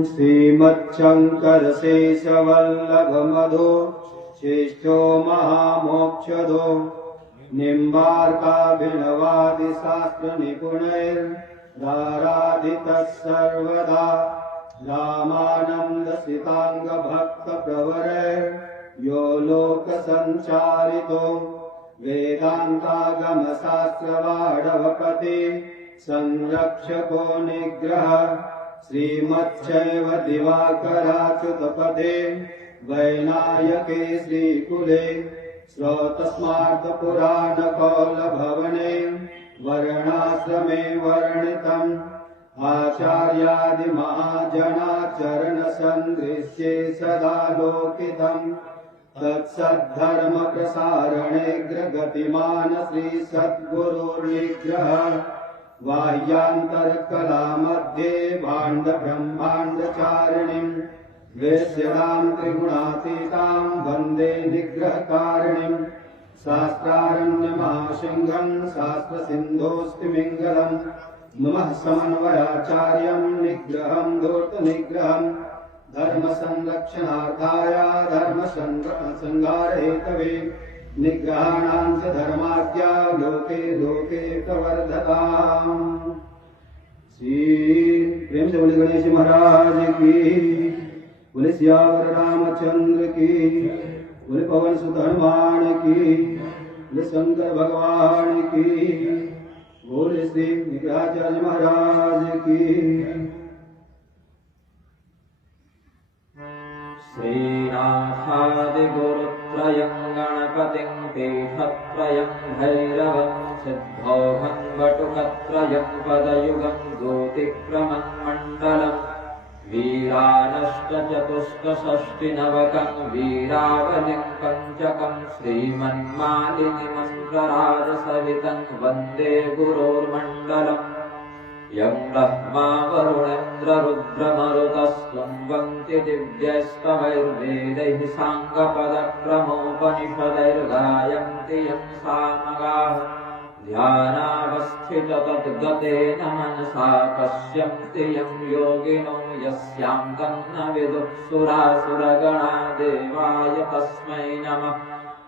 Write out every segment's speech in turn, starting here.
श्रीमच्छंकर शेषवल्लभ मधो श्रेष्ठो महामोक्षदो निम्बार्काभिनवादि शास्त्र निपुणैराराधितः सर्वदा रामानंद सितांग भक्त प्रवरैर्यो लोक संचारितो वेदांतागम शास्त्रवाडवपति संरक्षको निग्रह श्रीमच्छैव दिवाकराच्युतपदे वैनायके श्रीकुले श्रोतस्मार्तपुराणकौलभवने वर्णाश्रमे वर्णितम् आचार्यादिमहाजनाचरणसन्दृश्ये सदा लोकितम् तत्सद्धर्मप्रसारणेऽग्रगतिमान् श्रीसद्गुरुर्निग्रह बाह्यान्तरकलामध्ये भाण्डब्रह्माण्डचारिणीं वेश्यतां त्रिगुणातीतां वन्दे निग्रहकारिणीं शास्त्रारण्यमहासिंहं शास्त्रसिन्धोऽस्तिमिङ्गलं नमः समन्वयाचार्यं निग्रहं धूर्तनिग्रहं धर्मसंरक्षणार्थाय धर्मसंहारहेतवे निग्रहाणां च धर्माद्या लोके लोके प्रवर्धताम्। श्री प्रेम से बोले गणेश महाराज की, बोले सियावर रामचंद्र की, बोले पवन सुत हनुमान की, बोले शंकर भगवान की, बोले श्री निग्रहाचार्य महाराज की। श्रीनाथादिगुरुत्रयं गणपतिं पीठत्रयं भैरवं सिद्धौघं वटुकत्रयं पदयुगं ज्योतिक्रमन्मण्डलम् वीरानष्टचतुष्कषष्टिनवकं वीरावलिं पञ्चकं श्रीमन्मालिनिमन्त्रराजसहितं वन्दे गुरोर्मण्डलम् यं ब्रह्मा वरुणेन्द्ररुद्रमरुतस्तुवन्ति दिव्यस्तवैर्वेदैः साङ्गपदक्रमोपनिषदैर्गायन्ति यं सामगाः ध्यानावस्थिततद्गतेन मनसा पश्यन्ति यं योगिनो यस्यां तन्न विदुः सुरासुरगणा देवाय तस्मै नमः।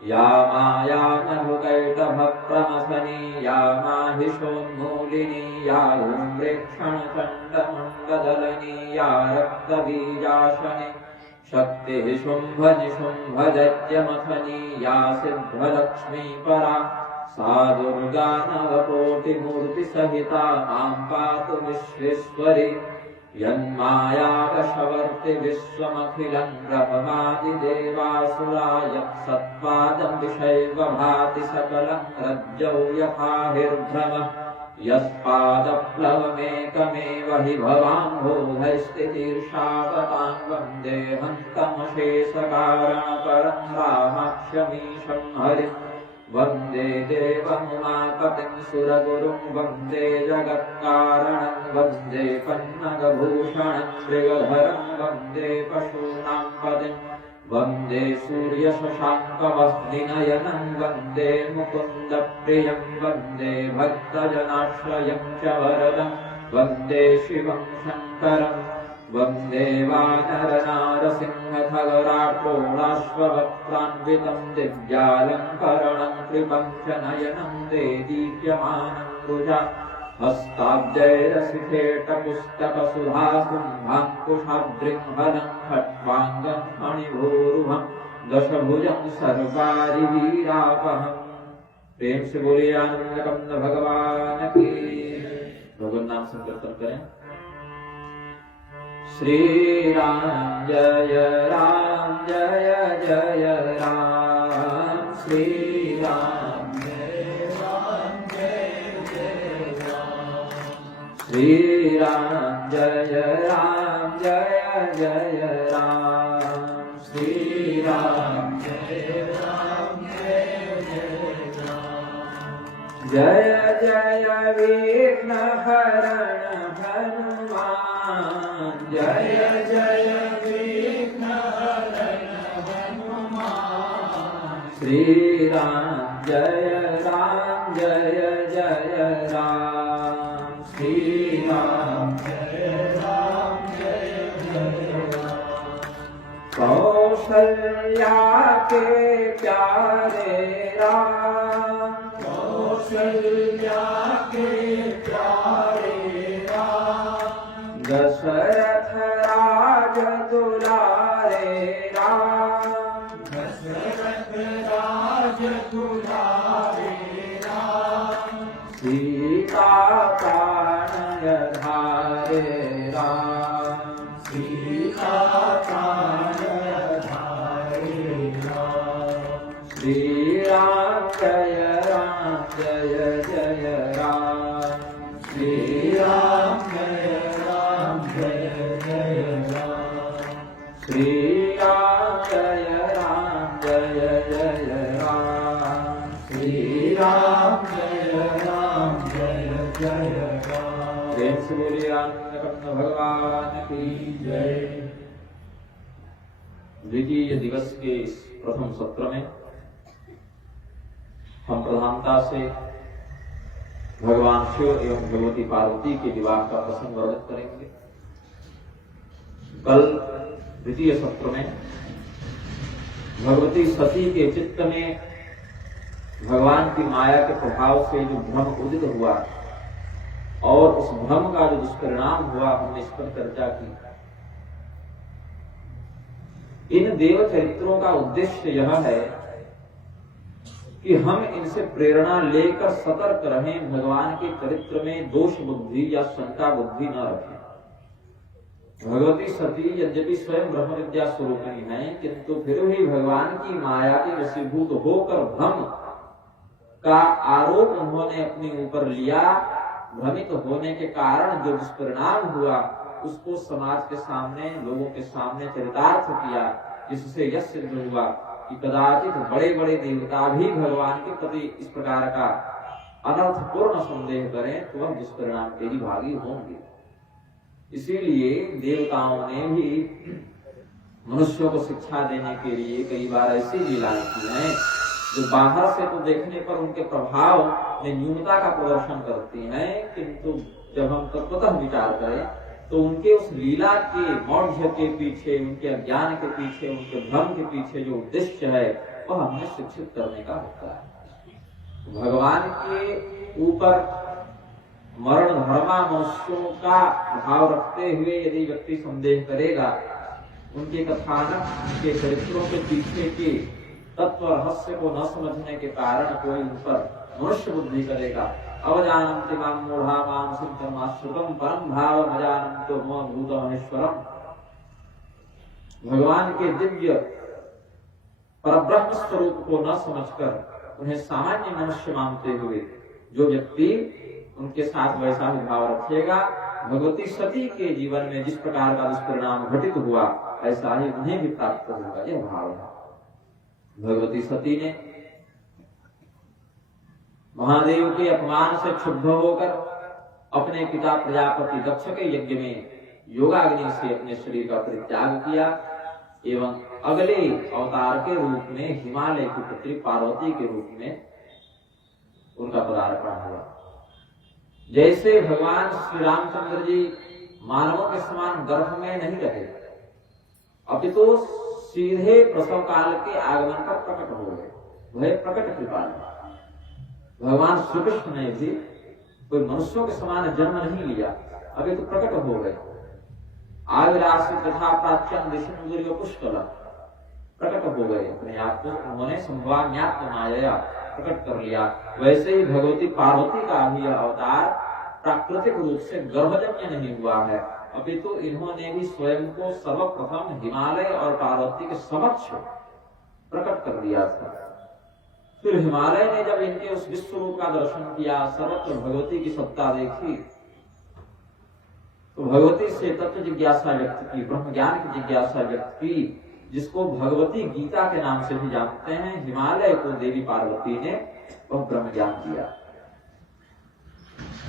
या माया नभुकैटभप्रमथनी या माहिषोन्मूलिनी या ऊम्रेक्षणचण्डमुण्डदलनी या रक्तबीजाशनी शक्तिः शुम्भनिशुम्भदैत्यमथनी या सिद्धलक्ष्मीपरा सा दुर्गा नवकोटिमूर्तिसहिता मां पातु विश्वेश्वरी। यन्मायावशवर्ति विश्वमखिलं ब्रह्मादिदेवासुरा यत्सत्पादं विषैव भाति सकलं रज्जौ यथाहिर्भ्रमः यत्पादप्लवमेकमेव हि भवाम्भोधैस्थितीर्षावतां वन्देऽहं तमशेषकारणपरं रामाक्षमीशं हरिम् वन्दे देवमुमापतिं सुरगुरुं वन्दे जगत्कारणं वन्दे पन्नगभूषणं मृगधरं वन्दे पशूनां पतिं वन्दे सूर्यशशाङ्कवह्निनयनं वन्दे मुकुन्दप्रियं वन्दे भक्तजनाश्रयं च वरदं वन्दे शिवं शङ्करम् वन्दे वानरनारसिंहखगराट्रोडाश्ववक्त्रान्वितं दिव्यालङ्करणं कृपं च नयनं देदीप्यमानं रुजा हस्ताब्जैरसिधेटपुस्तकसुधाकुम्भाङ्कुशाद्रिं खट्वाङ्गं मणिभूरुहं दशभुजं सर्वारिवीरापहम्। प्रेम से बोलिए आनंदकंद भगवान की। भगवान नाम संकीर्तन करें। श्री राम जय राम जय जय राम श्री राम जय राम जय जय राम श्री राम जय राम जय जय राम श्री राम जय राम जय जय राम जय जय विघ्नहरण हनुमान जय जय विघ्नहरण हनुमान श्री राम जय जय राम श्री राम जय कौशल्या के प्यारे राम, कौशल्या के प्यारे राम, दशरथ राज दुलारे राम, दशरथ राज दुलारे राम, सीता प्राण धारे राम, सीता प्राण धारे राम, श्री राम जय जय राम, श्री राम जय जय राम, श्री राम जय राम, श्री राम जय जय राम। प्रेम से बोलिए आनंद भगवान की जय। द्वितीय दिवस के इस प्रथम सत्र में हम प्रधानता से भगवान शिव एवं भगवती पार्वती के विवाह का प्रसंग वर्णित करेंगे। कल द्वितीय सत्र में भगवती सती के चित्त में भगवान की माया के प्रभाव से जो भ्रम उदित हुआ और उस भ्रम का जो दुष्परिणाम हुआ, हमने इस पर चर्चा की। इन देव चरित्रों का उद्देश्य यह है कि हम इनसे प्रेरणा लेकर सतर्क रहें, भगवान के चरित्र में दोष बुद्धि या शंका बुद्धि न रखें। भगवती सती यद्यपि स्वयं ब्रह्म विद्या स्वरूपिणी है, किंतु फिर भी भगवान की माया के वशीभूत होकर भ्रम का आरोप उन्होंने अपने ऊपर लिया। भ्रमित होने के कारण जो दुष्परिणाम हुआ उसको समाज के सामने, लोगों के सामने चरितार्थ किया, जिससे यह सिद्ध हुआ कि कदाचित बड़े बड़े देवता भी भगवान के प्रति इस प्रकार का अनर्थपूर्ण संदेह करें तो वह दुष्परिणाम के ही भागी होंगे। इसीलिए देवताओं ने भी मनुष्यों को शिक्षा देने के लिए कई बार ऐसी लीलाएं की हैं जो बाहर से तो देखने पर उनके प्रभाव में न्यूनता का प्रदर्शन करती हैं, किंतु जब हम तत्वतः विचार करें तो उनके उस लीला के मौढ़्य के पीछे, उनके अज्ञान के पीछे, उनके भ्रम के पीछे जो उद्देश्य है वह हमें शिक्षित करने का होता है। भगवान के ऊपर मरण धर्मा मनुष्यों का भाव रखते हुए यदि व्यक्ति संदेह करेगा, उनके कथानक, उनके चरित्रों के पीछे के तत्व रहस्य को न समझने के कारण कोई उन पर मनुष्य बुद्धि करेगा। अवजानन्ति मां मूढ़ा मां सिद्धमाश्रितम् परम भाव अजानन्तो मम भूतमहेश्वरम्। भगवान के दिव्य परब्रह्म स्वरूप को न समझकर उन्हें सामान्य मनुष्य मानते हुए जो व्यक्ति उनके साथ वैसा ही भाव रखेगा, भगवती सती के जीवन में जिस प्रकार का दुष्परिणाम घटित हुआ ऐसा ही उन्हें भी प्राप्त होगा, यह भाव है। भगवती सती ने महादेव के अपमान से क्षुब्ध होकर अपने पिता प्रजापति दक्ष के यज्ञ में योगाग्नि से अपने शरीर का परित्याग किया एवं अगले अवतार के रूप में हिमालय की पुत्री पार्वती के रूप में उनका पदार्पण हुआ। जैसे भगवान श्री रामचंद्र जी मानवों के समान गर्भ में नहीं रहे, अपितु सीधे प्रसव काल के आगमन पर प्रकट हो गए, वह प्रकट कृपा। भगवान श्री कृष्ण ने भी कोई मनुष्यों के समान जन्म नहीं लिया, अभी तो प्रकट हो गए। आविरासी तथा प्राच्यन दिशा पुष्कल प्रकट हो गए, अपने आप को उन्होंने संभाव्यात्म माया प्रकट कर लिया। वैसे ही भगवती पार्वती का भी अवतार प्राकृतिक रूप से गर्भजन्य नहीं हुआ है, अपितु इन्होंने भी स्वयं को सर्वप्रथम हिमालय और पार्वती के समक्ष प्रकट कर दिया था। फिर हिमालय ने जब इनके उस विश्व रूप का दर्शन किया, सर्वत्र भगवती की सत्ता देखी, तो भगवती से तत्व जिज्ञासा व्यक्त की, ब्रह्म ज्ञान की जिज्ञासा व्यक्त की, जिसको भगवती गीता के नाम से भी जानते हैं। हिमालय को देवी पार्वती ने वह ब्रह्म ज्ञान दिया।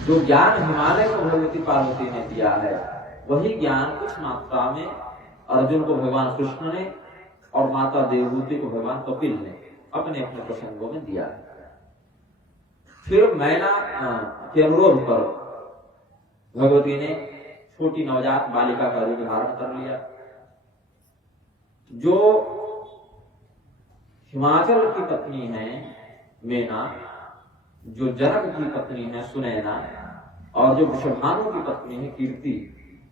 जो ज्ञान हिमालय को भगवती पार्वती ने दिया है, वही ज्ञान कुछ मात्रा में अर्जुन को भगवान कृष्ण ने और माता देवहूति को भगवान कपिल ने अपने अपने प्रसंगों में दिया है। फिर मैना के अनुरोध पर भगवती ने छोटी नवजात बालिका का रूप धारण कर लिया। जो हिमाचल की पत्नी है मेना, जो जनक की पत्नी है सुनैना, और जो वृषभानु की पत्नी है कीर्ति,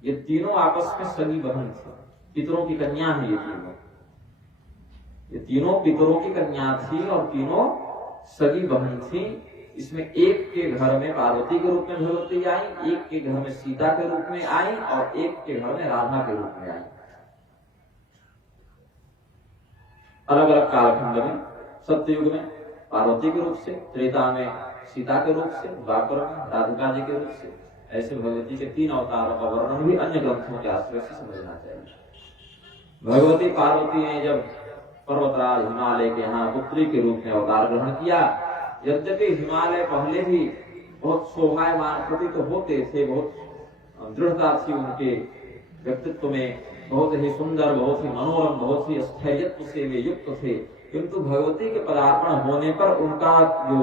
ये तीनों आपस में सगी बहन थी, पितरों की कन्या है। ये तीनों पितरों की कन्या थी और तीनों सगी बहन थी। इसमें एक के घर में पार्वती के रूप में भगवती आई, एक के घर में सीता के रूप में आई और एक के घर में राधा के रूप में आई। अलग अलग कालखंड में, सत्ययुग में पार्वती के रूप से, त्रेता में सीता के रूप से, द्वापर में राधिका जी के रूप से। ऐसे भगवती के 3 अवतारों का वर्णन भी अन्य ग्रंथों के आश्रय से समझना चाहिए। भगवती पार्वती ने जब पर्वतराज हिमालय के यहाँ पुत्री के रूप में अवतार ग्रहण किया, यद्यपि हिमालय पहले भी बहुत शोभायमान प्रतीत होते थे, बहुत दृढ़ता थी उनके व्यक्तित्व में, बहुत ही सुंदर, बहुत ही मनोरम, बहुत ही स्थैर्यत्व से वे युक्त थे, किंतु भगवती के पदार्पण होने पर उनका जो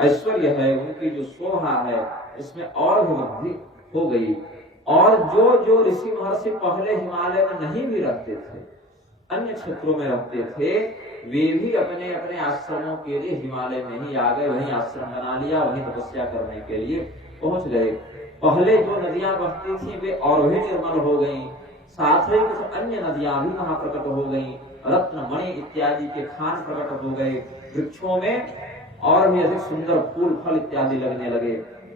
ऐश्वर्य है, उनकी जो शोभा है, इसमें और भी वृद्धि हो गई। और जो जो ऋषि महर्षि पहले हिमालय में नहीं भी रहते थे, अन्य क्षेत्रों में रहते थे, वे भी अपने अपने आश्रमों के लिए हिमालय में ही आ गए, वहीं आश्रम बना लिया, वहीं तपस्या करने के लिए पहुंच गए। पहले जो नदियां बहती थी वे और भी निर्मल हो गईं, साथ ही कुछ अन्य नदियां भी वहां प्रकट हो गईं, रत्न मणि इत्यादि के खान प्रकट हो गए, वृक्षों में और भी अधिक सुंदर फूल फल इत्यादि लगने लगे।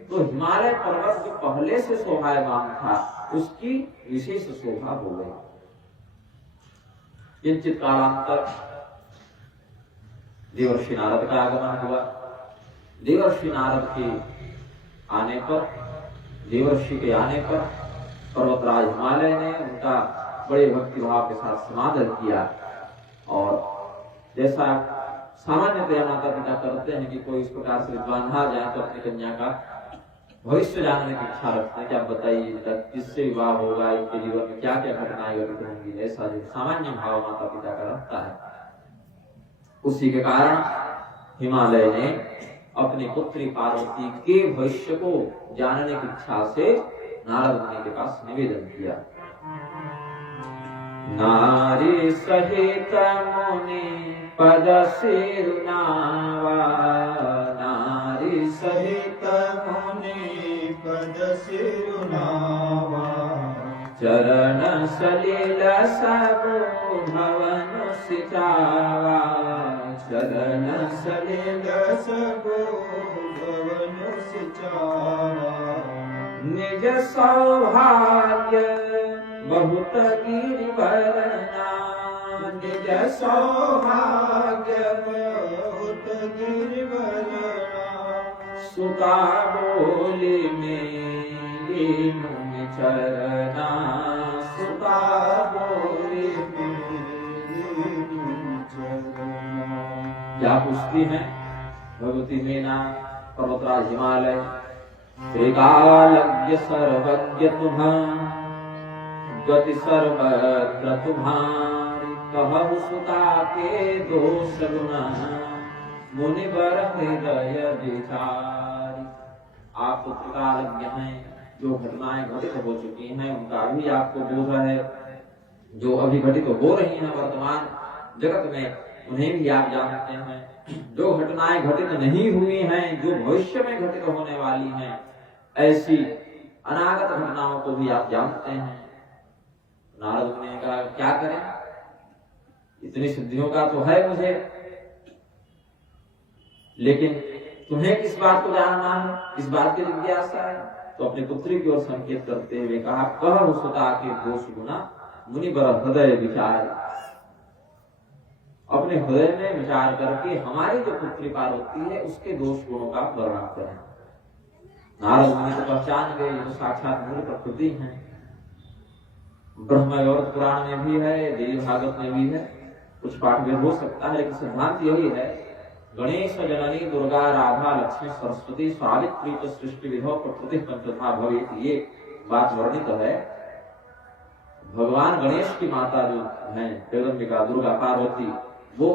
तो हिमालय पर्वत जो पहले से शोभायमान था, उसकी विशेष शोभा हो गई। किंचित कालांतर देवर्षि नारद का आगमन हुआ। देवर्षि नारद के आने पर, देवर्षि के आने पर पर्वतराज हिमालय ने उनका बड़े भक्ति भाव के साथ समादर किया। और जैसा सामान्यतया माता पिता करते हैं कि कोई इस प्रकार से बांधा जाए तो अपनी कन्या का भविष्य जानने की इच्छा रखते हैं कि आप बताइए किससे विवाह होगा, इनके जीवन में क्या क्या घटनाएं घटित होंगी, ऐसा जो सामान्य भाव माता पिता का रहता है। उसी के कारण हिमालय ने अपनी पुत्री पार्वती के भविष्य को जानने की इच्छा से नारद मुनि के पास निवेदन किया। नारी सहित मुनि पद सिरुनावा, नारी सहित मुनि पद सिरुनावा, चरण सलिल सब भवन सिचावा, चरण सलिल सब भवन सिचावा, निज सौभाग्य बहुत गिरिवरना, निज सौभाग्य बहुत गिरिवरना, सुता बोली मेरी मुनि चरना, सुता बोली मेरी मुनि चरना। क्या पूछती है भगवती मीना? पर्वतराज हिमालय त्रिकालज्ञ सर्वज्ञ तुम्हां, गति सर्वत्र तुम्हारी, कहु सुता के दोष गुना, मुनिवर हृदय विचारी। आप तो त्रिकालज्ञ हैं, जो घटनाएं घटित हो चुकी हैं उनका भी आपको बोध है, जो अभी घटित हो रही हैं वर्तमान जगत में उन्हें भी आप जानते हैं, जो घटनाएं घटित नहीं हुई हैं, जो भविष्य में घटित होने वाली हैं, ऐसी अनागत घटनाओं को भी आप जानते हैं। नारद ने कहा क्या करें, इतनी सिद्धियों का तो है मुझे, लेकिन तुम्हें किस बात को जानना है, इस बात की जिज्ञासा है। तो अपनी पुत्री की ओर संकेत करते हुए कहा, कहु सुता के दोष गुना, मुनि बर हृदय विचार। अपने हृदय में विचार करके हमारी जो पुत्री पार्वती है उसके दोष गुणों का वर्णन करें। नारद मुनि तो पहचान गए, जो साक्षात मूल प्रकृति है। ब्रह्म और पुराण में भी है, देवी भागवत में भी है, कुछ पाठ में हो सकता है, लेकिन सिद्धांत यही है, गणेश जननी दुर्गा राधा लक्ष्मी सरस्वती सावित्री तो सृष्टि विधो प्रकृति पंचधा भवेत, ये बात वर्णित है। भगवान गणेश की माता जो है जगदम्बिका दुर्गा पार्वती, वो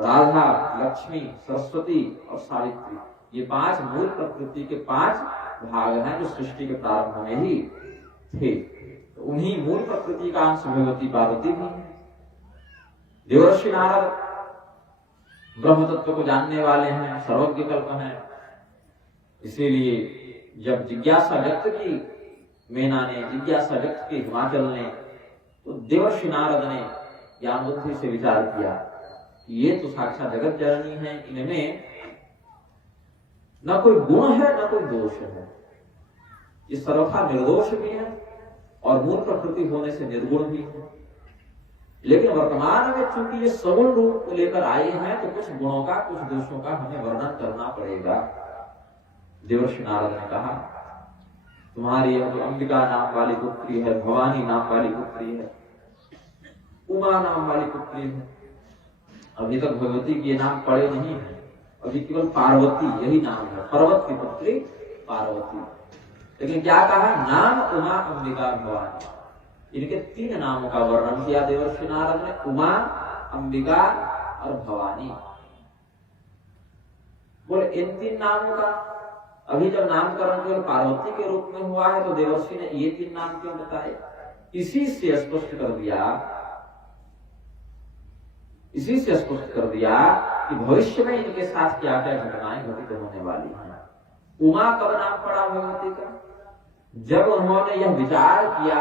राधा लक्ष्मी सरस्वती और सावित्री, ये 5 मूल प्रकृति के 5 भाग हैं जो सृष्टि के प्रारंभ में ही थे। तो उन्हीं मूल प्रकृति का अंश भगवती पार्वती भी है। देवर्षि नारद ब्रह्म तत्व को जानने वाले हैं, सर्वज्ञ कल्प हैं। इसीलिए जब जिज्ञासा व्यक्त की मीना ने, जिज्ञासा व्यक्त की हिमाचल ने, तो देवर्षि नारद ने ज्ञान बुद्धि से विचार किया कि ये तो साक्षात जगत जननी है, इनमें न कोई गुण है न कोई दोष है, ये सर्वथा निर्दोष भी है और मूल प्रकृति होने से निर्गुण भी है। लेकिन वर्तमान में चूंकि ये सगुण रूप को लेकर आए हैं, तो कुछ गुणों का कुछ दोषों का हमें वर्णन करना पड़ेगा। देवर्षि नारद ने कहा, तुम्हारी यह जो अंबिका नाम वाली पुत्री है, भवानी नाम वाली पुत्री है, उमा नाम वाली पुत्री है, अभी तक भगवती के नाम पड़े नहीं है, अभी केवल पार्वती यही नाम है, पर्वत की पुत्री पार्वती। लेकिन क्या कहा, नाम उमा अंबिका भवानी, इनके 3 नामों का वर्णन किया देवर्षि नारद ने, उमा, अंबिका और भवानी। बोले इन 3 नामों का अभी जब नामकरण केवल पार्वती के रूप में हुआ है, तो देवर्षि ने ये 3 नाम क्यों बताए? इसी से स्पष्ट कर दिया कि भविष्य में इनके साथ क्या क्या घटनाएं घटित होने वाली हैं। उमा कब नाम पड़ा भगवती का? जब उन्होंने यह विचार किया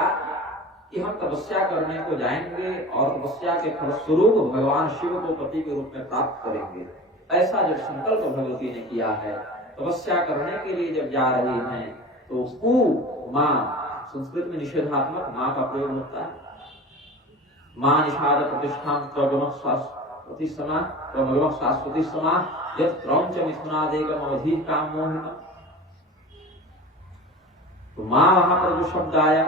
कि हम तपस्या करने को जाएंगे और तपस्या के फलस्वरूप भगवान शिव को पति के रूप में प्राप्त करेंगे, ऐसा जब संकल्प भगवती ने किया है, तपस्या करने के लिए जब जा रही हैं, तो मां, संस्कृत में निषेधात्मक मां का प्रयोग होता है। मां निषाद प्रतिष्ठान प्रगम शाश्वती समा यत् क्रौंच मिथुनादेकम अवधि काम मोहितम। तो मां वहां पर जो शब्द आया,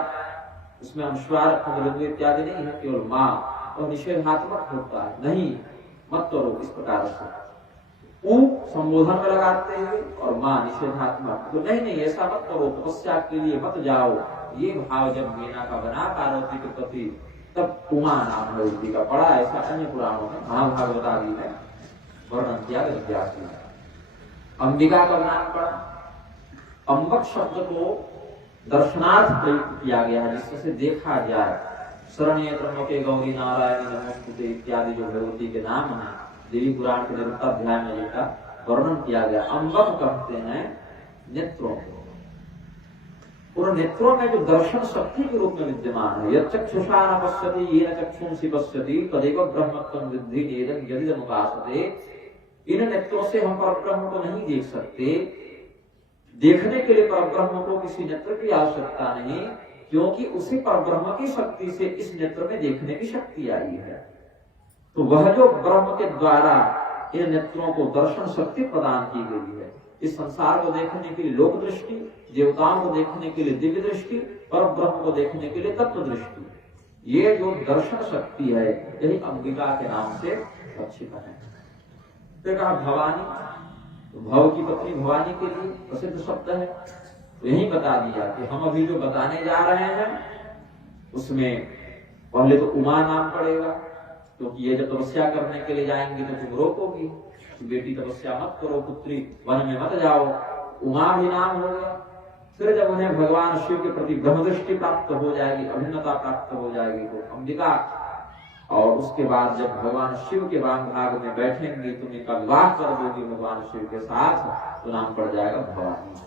उसमें अनुस्वार पुनरुद्ध इत्यादि नहीं है, केवल मां, और निषेधात्मक होता है, नहीं मत करो, इस प्रकार से ऊ संबोधन में लगाते हुए और मां निषेधात्मक, तो नहीं ऐसा मत करो, तपस्या के लिए मत जाओ, ये भाव जब मीना का बना पार्वती के प्रति, तब उमा नाम भगवती का पड़ा। ऐसा अन्य पुराणों में, महाभागवत आदि में वर्णन किया व्यास ने। अंबिका का नाम पड़ा, अंबक शब्द को दर्शनार्थ प्रयुक्त किया गया है, जिससे देखा जाए। शरण्य त्र्यंबके गौरी नारायणी नमोस्तुते इत्यादि जो भगवती के नाम है, देवी पुराण के निरुक्ताध्याय में जिनका वर्णन किया गया। अंबक कहते हैं नेत्रों को, और नेत्रों में जो दर्शन शक्ति के रूप में विद्यमान है। यत् चक्षुषा न पश्यति येन चक्षुंसि पश्यति तदेव ब्रह्मत्वं विद्धि नेदं यदिदमुपासते। इन नेत्रों से हम परब्रह्म को नहीं देख सकते। देखने के लिए परब्रह्म को किसी नेत्र की आवश्यकता नहीं, क्योंकि उसी परब्रह्म की शक्ति से इस नेत्र में देखने की शक्ति आई है। तो वह जो ब्रह्म के द्वारा इन नेत्रों को दर्शन शक्ति प्रदान की गई है, इस संसार को देखने के लिए लोक दृष्टि, देवताओं को देखने के लिए दिव्य दृष्टि, पर ब्रह्म को देखने के लिए तत्व दृष्टि, ये जो दर्शन शक्ति है, यही अंबिका के नाम से लक्षित है। फिर कहा भवानी, तो भव की पत्नी भवानी के लिए प्रसिद्ध शब्द है। तो यही बता दिया कि हम अभी जो बताने जा रहे हैं उसमें पहले तो उमा नाम पड़ेगा, क्योंकि ये जब तपस्या करने के लिए जाएंगे तो तुम रोकोगी, बेटी तपस्या मत करो, पुत्री वन में मत जाओ, उमा भी नाम हो गया। फिर जब उन्हें भगवान शिव के प्रति ब्रह्म दृष्टि प्राप्त हो जाएगी, अभिन्नता प्राप्त हो जाएगी, तो अंबिका, और उसके बाद जब भगवान शिव के वाम भाग में बैठेंगे, तुम इनका विवाह कर दोगी भगवान शिव के साथ, तो नाम पड़ जाएगा भवानी।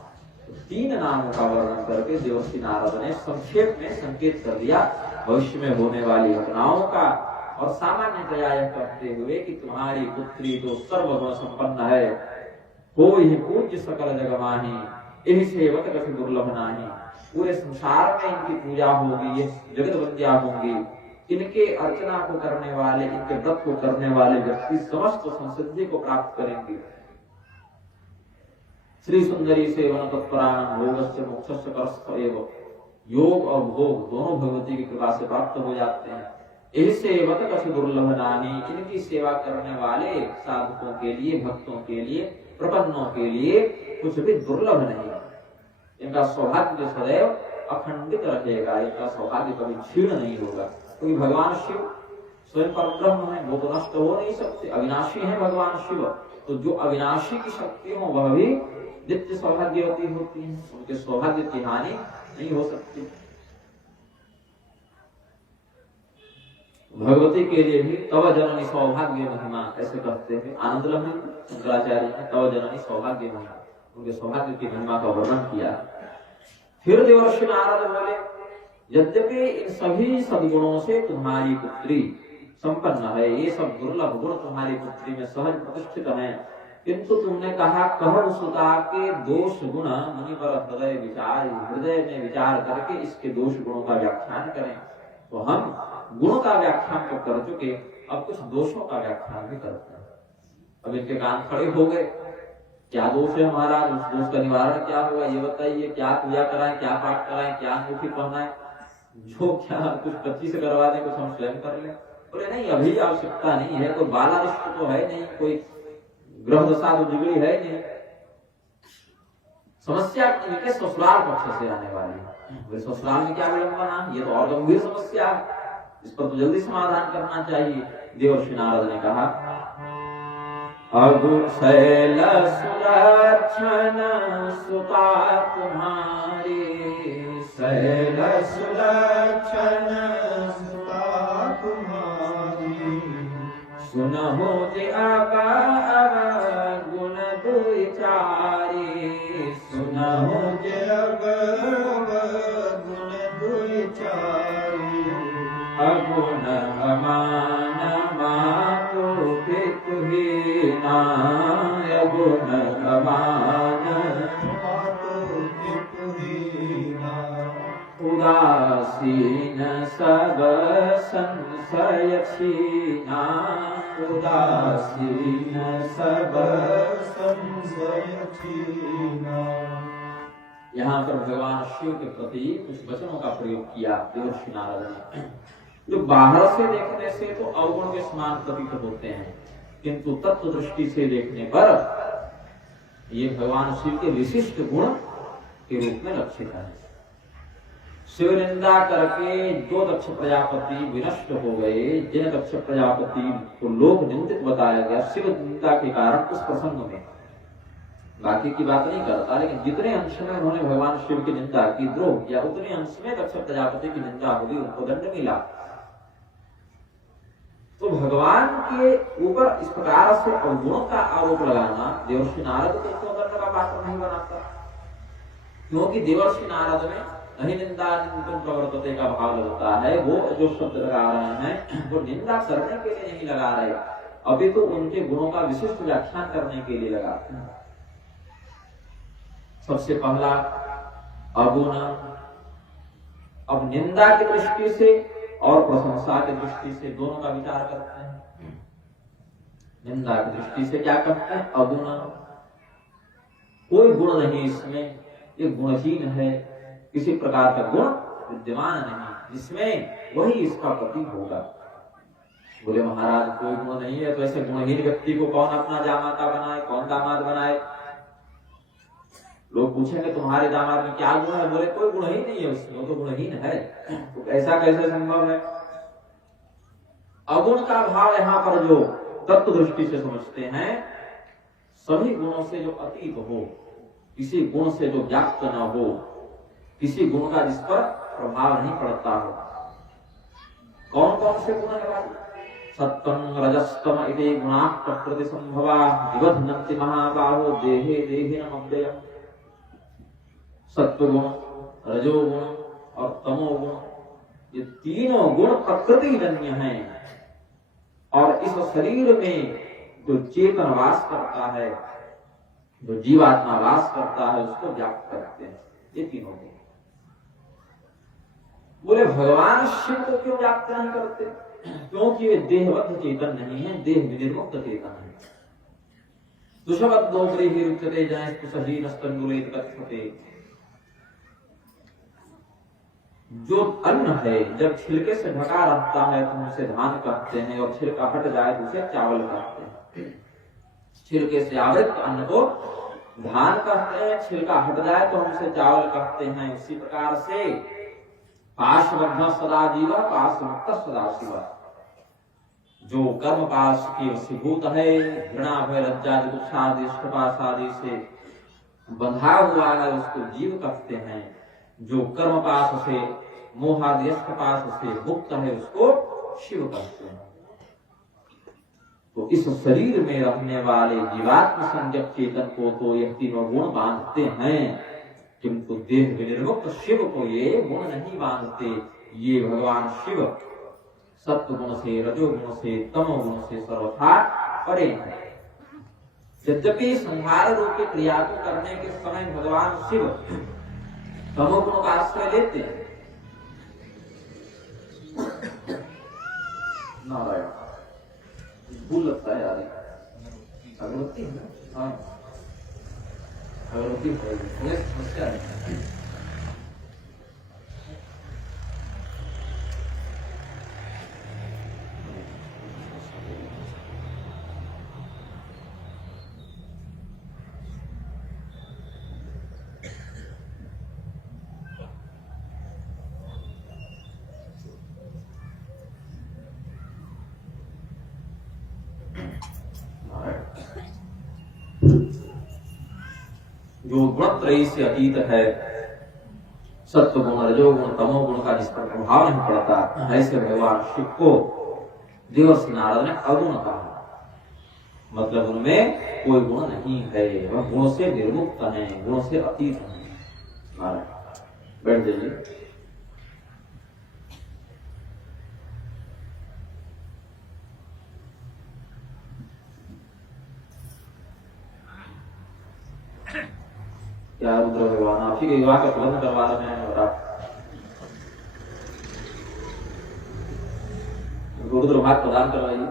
तो 3 नामों का वर्णन करके देवर्षि नारद ने संक्षेप में संकेत कर दिया भविष्य में होने वाली घटनाओं का, और सामान्यतया यह कहते हुए कि तुम्हारी पुत्री तो सर्वगुण संपन्न है, हो ही पूज्य सकल जग माही, यही सेवक कभी दुर्लभ नाही। पूरे संसार में इनकी पूजा होगी, ये जगत वंद्या होंगी। इनके अर्चना को करने वाले, इनके व्रत को करने वाले व्यक्ति समस्त संसिद्धि को प्राप्त करेंगे। श्री सुंदरी सेवन तत्परायण भोगस्य मोक्षस्य करस्थ एव, योग और भोग दोनों भगवती की कृपा से प्राप्त हो जाते हैं। यही सेवक कछु दुर्लभ नानी, इनकी सेवा करने वाले साधकों के लिए, भक्तों के लिए, प्रपन्नों के लिए कुछ भी दुर्लभ नहीं। इनका सौभाग्य सदैव अखंडित रखेगा, इनका सौभाग्य कभी क्षीण नहीं होगा, क्योंकि भगवान शिव स्वयं परब्रह्म है, वो तो नष्ट हो नहीं सकते, अविनाशी है भगवान शिव। तो जो अविनाशी की शक्ति हो वह भी नित्य सौभाग्यवती होती है, उनके सौभाग्य की हानि नहीं हो सकती। भगवती के लिए भी तव जननी सौभाग्य महिमा ऐसे कहते हैं आनंद लहरी शंकराचार्य ने तव जननी सौभाग्य महिमा, उनके सौभाग्य की महिमा का वर्णन किया। फिर देवर्षि नारद बोले, यद्यपि इन सभी सद्गुणों से तुम्हारी पुत्री संपन्न है, ये सब दुर्लभ गुण तुम्हारी पुत्री में सहज प्रतिष्ठित है, किंतु तुमने कहा कहु सुता के दोष गुण मुनि पर हृदय में विचार करके इसके दोष गुणों का व्याख्यान करें। तो हम गुणों का व्याख्यान तो कर चुके, अब कुछ दोषों का व्याख्यान भी करते हैं। अब इनके कान खड़े हो गए, क्या दोष है हमारा, उस दोष का निवारण क्या होगा ये बताइए, क्या पूजा कराएं, क्या पाठ कराएं, क्या अंगूठी पहनाएं, जो क्या कुछ बच्ची से करवा दें, कुछ हम स्वयं कर लें। बोले नहीं, अभी आवश्यकता नहीं है, कोई बाला रिश्त तो है नहीं, कोई ग्रह दशा तो बिगड़ी है नहीं, समस्या इनके ससुराल पक्ष से आने वाली है। ससुराल में क्या विलंबना, ये तो और गंभीर समस्या है, इस पर तो जल्दी समाधान करना चाहिए। देवर्षि नारद ने कहा, अगु शैल सुलक्षण सुता तुम्हारी, शैल सुलक्षण सुता तुम्हारी, सुनहु जे अब गुण दुचारी, सुनहु जे अब गुण दुचारी, अगुण अमान मातु पितु हीना, अगुण अमान मातु पितु हीना, उदासीन सब संशय छीना, उदासीन सब संशय छीना। यहाँ पर भगवान शिव के प्रति कुछ वचनों का प्रयोग किया देवर्षि नारद ने, जो बाहर से देखने से तो अवगुण के समान प्रतीत होते हैं, किंतु तत्व दृष्टि से देखने पर ये भगवान शिव के विशिष्ट गुण के रूप में लक्षित है। शिव निंदा करके जो दक्ष प्रजापति विनष्ट हो गए, जिन दक्ष प्रजापति को लोक निंदित बताया गया शिव निंदा के कारण उस प्रसंग में, बाकी की बात नहीं करता, लेकिन जितने अंश में उन्होंने भगवान शिव की निंदा की, द्रोह किया, उतने अंश में दक्ष प्रजापति की निंदा होगी, उनको दंड मिला। तो भगवान के ऊपर इस प्रकार से अवगुणों का आरोप लगाना देवर्षि नारद को क्यों दंड का पात्र नहीं बनाता, क्योंकि देवर्षि नारद में नहीं निंदा निंदन प्रवर्तते का भाव लगता है। वो जो शब्द लगा रहे हैं वो निंदा करने के लिए नहीं लगा रहे, अभी तो उनके गुणों का विशिष्ट व्याख्यान करने के लिए लगाते हैं। सबसे पहला अगुण, अब निंदा की दृष्टि से और प्रशंसा की दृष्टि से दोनों का विचार करते हैं। निंदा की दृष्टि से क्या करते हैं, अगुण, कोई गुण नहीं इसमें, ये गुणहीन है, किसी प्रकार का गुण विद्यमान नहीं जिसमें वही इसका प्रतीक होगा। बोले महाराज कोई गुण नहीं है, तो ऐसे गुणहीन व्यक्ति को कौन अपना जामाता बनाए, कौन दामाद बनाए। लोग पूछेंगे तुम्हारे दामाद में क्या गुण है, बोले कोई गुण ही नहीं है उसमें, वो तो गुणहीन है, तो ऐसा कैसे संभव है। अगुण का भाव यहाँ पर जो तत्व दृष्टि से समझते हैं, सभी गुणों से जो अतीत हो, किसी गुण से जो व्याप्त न हो, किसी गुण का जिस पर प्रभाव नहीं पड़ता हो। कौन कौन से गुण है भाई, सत्वं रजस्तम इति गुणाः प्रकृति संभवा निबध्नन्ति महाबाहो देहे देहिनम् अव्ययम्। सत्व गुण, रजोगुण और तमोगुण, ये तीनों गुण प्रकृति जन्य हैं, और इस शरीर में जो चेतन वास करता है, जो जीवात्मा वास करता है, उसको व्याप्त करते हैं ये तीनों गुण। बोले भगवान शिव को क्यों व्याप्त नहीं करते, क्योंकि वे देहबद्ध चेतन नहीं है, देह विनिर्मुक्त चेतन है। दुष्वद्दोपरि ही रुच्यते जयस्तु सहीनस्तंडुलेत कथ्यते। जो अन्न है जब छिलके से ढका रहता है तो उसे धान कहते हैं, और छिलका हट जाए तो उसे चावल कहते हैं। छिलके से आवृत अन्न को धान कहते हैं, छिलका हट जाए तो हम उसे चावल कहते हैं। उसी प्रकार से पाशबद्ध सदा जीव, पाशमुक्त सदा शिव। जो कर्म पाश के वशीभूत है, घृणा भय लज्जा दुखादि इष्टपाश आदि से बंधा हुआ है, उसको जीव कहते हैं। जो कर्म पाश से मोहादि इष्टपाश से मुक्त है, उसको शिव कहते हैं। तो इस शरीर में रहने वाले जीवात्म संज्ञक चेतन को तो यह तीनों गुण बांधते हैं, किंतु देह विनिर्मुक्त शिव को ये गुण नहीं बांधते। ये भगवान शिव सत्व गुण से, रजोगुण से, तमोगुण से सर्वथा परे हैं। यद्यपि संहार रूपी क्रिया को करने के समय भगवान शिव तमोगुण का आश्रय लेते हैं। नारायण भूल लगता है यार, अगरबत्ती है ना? हाँ अगरबत्ती है, समस्या है। जो गुणत्रयी से अतीत है, सत्व गुण, रजोगुण, तमोगुण का जिस पर प्रभाव नहीं पड़ता, ऐसे भगवान शिव को देवर्षि नारद ने अगुण कहा। मतलब उनमें कोई गुण नहीं है, वह गुणों से निर्मुक्त हैं, गुणों से अतीत हैं। बैठ जाइए। क्या रुद्र भगवान आप ही के विवाह का प्रबंध करवा रहे हैं और आप रुद्र भाग प्रदान करवाइए।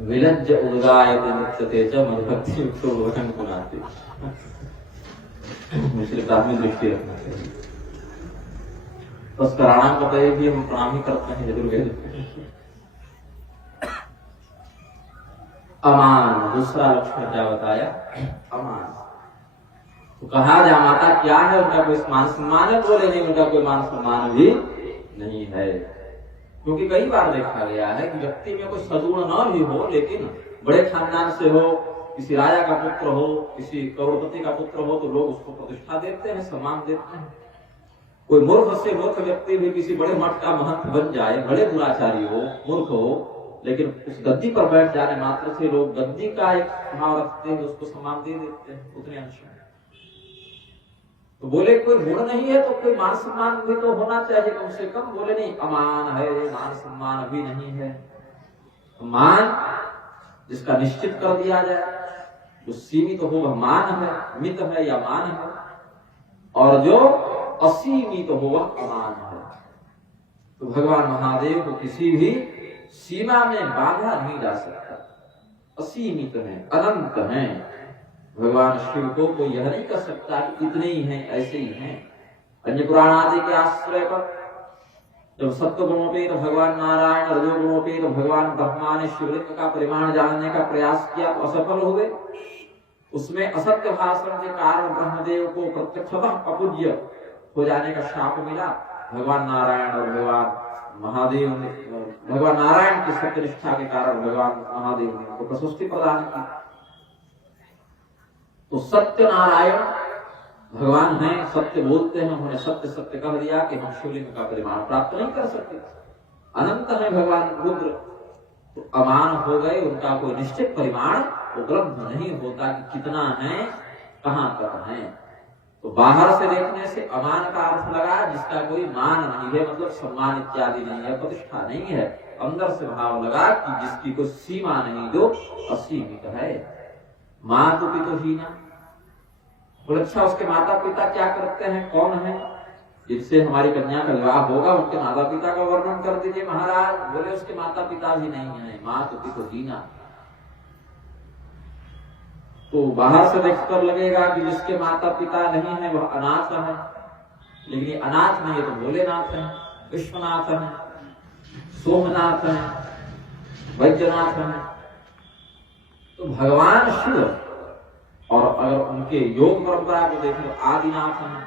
विलज्ज उद्गायते नृत्यते च मधुभक्ति युक्तो भजन पुनाते। मुझे प्राथमिक दृष्टि रखना चाहिए। बस कराणाम बताइए भी हम प्रणाम ही करते हैं यजुर्वेद। अमान दूसरा लक्षण क्या बताया? अमान। तो कहा जा माता क्या है? उनका कोई मान सम्मान है? बोले नहीं, उनका कोई मान सम्मान भी नहीं है। क्योंकि कई बार देखा गया है कि व्यक्ति में कोई सदगुण न भी हो, लेकिन बड़े खानदान से हो, किसी राजा का पुत्र हो, किसी करोड़पति का पुत्र हो, तो लोग उसको प्रतिष्ठा देते हैं, सम्मान देते हैं। कोई मूर्ख से मूर्ख व्यक्ति भी किसी बड़े मठ का महंत बन जाए, बड़े दुराचारी हो, मूर्ख हो, लेकिन उस गद्दी पर बैठ जाने मात्र से लोग गद्दी का एक भाव रखते हैं, उसको सम्मान दे देते हैं उतने अंश में। तो बोले कोई गुण नहीं है तो कोई मान सम्मान भी तो होना चाहिए कम से कम। बोले नहीं, अमान है, मान सम्मान भी नहीं है। मान जिसका निश्चित कर दिया जाए, जो सीमित हो वह मान है, मित है या मान है, और जो असीमित हो वह अमान है। तो भगवान महादेव को किसी भी सीमा में बाधा नहीं जा सकता, असीमित है, अनंत है। भगवान शिव को कोई यह नहीं कर सकता कि इतने ही हैं, ऐसे ही हैं। अन्य पुराण आदि के आश्रय पर जब सत्व गुणों पे तो भगवान नारायण, रजो गुणों पे तो भगवान ब्रह्मा ने शिवलिंग का परिमाण जानने का प्रयास किया तो असफल हुए। उसमें असत्य भाषण के कारण ब्रह्मदेव को प्रत्यक्षतः अपूज्य हो जाने का शाप मिला। भगवान नारायण और भगवान महादेव ने, भगवान नारायण की सत्यनिष्ठा के कारण भगवान महादेव ने उनको प्रशस्ति प्रदान की। तो सत्य नारायण भगवान हैं, सत्य बोलते हैं, उन्होंने सत्य सत्य कह दिया कि हम शिवलिंग का परिमाण प्राप्त नहीं कर सकते। अनंत है भगवान रुद्र, तो अमान हो गए, उनका कोई निश्चित परिमाण उपलब्ध नहीं होता कि कितना है, कहां तक है। तो बाहर से देखने से अमान का अर्थ लगा जिसका कोई मान नहीं है, मतलब सम्मान इत्यादि नहीं है, प्रतिष्ठा नहीं है। अंदर से भाव लगा कि जिसकी कोई सीमा नहीं, जो असीमित है। माँ तो पितुहीना, बोले अच्छा उसके माता पिता क्या करते हैं, कौन है जिससे हमारी कन्या का विवाह होगा, उनके माता पिता का वर्णन कर दीजिए महाराज। बोले उसके माता पिता भी नहीं है, माँ तो पितुहीना। तो बाहर से देखकर लगेगा कि जिसके माता पिता नहीं है वह अनाथ है, लेकिन अनाथ नहीं है तो भोलेनाथ है, विश्वनाथ है, सोमनाथ है, वैद्यनाथ है। तो भगवान शिव, और अगर उनके योग परंपरा को देखें तो आदिनाथ है,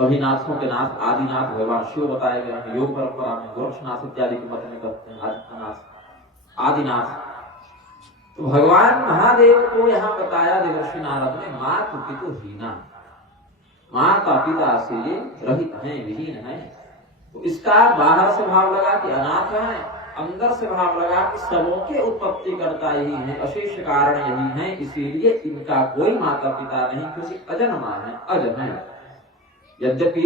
सभी नाथों के नाथ आदिनाथ भगवान शिव बताए गए हैं। योग परंपरा में गोरक्षनाथ इत्यादि के मत में कहते हैं आदित्यनाथ आदिनाथ। तो भगवान महादेव को यहाँ बताया देवर्षि नारद ने, मातु पितु हीना, माता पिता से रहित हैं, विहीन हैं। तो इसका बाहर से भाव लगा कि अनाथ है, अंदर से भाव लगा कि सबों के उत्पत्ति करता यही है, अशेष कारण यही है, इसीलिए इनका कोई माता पिता नहीं, क्योंकि अजन्मा है, अज है। यद्यपि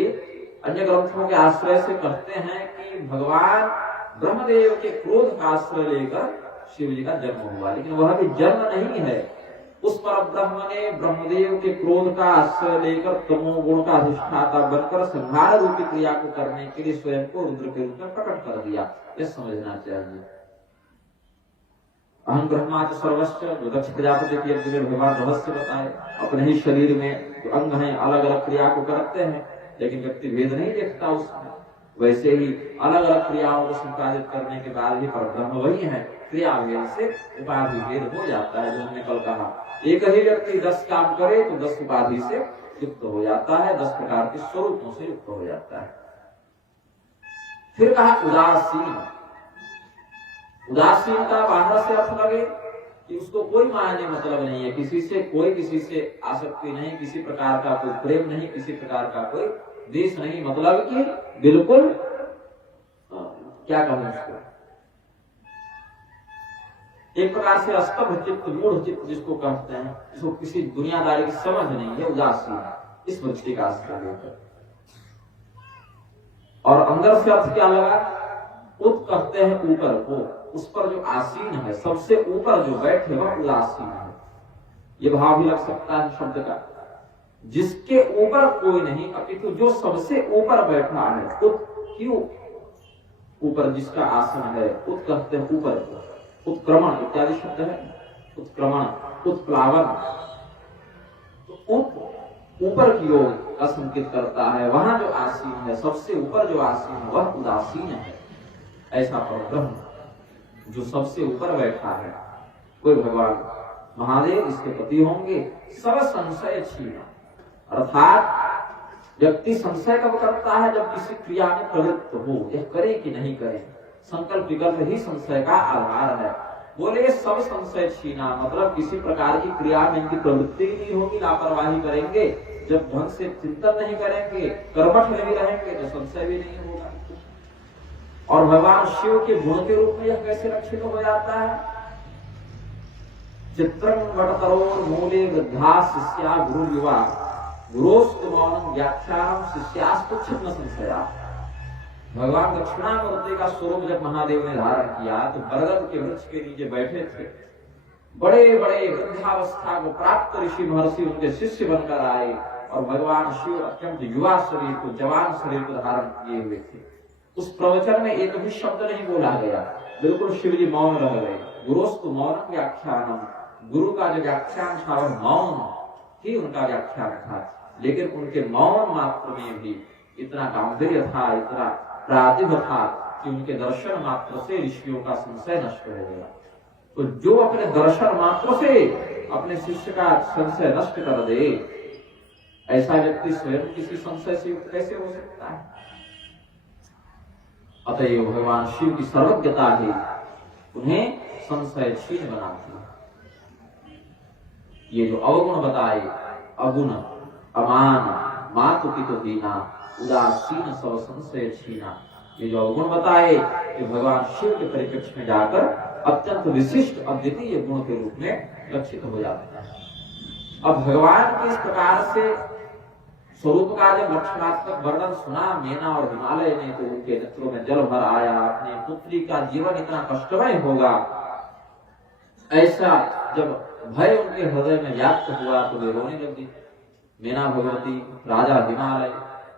अन्य ग्रंथों के आश्रय से कहते हैं कि भगवान ब्रह्मदेव के क्रोध का आश्रय लेकर शिव जी का जन्म हुआ, लेकिन वह भी जन्म नहीं है। उस पर ब्रह्म ने ब्रह्मदेव के क्रोध का आश्रय लेकर तमोगुण का अधिष्ठाता बनकर संहार रूपी क्रिया को करने के लिए स्वयं को रुद्र के रूप में प्रकट कर दिया। यह समझना चाहिए। अहम ब्रह्मा च सर्वस्व, जो दक्ष प्रजापति के यज्ञ में भगवान रहस्य बताए, अपने ही शरीर में जो अंग हैं अलग अलग क्रिया को करते हैं, लेकिन व्यक्ति भेद नहीं देखता उसमें। वैसे ही अलग अलग क्रियाओं को संपादित करने के बाद ही परब्रह्म वही है। क्रिया भेद से उपाधि भेद हो जाता है। जो हमने कल कहा, एक ही व्यक्ति 10 काम करे तो 10 उपाधि से युक्त हो जाता है, 10 प्रकार के स्वरूपों से युक्त हो जाता है। फिर कहा उदासीन। उदासीनता बाहर से अर्थ लगे कि उसको कोई मायने मतलब नहीं है, किसी से कोई किसी से आसक्ति नहीं, किसी प्रकार का कोई प्रेम नहीं, किसी प्रकार का कोई देश नहीं, मतलब कि बिल्कुल क्या कहूं उसको, एक प्रकार से अस्तभ चित्त, मूढ़ चित्त जिसको कहते हैं, जिसको किसी दुनियादारी की समझ नहीं है, उदासीन, इस वृत्ति का आश्रय लेकर। और अंदर से अर्थ क्या लगा, उत कहते हैं ऊपर को, उस पर जो आसीन है, सबसे ऊपर जो बैठे वह उदासीन है। ये भाव भी लग सकता है शब्द का, जिसके ऊपर कोई नहीं अपितु जो सबसे ऊपर बैठा है। उत क्यों ऊपर जिसका आसन है, उत कहते हैं ऊपर को। उत्क्रमण इत्यादि शब्द है, उत्क्रमण, उत्प्लावन। तो ऊपर की ओर का संकेत करता है। वहां जो आसीन है, सबसे ऊपर जो आसीन है वह उदासीन है। ऐसा परब्रह्म जो सबसे ऊपर बैठा है कोई भगवान महादेव इसके पति होंगे। सब संशय छीना, अर्थात व्यक्ति संशय कब करता है, जब किसी क्रिया में प्रवृत्त हो, यह करे कि नहीं करे। संकल्प विकल्प ही संशय का आधार है। बोले सब संशय छीना, मतलब किसी प्रकार की क्रिया में इनकी प्रवृत्ति नहीं होगी, लापरवाही करेंगे, जब ढंग से चिंतन नहीं करेंगे, कर्मठ नहीं रहेंगे तो संशय भी नहीं होगा। और भगवान शिव के गुण के रूप में यह कैसे रक्षित हो जाता है। चित्रं वटतरोर मूले वृद्धा शिष्या गुरु युवा, गुरोस्तु मौनं व्याख्यानं शिष्यास्तु क्षिप्न संशया। भगवान दक्षिणामूर्ति का स्वरूप जब महादेव ने धारण किया तो बरगद के वृक्ष के नीचे बैठे थे। बड़े बड़े वृद्धावस्था को प्राप्त ऋषि महर्षि उनके शिष्य बनकर आए, और भगवान शिव अत्यंत युवा शरीर को, जवान शरीर को धारण किए हुए थे। उस प्रवचन में एक भी शब्द नहीं बोला गया, बिल्कुल शिव जी मौन रह गए। गुरोस्तु मौनम व्याख्यानम, गुरु का जो व्याख्यान था वह मौन ही उनका व्याख्यान था, लेकिन उनके मौन मात्र में भी इतना गांधीर्य था, इतना प्रातिभ था कि उनके दर्शन मात्र से ऋषियों का संशय नष्ट हो गया। तो जो अपने दर्शन मात्र से अपने शिष्य का संशय नष्ट कर दे, ऐसा व्यक्ति स्वयं किसी संशय से युक्त कैसे हो सकता है। अतएव भगवान शिव की सर्वज्ञता ही उन्हें संशय छीन बनाती है। ये जो अवगुण बताए, अगुण, अमान, मातु पितु दीना, उदासीन, सब संशय छीना, ये जो अवगुण बताए ये भगवान शिव के परिप्रेक्ष्य में जाकर अत्यंत विशिष्ट अद्वितीय गुण के रूप में लक्षित हो जाते हैं। अब भगवान के इस प्रकार से स्वरूप का जब लक्षणात्मक वर्णन सुना मेना और हिमालय ने, तो उनके नेत्रों में जल भर आया। अपनी पुत्री का जीवन इतना कष्टमय होगा, ऐसा जब भय उनके हृदय में व्याप्त हुआ तो वे रोने लगी। मेना भगवती, राजा हिमालय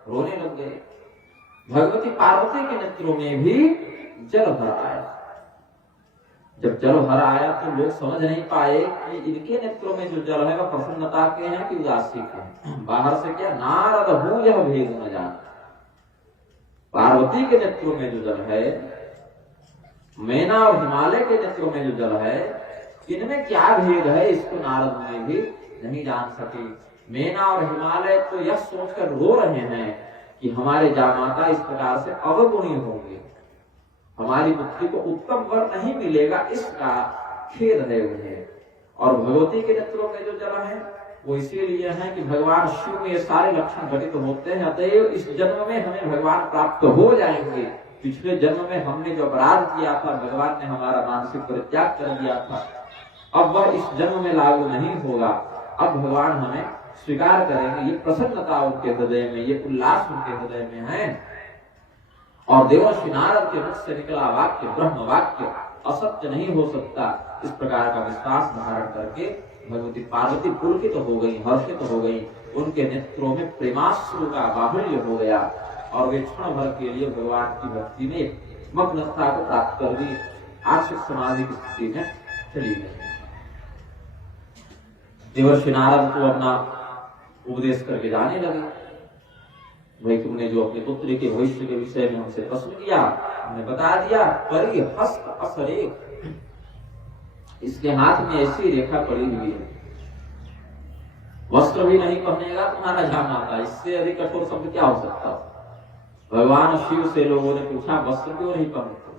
रोने लग गए। भगवती पार्वती के नेत्रों में भी जल भर आया। जब जल भर आया तो लोग समझ नहीं पाए कि इनके नेत्रों में जो जल है वह प्रसन्नता के हैं कि उदासी के हैं। बाहर से क्या, नारद हूं यह भेद न जान। पार्वती के नेत्रों में जो जल है, मेना और हिमालय के नेत्रों में जो जल है, इनमें क्या भेद है इसको नारद मुनि भी नहीं जान सके। मेना और हिमालय तो यह सोचकर रो रहे हैं कि हमारे जामाता इस प्रकार से अवगुणी होंगे, हमारी पुत्री को उत्तम वर नहीं मिलेगा, इसका खेद है उन्हें। और भगवती के नेत्रों में जो जल है वो इसीलिए है कि भगवान शिव में ये सारे लक्षण घटित होते हैं, अतएव इस जन्म में हमें भगवान प्राप्त हो जाएंगे। पिछले जन्म में हमने जो अपराध किया था, भगवान ने हमारा मानसिक परित्याग कर दिया था, अब वह इस जन्म में लागू नहीं होगा। अब भगवान हमें स्वीकार करेंगे। ये प्रसन्नता उनके हृदय में, ये उल्लास उनके हृदय में है। और देवर्षि नारद के मुख से निकला वाक्य ब्रह्म वाक्य असत्य नहीं हो सकता, इस प्रकार का विश्वास धारण करके भगवती पार्वती पुलकित हो गई, हर्षित हो गई। उनके नेत्रों में प्रेमाश्रु का बाहुल्य हो गया और वे क्षण भर के लिए भगवान की भक्ति में मग्नता को प्राप्त कर दी, आश्रित समाधि की स्थिति में चली गई। देवर्षि नारद को अपना उपदेश करके जाने लगे, भाई तुमने जो अपने पुत्र के भविष्य के विषय में हमसे प्रश्न किया, हमने बता दिया। परिहस्त असरेख, इसके हाथ में ऐसी रेखा पड़ी हुई है, वस्त्र भी नहीं पहनेगा तुम्हारा जामाता, इससे अधिक कठोर शब्द क्या हो सकता। भगवान शिव से लोगों ने पूछा वस्त्र क्यों नहीं पहनते,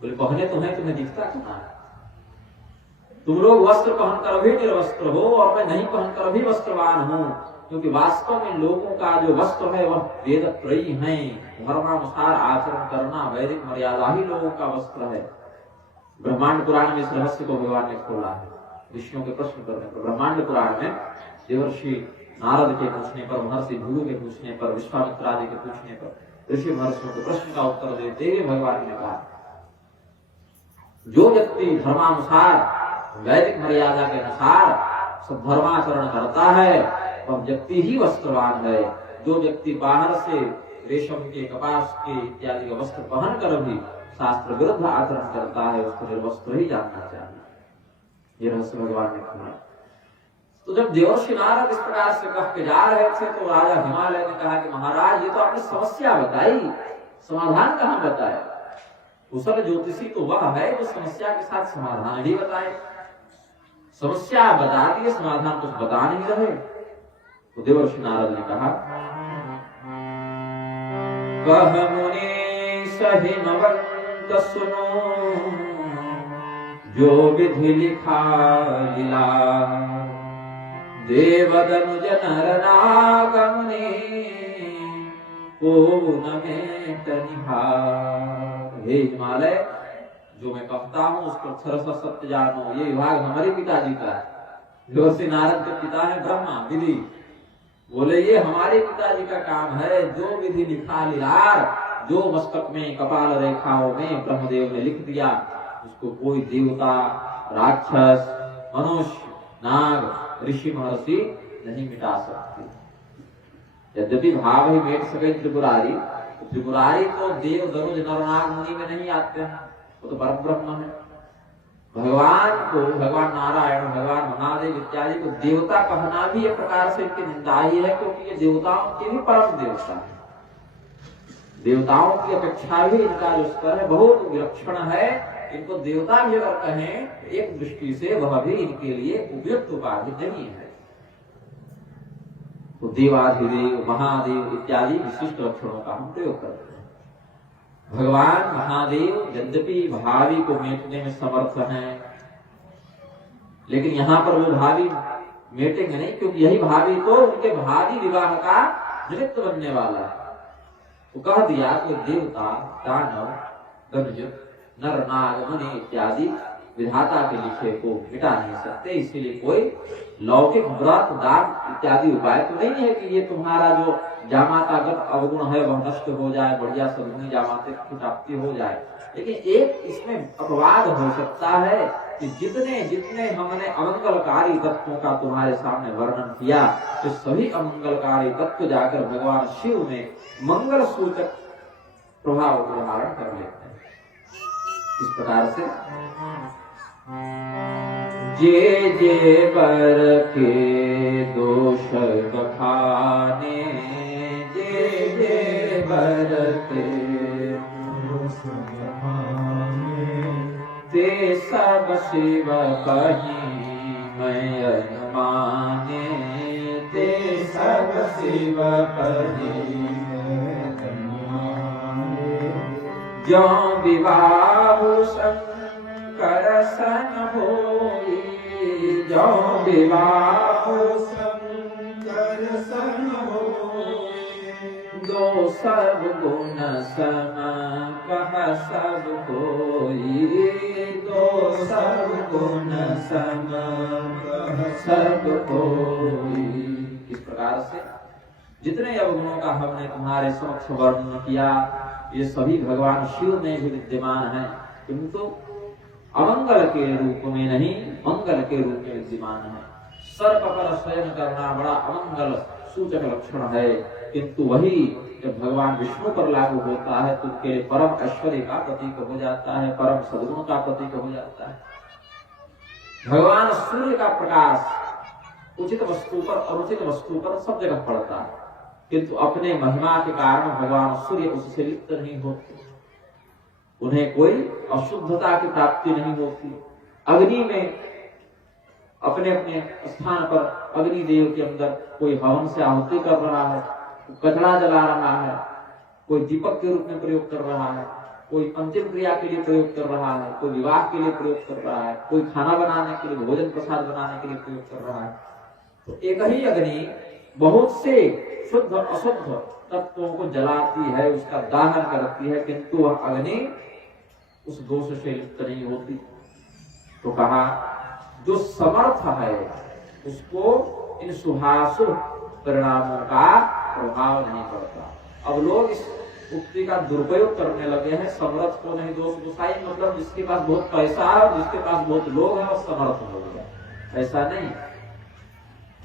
बोले पहने तो है, तुम्हें दिखता कहां है, तुम लोग वस्त्र पहनकर भी निर्वस्त्र हो और मैं नहीं पहनकर भी वस्त्रवान हूं, क्योंकि वास्तव में लोगों का जो वस्त्र है वह वेद त्रयी है, धर्मानुसार आचरण करना, वैदिक मर्यादा ही लोगों का वस्त्र है। ब्रह्मांड पुराण में इस रहस्य को भगवान ने खोला है, ऋषियों के प्रश्न करने पर। ब्रह्मांड पुराण में देवर्षि नारद के पूछने पर, महर्षि भृगु के पूछने पर, विश्वामित्र आदि के पूछने पर ऋषि महर्षियों के प्रश्न का उत्तर देते हुए भगवान ने कहा, जो व्यक्ति धर्मानुसार वैदिक मर्यादा के अनुसार सब धर्माचरण करता है वह व्यक्ति ही वस्त्रवान है। जो व्यक्ति बाहर से रेशम के, कपास के इत्यादि का वस्त्र पहन कर भी शास्त्र विरुद्ध आचरण करता है उसको निर्वस्त्र ही जानना चाहिए। ये रहस्य भगवान ने कहा। तो जब देवर्षि नारद इस प्रकार से कह के जा रहे थे तो राजा हिमालय ने कहा कि महाराज ये तो आपने समस्या बताई, समाधान कहाँ बताया। कुशल ज्योतिषी तो वह है जो समस्या के साथ समाधान ही बताए, समस्या बता दी समाधान कुछ बता नहीं रहे। तो देवर्षि नारद ने कहा, कह मुनि सहिनवंत सुनो, जो विधि लिखा लीला, देवदनुज नर नागमुनि, को न में तनिहार। हे हिमालय, जो मैं कहता हूँ उसको अक्षरशः सत्य जानो, ये विभाग हमारे पिताजी का है। देवर्षि नारद के पिता है ब्रह्मा विधि, बोले ये हमारे पिताजी का काम है। जो विधि लिखा लीलार, जो मस्तक में कपाल रेखाओं में ब्रह्मदेव ने लिख दिया, उसको कोई देवता, राक्षस, मनुष्य, नाग, ऋषि, महर्षि नहीं मिटा सकते। यद्यपि भाव ही मेट सके त्रिपुरारी, त्रिपुरारी तो देव दनुज नर नाग मुनि में नहीं आते हैं, वो तो परम ब्रह्म है। भगवान को, भगवान नारायण, भगवान महादेव इत्यादि को देवता कहना भी एक प्रकार से इनकी निंदा ही है, क्योंकि ये देवताओं के भी परम देवता है। देवताओं की अपेक्षा भी इनका जो स्तर है बहुत विलक्षण है। इनको देवता भी अगर कहें एक दृष्टि से वह भी इनके लिए उपयुक्त उपाधि नहीं है। तो देवाधिदेव, महादेव इत्यादि विशिष्ट लक्षणों का हम प्रयोग करते हैं। भगवान महादेव यद्यपि भावी को मेटने में समर्थ हैं, लेकिन यहाँ पर वो भावी मेटेंगे नहीं, क्योंकि यही भावी तो उनके भावी विवाह का निमित्त बनने वाला है। तो कह दिया कि देवता, दानव, दनुज, नर नाग मुनि इत्यादि विधाता के लिखे को मिटा नहीं सकते, इसीलिए कोई लौकिक व्रत दान इत्यादि उपाय तो नहीं है कि ये तुम्हारा जो जामातागत अवगुण है वह नष्ट हो जाए, बढ़िया सद्गुणी जामाते की प्राप्ति हो जाए। लेकिन एक इसमें अपवाद हो सकता है कि जितने जितने हमने अमंगलकारी तत्वों का तुम्हारे सामने वर्णन किया, तो सभी अमंगलकारी तत्व जाकर भगवान शिव में मंगल सूचक प्रभाव को धारण कर लेते हैं। इस प्रकार से जे जे बर के दोष बखाने, जे जे बर के दोष बखाने, ते सब शिव कहीं मैं अनुमाने, सब शिव परी जो विवाह शंकर सन होई, जो विवाह शंकर सन होई, दो सब गुण सम कह सब होई, दो सब गुण सम कह सब होई। इस प्रकार से जितने अवगुणों का हमने तुम्हारे समक्ष वर्णन किया, ये सभी भगवान शिव में भी विद्यमान है, किंतु अमंगल के रूप में नहीं, मंगल के रूप में विद्यमान है। सर्प पर शयन करना बड़ा अमंगल सूचक लक्षण है, किंतु वही जब भगवान विष्णु पर लागू होता है तो उसके परम ऐश्वर्य का प्रतीक हो जाता है, परम सद्गुण का प्रतीक हो जाता है। भगवान सूर्य का प्रकाश उचित वस्तु पर, अनुचित वस्तु पर सब जगह पड़ता है, किंतु अपने महिमा के कारण भगवान सूर्य उससे लिप्त नहीं होते, उन्हें कोई अशुद्धता की प्राप्ति नहीं होती। अग्नि में अपने अपने स्थान पर अग्निदेव के अंदर कोई हवन से आहुति कर रहा है, कचरा जला रहा है, कोई दीपक के रूप में प्रयोग कर रहा है, कोई अंतिम क्रिया के लिए प्रयोग कर रहा है, कोई विवाह के लिए प्रयोग कर रहा है, कोई खाना बनाने के लिए, भोजन प्रसाद बनाने के लिए प्रयोग कर रहा है। तो एक ही अग्नि बहुत से शुद्ध अशुद्ध तत्वों को जलाती है, उसका दहन करती है, किंतु वह अग्नि उस दोष से लिप्त नहीं होती। तो कहा जो समर्थ है उसको इन शुभाशुभ परिणामों का प्रभाव नहीं पड़ता। अब लोग इस उक्ति का दुरुपयोग करने लगे हैं, समर्थ को नहीं दोष गोसाई, मतलब जिसके पास बहुत पैसा है और जिसके पास बहुत लोग हैं और समर्थ हो गया, ऐसा नहीं।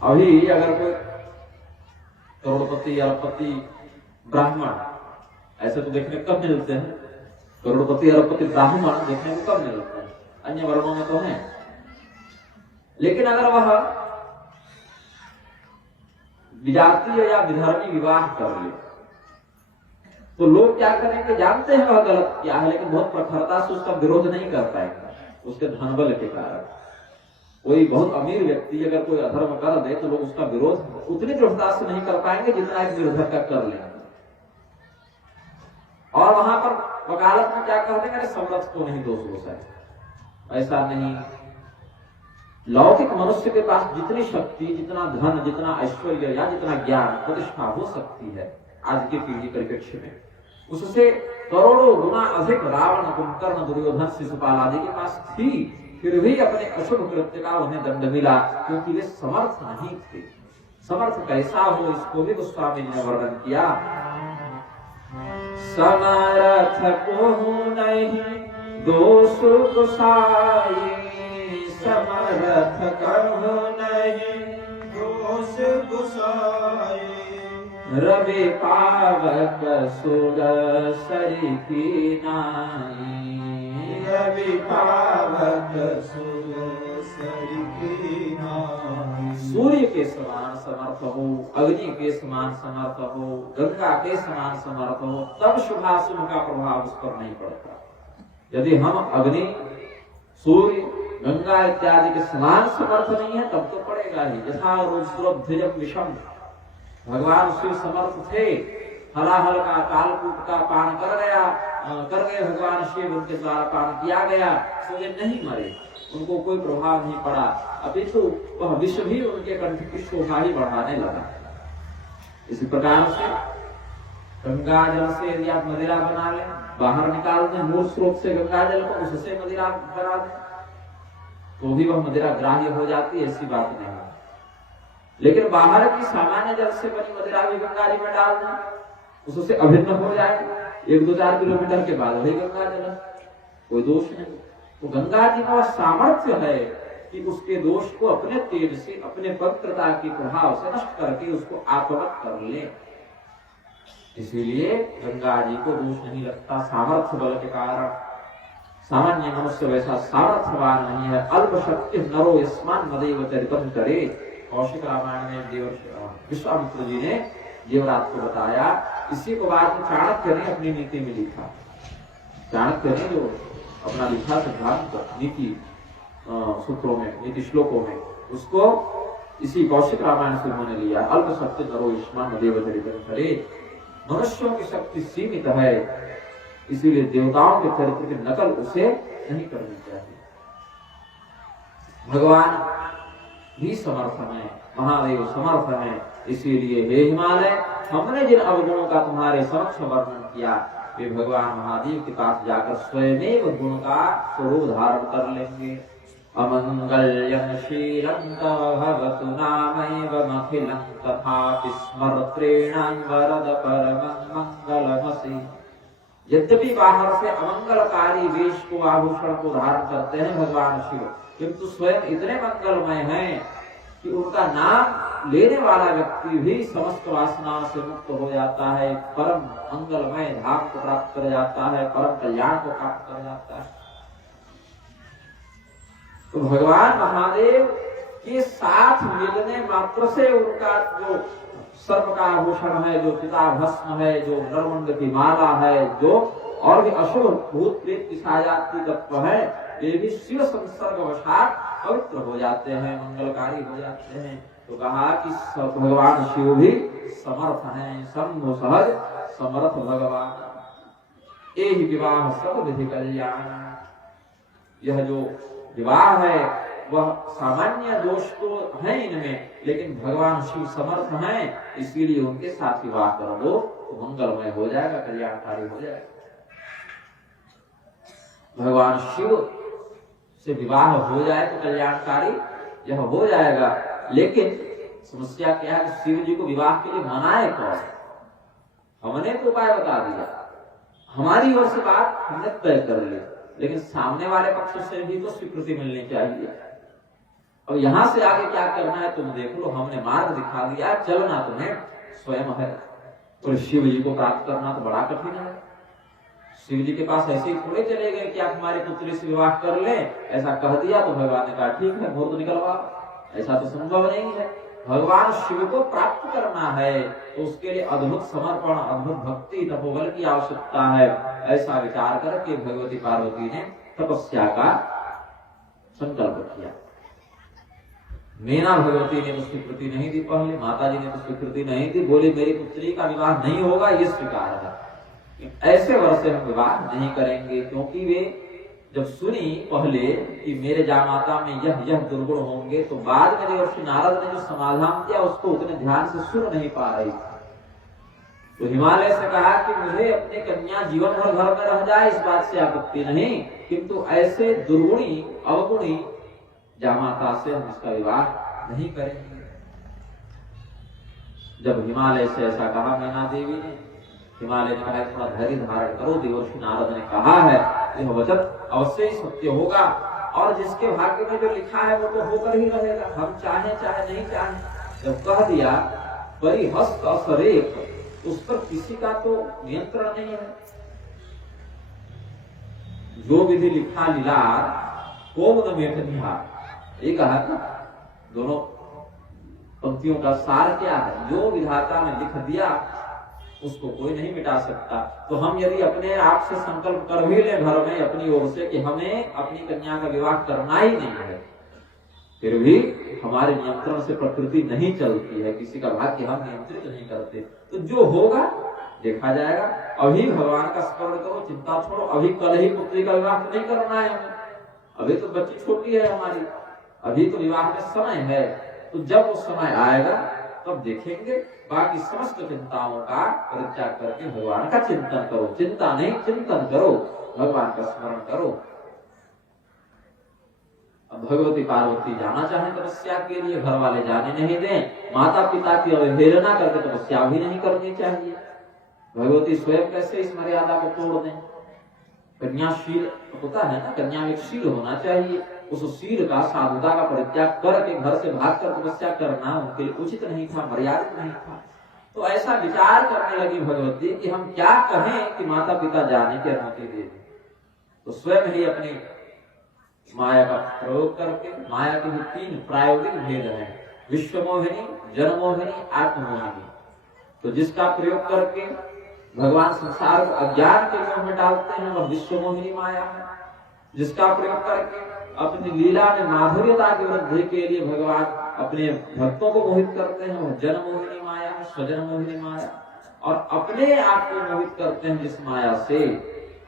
अभी अगर कोई करोड़पति, अरबपति, ब्राह्मण, ऐसे तो देखने कब मिलते हैं, करोड़पति, अरबपति, ब्राह्मण देखने को कब मिलते हैं, अन्य वर्णों में तो है। लेकिन अगर वह विजातीय या विधर्मी विवाह कर ले तो लोग क्या करेंगे, जानते हैं वह गलत क्या है, लेकिन बहुत प्रखरता से उसका विरोध नहीं कर पाएगा, उसके धनबल के कारण। कोई बहुत अमीर व्यक्ति अगर कोई अधर्म कर दे तो लोग उसका विरोध उतनी दृढ़ता से नहीं कर पाएंगे जितना एक निर्धर का कर लेंगे, और वहां पर वकालत में क्या कर देंगे, समर्थ को नहीं दोष गोसाई। ऐसा नहीं। लौकिक मनुष्य के पास जितनी शक्ति, जितना धन, जितना ऐश्वर्य या जितना ज्ञान, प्रतिष्ठा हो सकती है आज के पीढ़ी परिप्रेक्ष्य में, उससे करोड़ों गुना अधिक रावण, कुंभकर्ण, दुर्योधन, शिशुपाल आदि के पास थी, फिर भी अपने अशुभ कृत्य का उन्हें दंड मिला, क्योंकि वे समर्थ नहीं थे। समर्थ कैसा हो इसको भी गोस्वामी ने वर्णन किया। समर्थ को नहीं दोष गोसाई, समर्थ कहो नहीं दोष गोसाई, रवि पावक सुर सरी की नाई, रवि पावक सुर सरी की नाई। सूर्य के समान समर्थ हो, अग्नि के समान समर्थ हो, गंगा के समान समर्थ हो, तब शुभाशुभ का प्रभाव उस पर नहीं पड़ता। यदि हम अग्नि, सूर्य, गंगा इत्यादि के समान समर्थ नहीं है तब तो पड़ेगा ही। यथा रुद्रोध्वजम विषम, भगवान शिव समर्थ थे, हलाहल का, कालकूट का पान कर गए भगवान शिव, उनके द्वारा पान किया गया, तो वे नहीं मरे, उनको कोई प्रभाव नहीं पड़ा, अपितु वह विष भी उनके कंठ की शोभा ही बढ़ाने लगा। इसी प्रकार से गंगा जल से यदि आप मदिरा बना लें, बाहर निकाल दें मूल स्रोत से गंगा जल को, उससे मदिरा बना दें तो भी वह मदिरा ग्राह्य हो जाती है, ऐसी बात नहीं। लेकिन बाहर की सामान्य जल से बनी मदिरा भी गंगा जी में डाल दें, उससे अभिन्न हो जाएगा, 1-2-4 किलोमीटर के बाद वही गंगा जल, कोई दोष नहीं। तो गंगा जी का सामर्थ्य है कि उसके दोष को अपने तेज से, अपने पवित्रता के प्रभाव से नष्ट करके उसको आपवत कर ले। इसीलिए गंगा जी को दोष नहीं लगता सामर्थ्य बल के कारण। सामान्य मनुष्य वैसा सामर्थ्यवान नहीं है। अल्प शक्ति नरो यस्मान मदेव चरितम करे। कौशिक रामायण में विश्वामित्र जी ने देवराज को बताया। इसी को बाद में चाणक्य ने अपनी नीति में लिखा। चाणक्य ने जो अपना लिखा सिद्धांत नीति सूत्रों में, नीति श्लोकों में, उसको इसी कौशिक रामायण से उन्होंने लिया। अल्प शक्ति नरो युष्मान देवचरित्र करे, मनुष्यों की शक्ति सीमित है, इसीलिए देवताओं के चरित्र की नकल उसे नहीं करनी चाहिए। भगवान भी समर्थ है, महादेव समर्थ है, इसीलिए हे हिमालय, हमने जिन अवगुणों का तुम्हारे समक्ष वर्णन किया वे भगवान महादेव के पास जाकर स्वयं गुण का स्वरूप धारण कर लेंगे। अमंगल्यं शीलं तव भवतु नामैवमखिलं तथापि स्मर्त्रेणां वरद परमं मंगलमसि। यद्यपि बाहर से अमंगलकारी वेश को, आभूषण को धारण करते हैं भगवान शिव, किंतु स्वयं इतने मंगलमय हैं कि उनका नाम लेने वाला व्यक्ति भी समस्त वासनाओं से मुक्त हो जाता है, परम मंगलमय धाम को प्राप्त कर जाता है, परम कल्याण को प्राप्त कर जाता है। तो भगवान महादेव के साथ मिलने मात्र से उनका जो सर्प का आभूषण है, जो चिताभस्म है, जो नरमुंड की माला है, जो और भी अशुभ भूत प्रेत पिशाचादि तत्व है, ये भी शिव संसर्ग वशात पवित्र हो जाते हैं, मंगलकारी हो जाते हैं। तो कहा कि भगवान शिव भी समर्थ हैं, शंभु सहज समर्थ भगवान। एहि विवाह सब विधि कल्याण। यह जो विवाह है वह सामान्य दोष तो है इनमें, लेकिन भगवान शिव समर्थ हैं, इसीलिए उनके साथ विवाह कर लो तो मंगलमय हो जाएगा, कल्याणकारी हो जाएगा। भगवान शिव से विवाह हो जाए तो कल्याणकारी यह हो जाएगा। लेकिन समस्या क्या है, शिव जी को विवाह के लिए मनाए कौन? हमने तो उपाय बता दिया, हमारी ओर से बात हमने तय कर ली, लेकिन सामने वाले पक्ष से भी तो स्वीकृति मिलनी चाहिए। और यहां से आगे क्या करना है तुम देख लो, हमने मार्ग दिखा दिया, चलना तुम्हें स्वयं है। तो शिव जी को प्राप्त करना तो बड़ा कठिन है। शिव जी के पास ऐसे ही थोड़े चले गए कि आप हमारे पुत्री से विवाह कर ले, ऐसा कह दिया तो भगवान ने कहा ठीक है मुहूर्त निकलवा। ऐसा तो संभव नहीं है। भगवान शिव को प्राप्त करना है तो उसके लिए अद्भुत समर्पण, अद्भुत भक्ति, तपोबल की आवश्यकता है। ऐसा विचार करके भगवती पार्वती ने तपस्या का संकल्प किया। मीना भगवती ने तो स्वीकृति नहीं दी, पहले माता जी ने तो स्वीकृति नहीं दी, बोली मेरी पुत्री का विवाह नहीं होगा, ये स्वीकार है, ऐसे वर्ष से हम विवाह नहीं करेंगे। क्योंकि वे जब सुनी पहले कि मेरे जामाता में यह दुर्गुण होंगे, तो बाद में देवर्षि नारद ने जो समाधान दिया उसको उतने ध्यान से सुन नहीं पा रही। तो हिमालय से कहा कि मुझे अपनी कन्या जीवन भर घर में रह जाए, इस बात से आपत्ति नहीं, किंतु ऐसे दुर्गुणी अवगुणी जामाता से हम इसका विवाह नहीं करेंगे। जब हिमालय से ऐसा कहा मीना देवी ने, हिमालय ने कहा थोड़ा धैर्य धारण करो, देवर्षि नारद ने कहा है यह वचन अवश्य ही सत्य होगा, और जिसके भाग्य में जो लिखा है वो तो होकर ही रहेगा, हम चाहे चाहे नहीं चाहे। जब कह दिया परिहस्त असरेख, उस पर किसी का तो नियंत्रण नहीं है। जो विधि लिखा लीलार कोम न मेठनिहार, ये कहा था। दोनों पंक्तियों का सार क्या है? जो विधाता ने लिख दिया उसको कोई नहीं मिटा सकता। तो हम यदि अपने आप से संकल्प कर भी ले घर में अपनी ओर से कि हमें अपनी कन्या का विवाह करना ही नहीं है, फिर भी हमारे नियंत्रण से प्रकृति नहीं चलती है, किसी का भाग्य हम नियंत्रित नहीं करते। तो जो होगा देखा जाएगा। अभी भगवान का स्मरण करो, चिंता छोड़ो। अभी कल ही पुत्री का विवाह नहीं करना है हमें, अभी तो बच्ची छोटी है हमारी, अभी तो विवाह में समय है। तो जब वो समय आएगा तब देखेंगे। बाकी समस्त चिंताओं का परित्याग करके भगवान का चिंतन करो, चिंता नहीं चिंतन करो, भगवान का स्मरण करो। अब भगवती पार्वती जाना चाहे तपस्या के लिए, घर वाले जाने नहीं दें, माता पिता की अवहेलना करके तपस्या भी नहीं करनी चाहिए। भगवती स्वयं कैसे इस मर्यादा को तोड़ दें? कन्याशील होता है ना, कन्या में शील होना चाहिए। उस शील का, साधुता का परित्याग करके घर से भागकर तपस्या करना उनके लिए उचित नहीं था, मर्यादित नहीं था। तो ऐसा विचार करने लगी भगवती कि हम क्या कहें कि माता पिता जाने की अनुमति दे दें। तो स्वयं ही अपनी माया का प्रयोग करके, माया के भी 3 प्रायोगिक भेद हैं, विश्वमोहिनी, जनमोहिनी, आत्ममोहिनी। तो जिसका प्रयोग करके भगवान संसार को अज्ञान के मोह में डालते हैं वह विश्वमोहिनी माया है। जिसका प्रयोग करके अपनी लीला में माधुर्यता की वृद्धि के लिए भगवान अपने भक्तों को मोहित करते हैं, वो जन मोहिनी माया है, स्वजन मोहिनी माया, और अपने आप को मोहित करते हैं जिस माया से,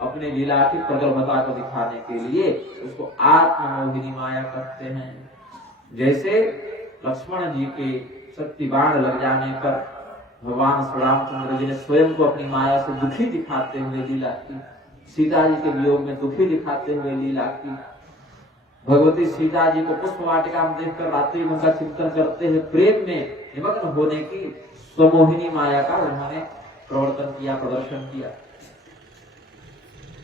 अपने लीला की प्रगल्भता को दिखाने के लिए उसको आत्म मोहिनी माया करते हैं। जैसे लक्ष्मण जी के शक्ति बाण लग जाने पर भगवान श्री रामचंद्र जी ने स्वयं को अपनी माया से दुखी दिखाते हुए लीला की, सीता जी के वियोग में दुखी दिखाते हुए लीला की। भगवती सीता जी को पुष्प वाटिका में देखकर रात्रि में उनका चिंतन करते हुए प्रेम में निमग्न होने की स्वमोहिनी माया का उन्होंने प्रवर्तन किया, प्रदर्शन किया।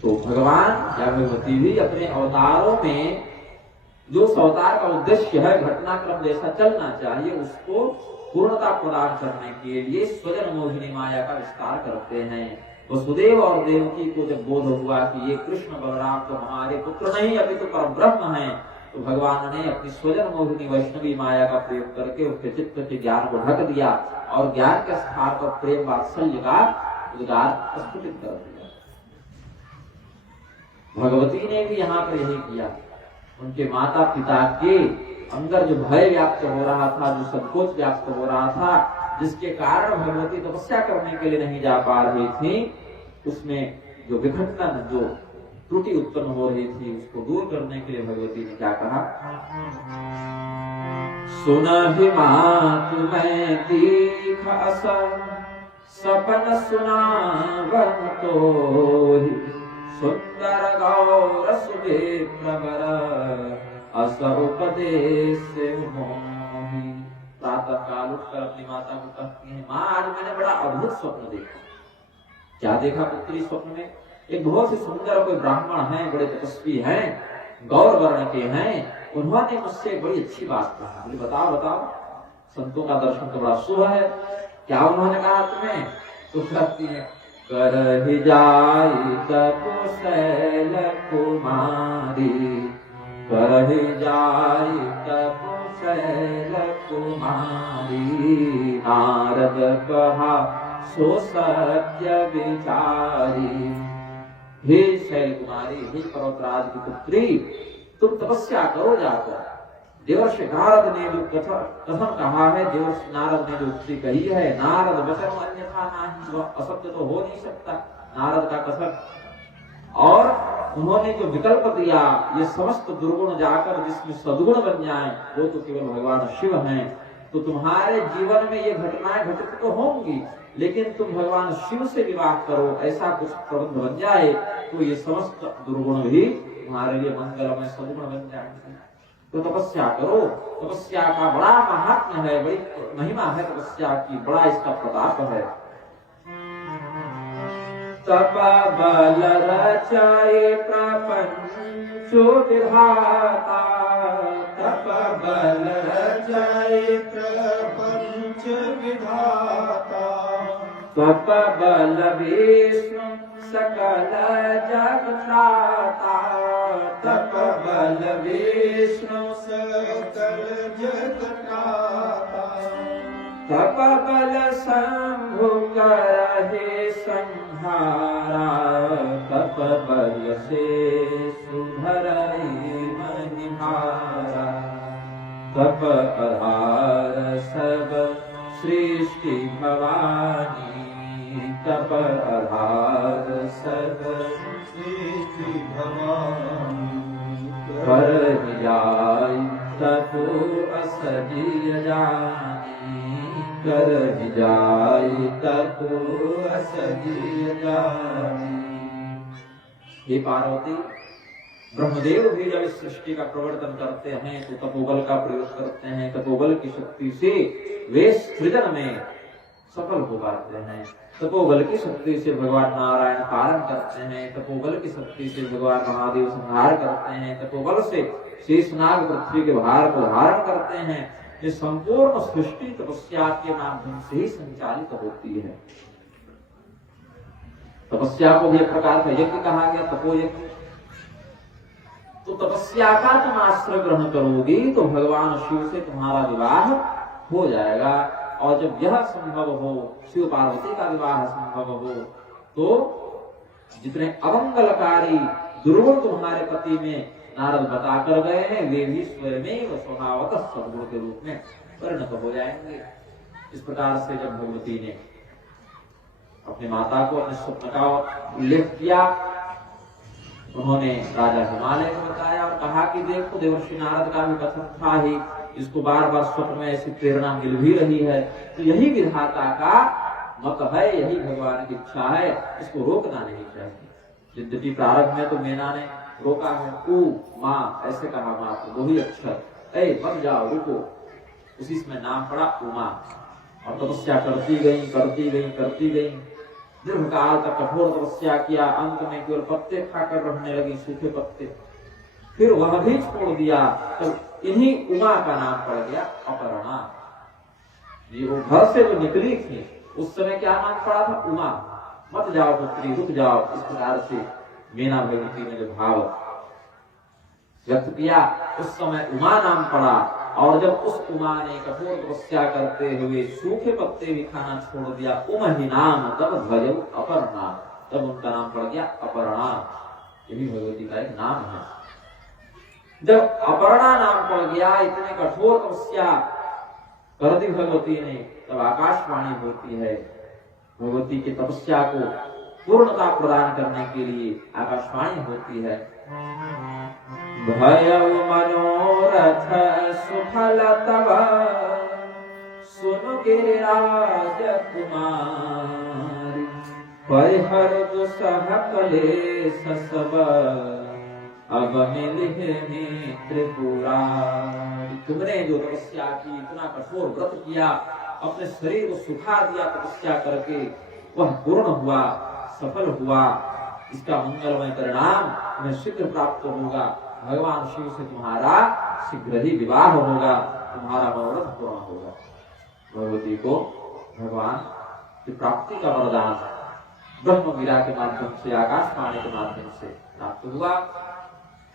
तो भगवान या भगवती भी अपने अवतारों में जो अवतार का उद्देश्य है, घटनाक्रम जैसा चलना चाहिए, उसको पूर्णता प्रदान करने के लिए स्वजन मोहिनी माया का विस्तार करते हैं। वसुदेव और देवकी को जब बोध हुआ कि ये कृष्ण बलराम तो हमारे पुत्र नहीं अपितु परब्रह्म हैं, तो भगवान ने अपनी स्वजन मोहिनी वैष्णवी माया का प्रयोग करके उसके चित्त के ज्ञान को ढक दिया और ज्ञान के स्थान पर प्रेम वात्सल्य का उद्गार स्फुटित कर दिया। भगवती ने भी यहाँ पर यही किया। उनके माता पिता के अंदर जो भय व्याप्त हो रहा था, जो संकोच व्याप्त हो रहा था, जिसके कारण भगवती तपस्या करने के लिए नहीं जा पा रही थी, उसमें जो विघटन, जो त्रुटि उत्पन्न हो रही थी, उसको दूर करने के लिए भगवती ने क्या कहा? सुनहि मातु मैं दीख असन, सपन सुनावन तोहि, सुंदर गौर सुबे प्रवर, अस उपदेश मोहि। प्रातः काल उठकर अपनी माता को कहती है, माँ आज मैंने बड़ा अद्भुत स्वप्न देखा। क्या देखा पुत्री स्वप्न में? एक बहुत ही सुंदर कोई ब्राह्मण है, बड़े तपस्वी हैं, गौर वर्ण के हैं, उन्होंने मुझसे बड़ी अच्छी बात कहा। बोले बताओ बताओ, संतों का दर्शन तो बड़ा शुभ है, क्या उन्होंने कहा तुम्हें? तो कहती है, करहि जाई तपशैल कुमारी, करहि जाई तपशैल कुमारी, नारद कहा सो सत्य विचारी। हे शैल कुमारी, हे पर्वतराज की पुत्री, तुम तपस्या करो जाकर। देवर्षि नारद ने जो कथन कहा है, देवर्षि नारद ने जो उक्ति कही है, नारद वचन अन्यथा नहीं, वह असत्य तो हो नहीं सकता नारद का कथन। और उन्होंने जो विकल्प दिया, ये समस्त दुर्गुण जाकर जिसमें सद्गुण बन जाए, वो तो केवल भगवान शिव हैं। तो तुम्हारे जीवन में ये घटनाएं घटित तो होंगी, लेकिन तुम भगवान शिव से विवाह करो, ऐसा कुछ प्रबंध बन जाए तो ये समस्त दुर्गुण भी तुम्हारे लिए मंगलमय सद्गुण बन जाएंगे। तो तपस्या करो। तपस्या का बड़ा महात्म्य है, बड़ी महिमा है तपस्या की, बड़ा इसका प्रताप है। तप बल रचाए प्रपंच विधाता, तप बल रचाए प्रपंच विधाता, तप बल विष्णु सकल जग त्राता, तप बल विष्णु सकल जग त्राता, तप बल शंभु करहि संहारा, तप बल से सुधरहि मनिहारा, तप आधार सब सृष्टि भवानी, तप आधार सब सृष्टि भवानी, करहि जाय तपो असजिय जानी, करहि जाय तपो असजिय जानी। हे पार्वती, ब्रह्मदेव भी जब इस सृष्टि का प्रवर्तन करते हैं तो तपोबल का प्रयोग करते हैं। तपोबल की शक्ति से वे सृजन में सफल हो पाते हैं। तपोबल की शक्ति से भगवान नारायण पालन करते हैं। तपोबल की शक्ति से भगवान महादेव संहार करते हैं। तपोबल से शेषनाग पृथ्वी के भार को धारण करते हैं। ये संपूर्ण सृष्टि तपस्या के माध्यम से ही संचालित होती है। तपस्या को भी एक प्रकार का यज्ञ कहा गया, तपोयज्ञ। तो तपस्या का तुम आश्रय ग्रहण करोगी तो भगवान शिव से तुम्हारा विवाह हो जाएगा। और जब यह संभव हो, शिव पार्वती का विवाह संभव हो, तो जितने अमंगलकारी दुर्गुण तुम्हारे पति में नारद बता कर गए हैं, वे भी स्वयं स्वभावतः सद्गुरु के रूप में परिणत हो जाएंगे। इस प्रकार से जब भगवती ने अपनी माता को अपने स्वप्न का उल्लेख किया, उन्होंने राजा हिमालय को बताया और कहा कि देखो देवर्षि नारद का भी कथन था ही, इसको बार बार स्वप्न में ऐसी प्रेरणा मिल भी रही है, तो यही विधाता का मत है, यही भगवान की इच्छा है, इसको रोकना नहीं चाहिए। यद्यपि प्रारंभ में तो मीना ने रोका है, ऊ माँ ऐसे कहा, माँ तो वही अक्षर, ए बन जाओ रुको, उसी में नाम पड़ा उमा। और तपस्या करती गई करती गई करती गई, दीर्घकाल तक कठोर तपस्या किया, अंत में केवल पत्ते खाकर रहने लगी, सूखे पत्ते। फिर वह भी छोड़ दिया, तो इन्हीं उमा का नाम पड़ गया अपर्णा। ये वो घर से जो निकली थी उस समय क्या नाम पड़ा था? उमा। मत जाओ पुत्री, रुक जाओ। इस प्रकार से मीना भगवती ने जो भाव व्यक्त किया, उस समय उमा नाम पड़ा। और जब उस उमा ने कठोर तपस्या करते हुए सूखे पत्ते भी खाना छोड़ दिया, उमहि नाम तब भजौ अपर्णा, तब उनका नाम पड़ गया अपर्णा। यही भगवती का एक नाम है। जब अपर्णा नाम पड़ गया, इतने कठोर तपस्या कर दी भगवती ने, तब आकाशवाणी होती है। भगवती की तपस्या को पूर्णता प्रदान करने के लिए आकाशवाणी होती है। भयउ मनोरथ सुफल तव, सुन गिरिराज कुमारी, परिहर दुसह कलेश सब, अब मिलिहे त्रिपुरारी। तुमने जो तपस्या की, इतना कठोर व्रत किया, अपने शरीर को सुखा दिया तपस्या करके, वह पूर्ण हुआ, सफल हुआ। इसका मंगलमय परिणाम तुम्हें शीघ्र प्राप्त होगा। भगवान शिव से तुम्हारा शीघ्र ही विवाह होगा, तुम्हारा मनोरथ पूर्ण होगा। भगवती को भगवान की प्राप्ति का वरदान ब्रह्मवीरा के माध्यम से, आकाशवाणी के माध्यम से प्राप्त हुआ।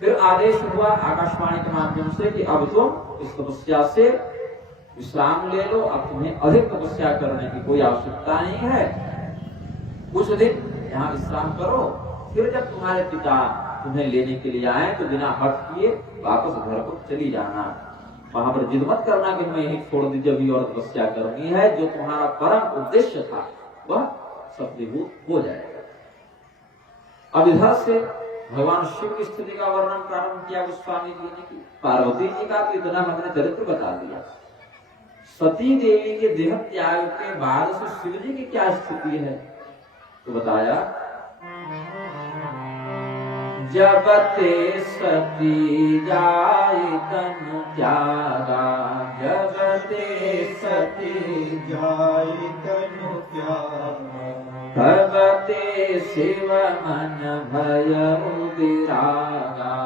फिर आदेश हुआ आकाशवाणी के माध्यम से कि अब तुम इस तपस्या से विश्राम ले लो, अब तुम्हें अधिक तपस्या करने की कोई आवश्यकता नहीं है। कुछ दिन यहाँ विश्राम करो, फिर जब तुम्हारे पिता तुम्हें लेने के लिए आए तो बिना हट किए वापस घर को चली जाना। वहां पर जिद मत करना कि मैं यही छोड़ दी, जब और तपस्या करनी है। जो तुम्हारा परम उद्देश्य था वह सफलीभूत हो जाएगा। अब इधर से भगवान शिव की स्थिति का वर्णन प्रारंभ किया गोस्वामी जी ने। पार्वती जी का तो इतना हमने चरित्र बता दिया। सती देवी के देह त्याग के बाद से शिव जी की क्या स्थिति है तो बताया, जब ते सती जाय तनु त्यागा, जब ते सती जाय तनु त्यागा, तब ते शिव मन भयउ विरागा,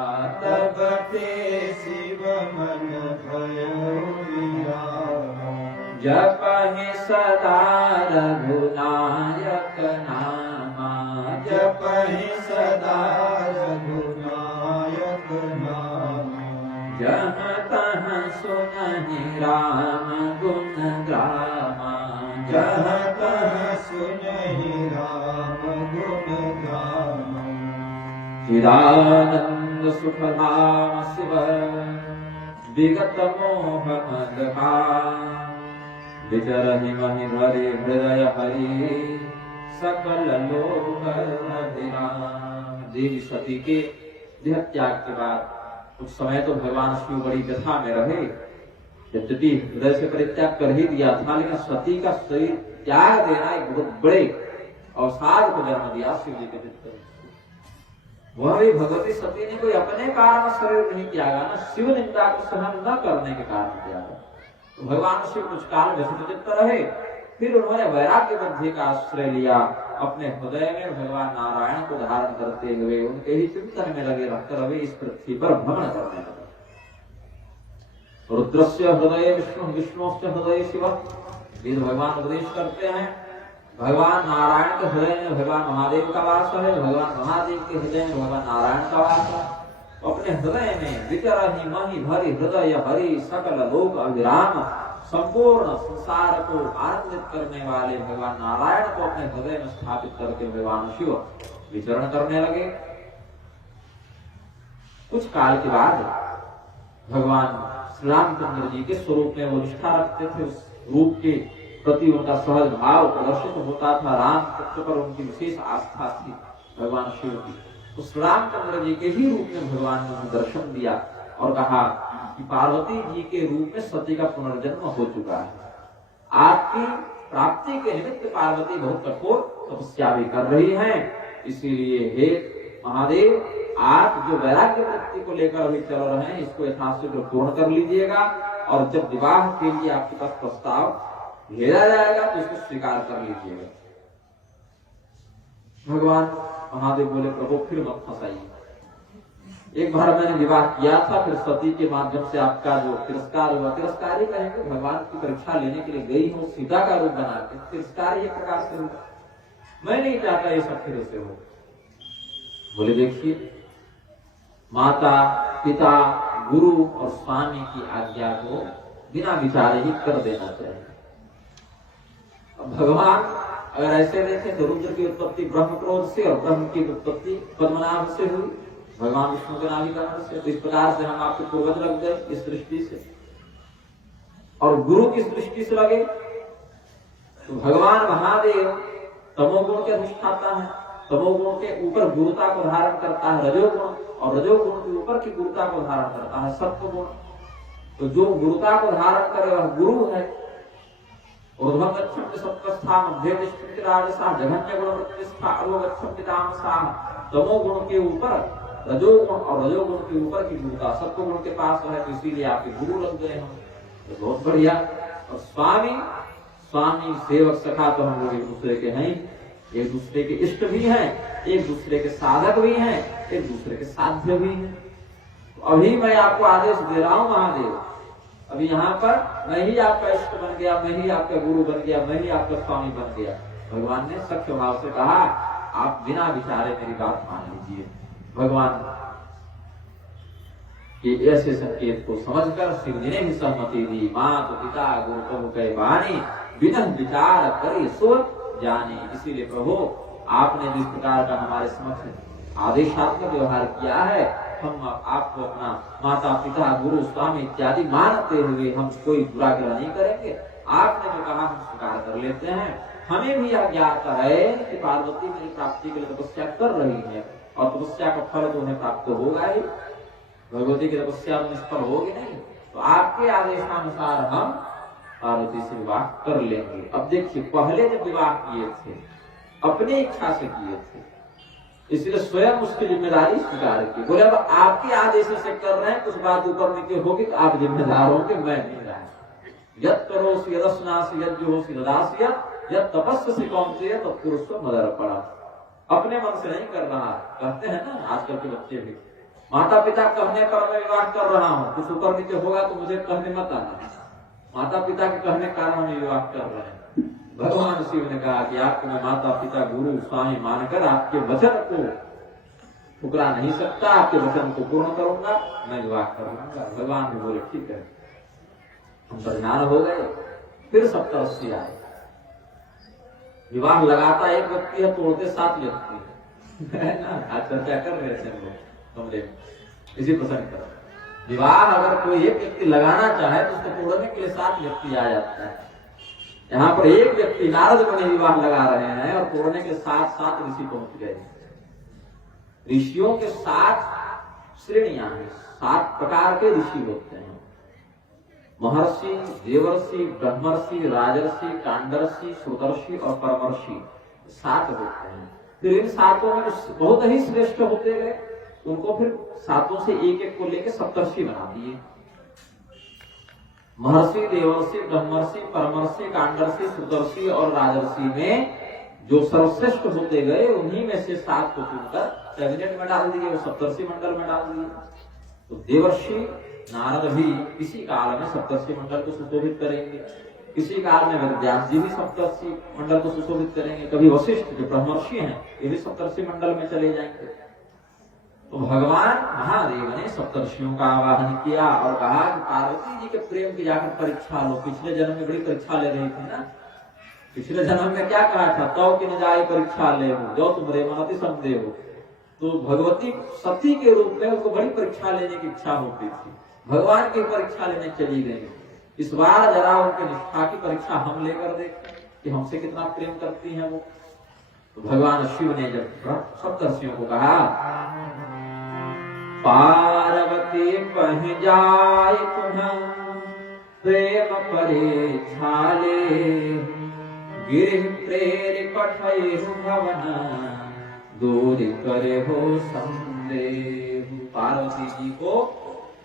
तब ते शिव मन भयउ विरागा। जपहि सदा रघुनायक नामा, जपहि सदा रघुनायक नामा, जहाँ तहाँ सुनहि राम गुण गामा, जहाँ तहाँ सुनहि राम गुण गामा। चिदानंद सुखधाम शिव, विगत मोह मदहा, विचरहि महि भरे हृदय हरि, सकल लोक अभिराम। देवी सती के देह त्याग के बाद कुछ समय तो भगवान शिव बड़ी व्यथा में रहे। यद्यपि हृदय से परित्याग कर ही दिया था, लेकिन सती का शरीर त्याग देना एक बहुत बड़े अवसाद को जन्म दिया शिव जी के चित्त। वह भी भगवती सती ने कोई अपने कारण शरीर नहीं त्यागा ना, शिव निंदा को सहन न करने के कारण त्यागा। तो भगवान शिव कुछ काल व्यथित चित्त रहे, फिर उन्होंने वैराग्य बुद्धि का आश्रय लिया। अपने हृदय में भगवान नारायण को धारण करते हुए उनके ही चिंतन में लगे रहकर वे इस पृथ्वी पर भ्रमण करने लगे। रुद्रस्य हृदय विष्णु, विष्णुस्य हृदय शिव, वेद भगवान उपदेश करते हैं। भगवान नारायण के हृदय में भगवान महादेव का वास है, भगवान महादेव के हृदय में भगवान नारायण का वास है। अपने हृदय में विचरहि महि भरि हृदय हरि, सकल लोक अभिराम। संपूर्ण संसार को आनंदित करने वाले भगवान नारायण को अपने हृदय में स्थापित करके भगवान शिव विचरण करने लगे। कुछ काल के बाद भगवान श्री रामचंद्र जी के स्वरूप में वो निष्ठा रखते थे, उस रूप के प्रति उनका सहज भाव प्रदर्शित होता था। राम तत्व पर उनकी विशेष आस्था थी भगवान शिव की। तो श्री रामचंद्र जी के ही रूप में भगवान ने दर्शन दिया और कहा कि पार्वती जी के रूप में सती का पुनर्जन्म हो चुका है। आपकी प्राप्ति के निमित्त पार्वती बहुत कठोर तपस्या भी कर रही हैं, इसीलिए हे महादेव, आप जो वैराग्य वृत्ति को लेकर अभी चल रहे हैं इसको यथाशीघ्र पूर्ण कर लीजिएगा, और जब विवाह के लिए आपके पास प्रस्ताव भेजा जाएगा तो उसको स्वीकार कर लीजिएगा। भगवान महादेव बोले, प्रभु फिर मत फंसाइए। एक बार मैंने विवाह किया था, फिर सती के माध्यम से आपका जो तिरस्कार हुआ, तिरस्कार ही कहेंगे, भगवान की परीक्षा लेने के लिए गई हूँ सीता का रूप बना के, तिरस्कार ये प्रकार से हुआ। मैं नहीं चाहता ये सब फिर से हो। बोले देखिए, माता पिता गुरु और स्वामी की आज्ञा को बिना विचारे ही कर देना चाहिए। अब भगवान अगर ऐसे देखे तो रुद्र की उत्पत्ति ब्रह्म क्रोध से और ब्रह्म की उत्पत्ति पद्मनाभ से हुई, भगवान विष्णु के नाभि कमल से। तो इस प्रकार से हम आपके पूर्वज लग गए इस दृष्टि से, और गुरु किस दृष्टि से लगे तो भगवान महादेव तमोगुण के अधिष्ठाता है, तमोगुण के ऊपर गुरुता को धारण करता है रजोगुण, और रजोगुण के ऊपर की गुरुता को धारण करता है सत्वगुण। तो जो गुरुता को धारण करे वह गुरु है। ऊर्ध्वं गच्छन्ति सत्वस्था, मध्ये तिष्ठन्ति राजसा, जघन्य गुण प्रतिष्ठा, अधो गच्छन्ति तामसाः। तमोगुण के ऊपर रजोगुण और रजोगुण के ऊपर की गुरुता सत्वगुण के पास है, तो इसीलिए आपके गुरु लग गए हम। तो बहुत बढ़िया। और स्वामी स्वामी सेवक सखा तो हम लोग एक दूसरे के हैं, एक दूसरे के इष्ट भी हैं, एक दूसरे के साधक भी हैं, एक दूसरे के साध्य भी हैं। तो अभी मैं आपको आदेश दे रहा हूं महादेव, अभी यहाँ पर मैं ही आपका इष्ट बन गया, मैं ही आपका गुरु बन गया, मैं ही आपका स्वामी बन गया। भगवान ने सख्य भाव से कहा, आप बिना विचारे मेरी बात मान लीजिए। भगवान के ऐसे संकेत को समझकर शिव जी ने भी सहमति दी। मात पिता गुरु प्रभु कह बानी, बिना विचार करे सो जाने। इसीलिए प्रभु आपने जिस प्रकार का हमारे समक्ष आदेशात्मक व्यवहार किया है, हम आपको अपना माता पिता गुरु स्वामी इत्यादि मानते हुए हम कोई बुरा ग्रह नहीं करेंगे। आपने जो कहा हम स्वीकार कर लेते हैं। हमें भी यह ज्ञात है कि पार्वती मेरी प्राप्ति के लिए तपस्या कर रही है, और तपस्या का फल तो उन्हें प्राप्त होगा ही, भगवती की तपस्या तो निष्फल होगी नहीं। तो आपके आदेशानुसार हम पार्वती से विवाह कर लेंगे। अब देखिए, पहले जब विवाह किए थे अपनी इच्छा से किए थे, इसलिए स्वयं उसकी जिम्मेदारी स्वीकार की। बोले अब आपके आदेश से कर रहे हैं, कुछ बात ऊपर नीचे होगी तो आप जिम्मेदार होंगे, मैं नहीं रहा। यद करोसि यदस्नासि यज्ञोसि ददासि यद तपस्यसि कौन्तेय तत्पुरुषो मदर्पणः। अपने मन से नहीं कर रहा। कहते हैं ना आजकल के बच्चे भी, माता पिता कहने पर मैं विवाह कर रहा हूँ, कुछ ऊपर नीचे होगा तो मुझे कहने मत आना। माता पिता के कहने के कारण हम विवाह कर रहे हैं। भगवान शिव ने कहा कि आपको मैं माता पिता गुरु स्वामी मानकर आपके वचन को ठुकरा नहीं सकता, आपके वचन को पूर्ण करूंगा, मैं विवाह कर लूंगा। भगवान भी बोले ठीक है। हम परिणाम हो गए। फिर सप्तऋषि आए। विवाह लगाता एक व्यक्ति है, तोड़ते 7 व्यक्ति है ना। आज चर्चा कर रहे थे हम लोग कमरे में इसी प्रसंग पर। विवाह अगर कोई एक व्यक्ति लगाना चाहे तो उसको तोड़ने के लिए 7 व्यक्ति आ जाता है। यहाँ पर एक व्यक्ति नारद मुनि विवाह लगा रहे हैं और तोड़ने के 7 ऋषि पहुंच गए। ऋषियों के 7 श्रेणियां हैं, 7 प्रकार के ऋषि होते हैं। महर्षि, देवर्षि, ब्रह्मर्षि, राजर्षि, कांडर्षि, श्रुतर्षि और परमर्षि, 7 होते हैं। फिर इन 7 में बहुत ही श्रेष्ठ होते गए, उनको फिर 7 से एक को लेकर सप्तर्षि बना दिए। महर्षि, देवर्षि, ब्रह्मर्षि, परमर्षि, कांडर्षि, श्रुतर्षि और राजर्षि में जो सर्वश्रेष्ठ होते गए, उन्हीं में से 7 को चुनकर कैबिनेट में डाल दिए, वो सप्तर्षि मंडल में डाल दिए। तो देवर्षि नारद भी किसी काल में सप्तर्षि मंडल को सुशोभित करेंगे, किसी काल में व्यास जी भी सप्तर्षि मंडल को सुशोभित करेंगे, कभी वशिष्ठ जो ब्रह्मर्षि हैं ये भी सप्तर्षि मंडल में चले जाएंगे। तो भगवान महादेव ने सप्तर्षियों का आवाहन किया और कहा कि पार्वती जी के प्रेम की जाकर परीक्षा लो। पिछले जन्म में बड़ी परीक्षा ले रही थी ना। पिछले जन्म में क्या कहा था, तो कि न जाए परीक्षा ले हो, जो तुम रे मनति संदेह हो। तो भगवती सती के रूप में उनको बड़ी परीक्षा लेने की इच्छा होती थी, भगवान की परीक्षा लेने चली गई। इस बार जरा उनके निष्ठा की परीक्षा हम लेकर देखें कि हमसे कितना प्रेम करती हैं वो। तो भगवान शिव ने जब सप्तर्षियों को कहा, पार्वती पह जाय तुम्हें प्रेम परीक्षा ले, गिर प्रेर पठय भवन दूर करे हो संदेह। पार्वती जी को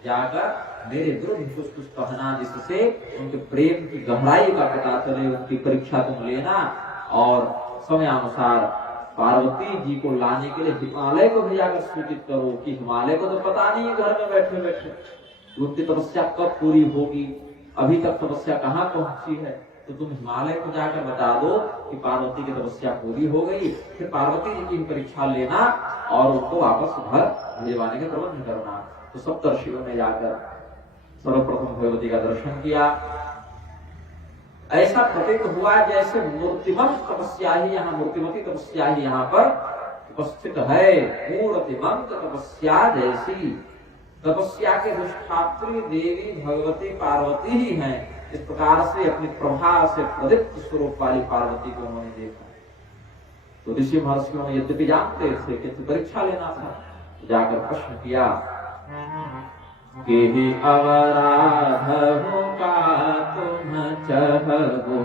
जाकर मेरे विरुद्ध कुछ कहना, जिससे उनके प्रेम की गहराई का पता चले, उनकी परीक्षा तुम लेना और समयानुसार पार्वती जी को लाने के लिए हिमालय को भेजाकर सूचित करो कि हिमालय को तो पता नहीं है घर में बैठे बैठे उनकी तपस्या कब पूरी होगी, अभी तक तपस्या कहाँ पहुंची है, तो तुम हिमालय को जाकर बता दो कि पार्वती की तपस्या पूरी हो गई। फिर पार्वती जी की परीक्षा लेना और उनको वापस घर भेजवाने का प्रबंध करना। तो सप्तर्षियों ने जाकर सर्वप्रथम भगवती का दर्शन किया। ऐसा प्रतीत हुआ जैसे मूर्तिमंत तपस्या ही यहाँ, मूर्तिमती तपस्या ही यहाँ पर उपस्थित है। मूर्तिमंत तपस्या जैसी तपस्या के अधिष्ठात्री देवी भगवती पार्वती ही हैं। इस प्रकार से अपनी प्रभा से प्रदीप्त स्वरूप वाली पार्वती को उन्होंने देखा। तो ऋषि महर्षियों ने यद्यपि जानते थे कि परीक्षा लेना था, जाकर प्रश्न किया कि अवराध हो का तुम चहबो,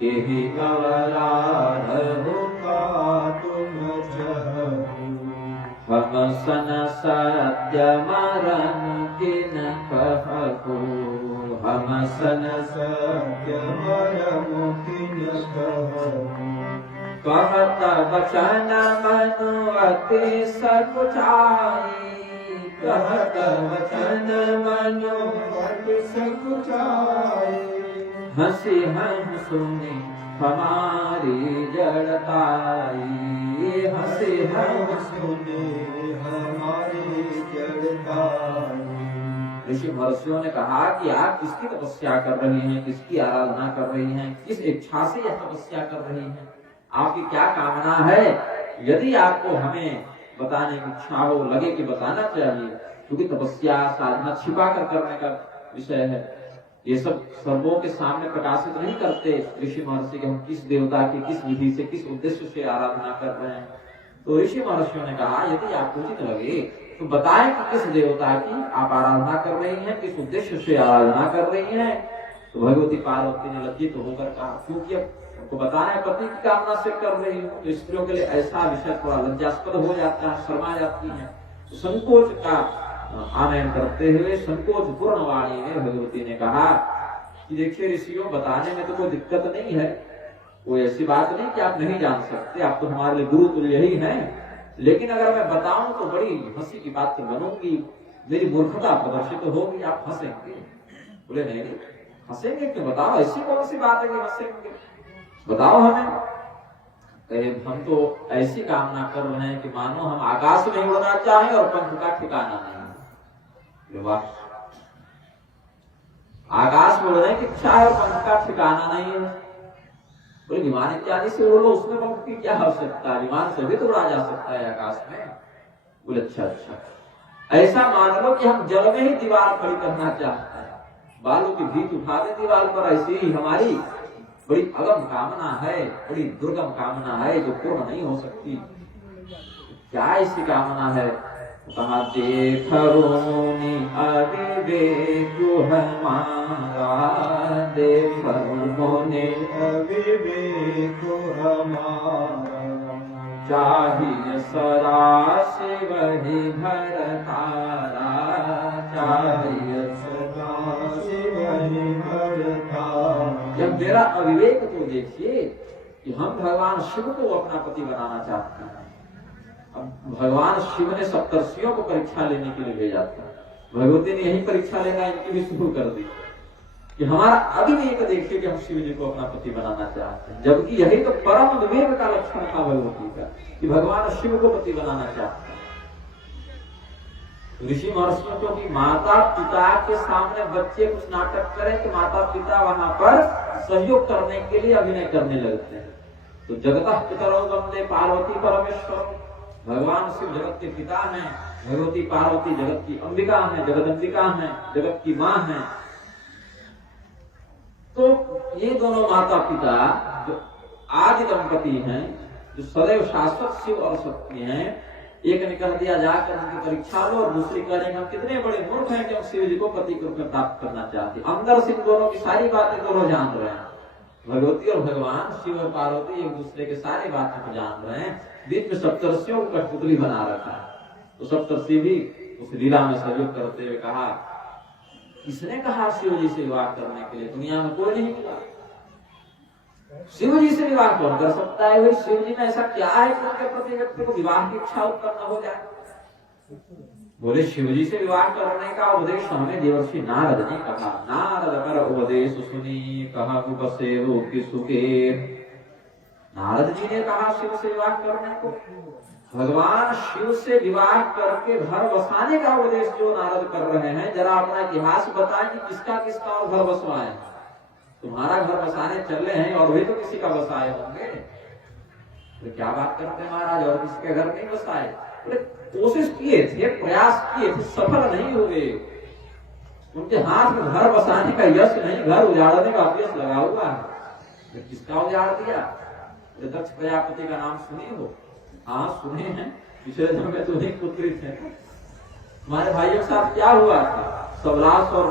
केहि अवराध हो का तुम चहबो, हम सन सत्य मरण किन कहबो, हम सन सत्य मरण किन कहबो, कहत वचन मनु अति सकुचाई, कहत वचन मनु अति सकुचाई, हंसी हम सुनी हमारी जड़ताई, हंसी हम सुने हमारी जड़ताई। ऋषि महर्षियों ने कहा कि आप किसकी तपस्या कर रही हैं, किसकी आराधना कर रही हैं, किस इच्छा से यह तपस्या कर रही हैं, आपकी क्या कामना है। यदि आपको हमें बताने की इच्छा हो, लगे कि बताना चाहिए, क्योंकि तपस्या साधना छिपा कर करने का विषय है, ये सब सर्वों के सामने प्रकाशित नहीं करते ऋषि महर्षि कि हम किस देवता की किस विधि से किस उद्देश्य से आराधना कर रहे हैं। तो ऋषि महर्षियों ने कहा यदि आपको उचित लगे तो बताएं कि किस देवता की आप आराधना कर रही हैं, किस उद्देश्य से आराधना कर रही हैं। तो भगवती पार्वती ने लज्जित होकर कहा, क्योंकि अब उनको बताना है पति की कामना से कर रही हूँ, तो स्त्रियों के लिए ऐसा विषय थोड़ा लज्जास्पद हो जाता है, शर्मा जाती है। तो संकोच का आनयन करते हुए संकोच पूर्ण वाणी में भगवती ने कहा कि देखिए ऋषियों, बताने में तो कोई दिक्कत नहीं है, कोई ऐसी बात नहीं कि आप नहीं जान सकते, आप तो हमारे लिए गुरु तुल्य ही हैं, लेकिन अगर मैं बताऊं तो बड़ी हंसी की बात तो बनूंगी, मेरी मूर्खता प्रदर्शित होगी, आप हंसेंगे। बोले नहीं नहीं, हंसेंगे क्यों, बताओ ऐसी कौन सी बात है कि हंसेंगे, बताओ हमें। कहे हम तो ऐसी कामना कर रहे हैं कि मानो हम आकाश में उड़ना चाहें और पंख का ठिकाना नहीं। वाह, आकाश में उड़ने की इच्छा है और पंख का ठिकाना नहीं है। बोले विमान इत्यादि से उड़ लो, उसमें पंख की क्या आवश्यकता है, विमान से भी तो उड़ा जा सकता है आकाश में। बोले अच्छा अच्छा, ऐसा मान लो कि हम जल में ही दीवार खड़ी करना चाहते हैं, बालू की भीत उठा दे दीवार पर, ऐसी ही हमारी बड़ी अगम कामना है, बड़ी दुर्गम कामना है जो पूर्ण नहीं हो सकती। क्या ऐसी कामना है? कहा देख रोनी अविवेक हमारा, देख रोने अविवेक हमारा, चाहिए सदाशिव ही भर तारा, चाहिए सदाशिव ही भर तारा। जब मेरा अविवेक तो देखिए कि हम भगवान शिव को अपना पति बनाना चाहते हैं। अब भगवान शिव ने सप्तर्षियों को परीक्षा लेने के लिए भेजा था, भगवती ने यही परीक्षा लेना इनकी भी शुरू कर दी कि हमारा अविवेक देखिए कि हम शिव जी को अपना पति बनाना चाहते हैं, जबकि यही तो परम विवेक का लक्षण था भगवती का कि भगवान शिव को पति बनाना चाहते हैं। ऋषि महर्षियों की माता पिता के सामने बच्चे कुछ नाटक करें तो माता पिता वहां पर सहयोग करने के लिए अभिनय करने लगते हैं। तो जगतः पितरो वंदे पार्वती परमेश्वर, भगवान शिव जगत के पिता हैं, भगवती पार्वती जगत की अंबिका हैं, जगदंबिका हैं, जगत की मां हैं। तो ये दोनों माता पिता जो आदि दंपति हैं, जो सदैव शाश्वत शिव और शक्ति हैं, एक ने कह दिया जाकर उनकी परीक्षा लो और दूसरी कह रही हम कितने बड़े मूर्ख हैं कि हम शिव जी को पति के रूप में प्राप्त करना चाहते। अंदर से इन दोनों की सारी बातें दोनों जान रहे हैं। भगवती और भगवान शिव और पार्वती एक दूसरे के सारी बातें को जान रहे हैं। बीच में सप्तर्षियों को कठपुतली बना रखा है। तो सप्तर्षि भी उस लीला में सहयोग करते हुए कहा, किसने कहा शिव जी से विवाह करने के लिए? दुनिया में कोई नहीं मिला। शिव जी से विवाह कौन कर सकता है? भाई शिव जी में ऐसा क्या है कि उनके प्रति व्यक्ति को विवाह की इच्छा उत्पन्न हो जाए? बोले शिव जी से विवाह करने का उपदेश हमें देवर्षि नारद ने कहा। नारद कर उपदेश सुनी कहा उपसेवो की सुखे। नारद जी ने कहा शिव से विवाह करने को। भगवान शिव से विवाह करके घर बसाने का उपदेश जो नारद कर रहे हैं, जरा अपना इतिहास बताएं कि किसका किसका और घर बसवाए। तुम्हारा घर बसाने चले हैं और भी तो किसी का बसाए होंगे। तो क्या बात करते हैं महाराज, और किसी के घर नहीं बसाए? कोशिश किए थे, प्रयास किए थे, सफल नहीं हुए। उनके हाथ में घर बसाने का यश नहीं, घर उजाड़ने का यश लगा हुआ है। किसका उजाड़ दिया? दक्ष प्रजापति का नाम सुने हो? हाँ सुने हैं, पिछले जन्म में तो नहीं पुत्री थे। हमारे भाइयों के साथ क्या हुआ था? सबलास और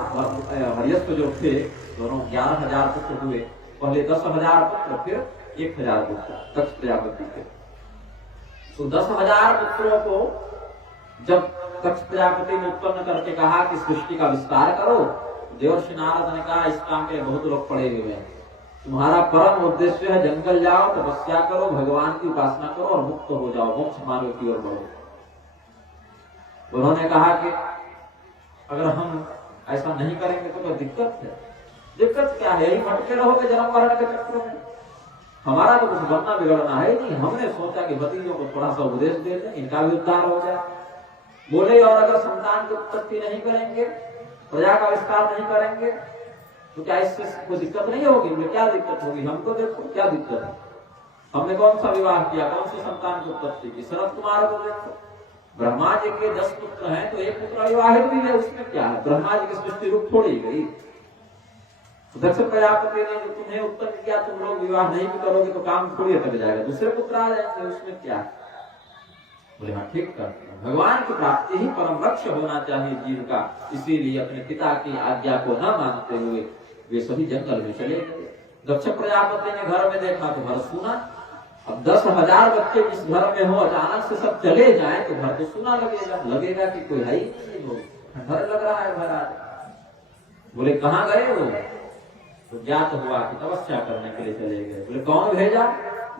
हरियस्व जो थे दोनों 11,000 पुत्र हुए। पहले 10,000 पुत्र, फिर 1,000 पुत्र दक्ष प्रजापति के। तो 10,000 पुत्रों को जब दक्ष प्रजापति ने उत्पन्न करके कहा कि सृष्टि का विस्तार करो, देवर्षि नारद ने कहा इस काम के बहुत लोग पड़े हुए हैं। तुम्हारा परम उद्देश्य है जंगल जाओ, तपस्या करो, भगवान की उपासना करो और मुक्त हो जाओ, मोक्ष मार्ग की ओर बढ़ो। उन्होंने कहा कि अगर हम ऐसा नहीं करेंगे तो कोई दिक्कत है। दिक्कत क्या है? यही भटके रहोगे जन्म मरण के चक्र में। हमारा तो कुछ बनना बिगड़ना है नहीं। हमने सोचा कि भतीजों को थोड़ा सा उपदेश दे दें, इनका भी उद्धार हो जाए। बोले और अगर संतान की उत्पत्ति नहीं करेंगे, प्रजा का विस्तार नहीं करेंगे, तो क्या इससे कोई दिक्कत नहीं होगी? बोले क्या दिक्कत होगी? हमको देखो क्या दिक्कत है। हमने कौन सा विवाह किया, कौन सी संतान की उत्पत्ति की? शरद कुमार को देखो, ब्रह्मा जी के 10 पुत्र हैं तो एक पुत्र विवाहित भी है, उसमें क्या है? ब्रह्मा जी की सृष्टि रूप थोड़ी गई। दक्ष प्रजापति ने जो तुम्हें उत्पन्न किया, तुम लोग विवाह नहीं भी करोगे तो काम थोड़ी अटक जाएगा, दूसरे पुत्र आ जाएंगे, उसमें क्या है? बोले हाँ ठीक करते हैं। भगवान की प्राप्ति ही परम लक्ष्य होना चाहिए जीव का। इसीलिए अपने पिता की आज्ञा को न मानते हुए वे सभी जंगल में चले गए। दक्ष प्रजापति ने घर में देखा तो घर सुना। अब 10,000 बच्चे जिस घर में हो, अचानक से सब चले जाएं तो घर तो सुना लगेगा कि कोई है ही नहीं, डर लग रहा है घर आज। बोले कहाँ गए वो? तो ज्ञात हुआ कि तपस्या करने के लिए चले गए। बोले कौन भेजा?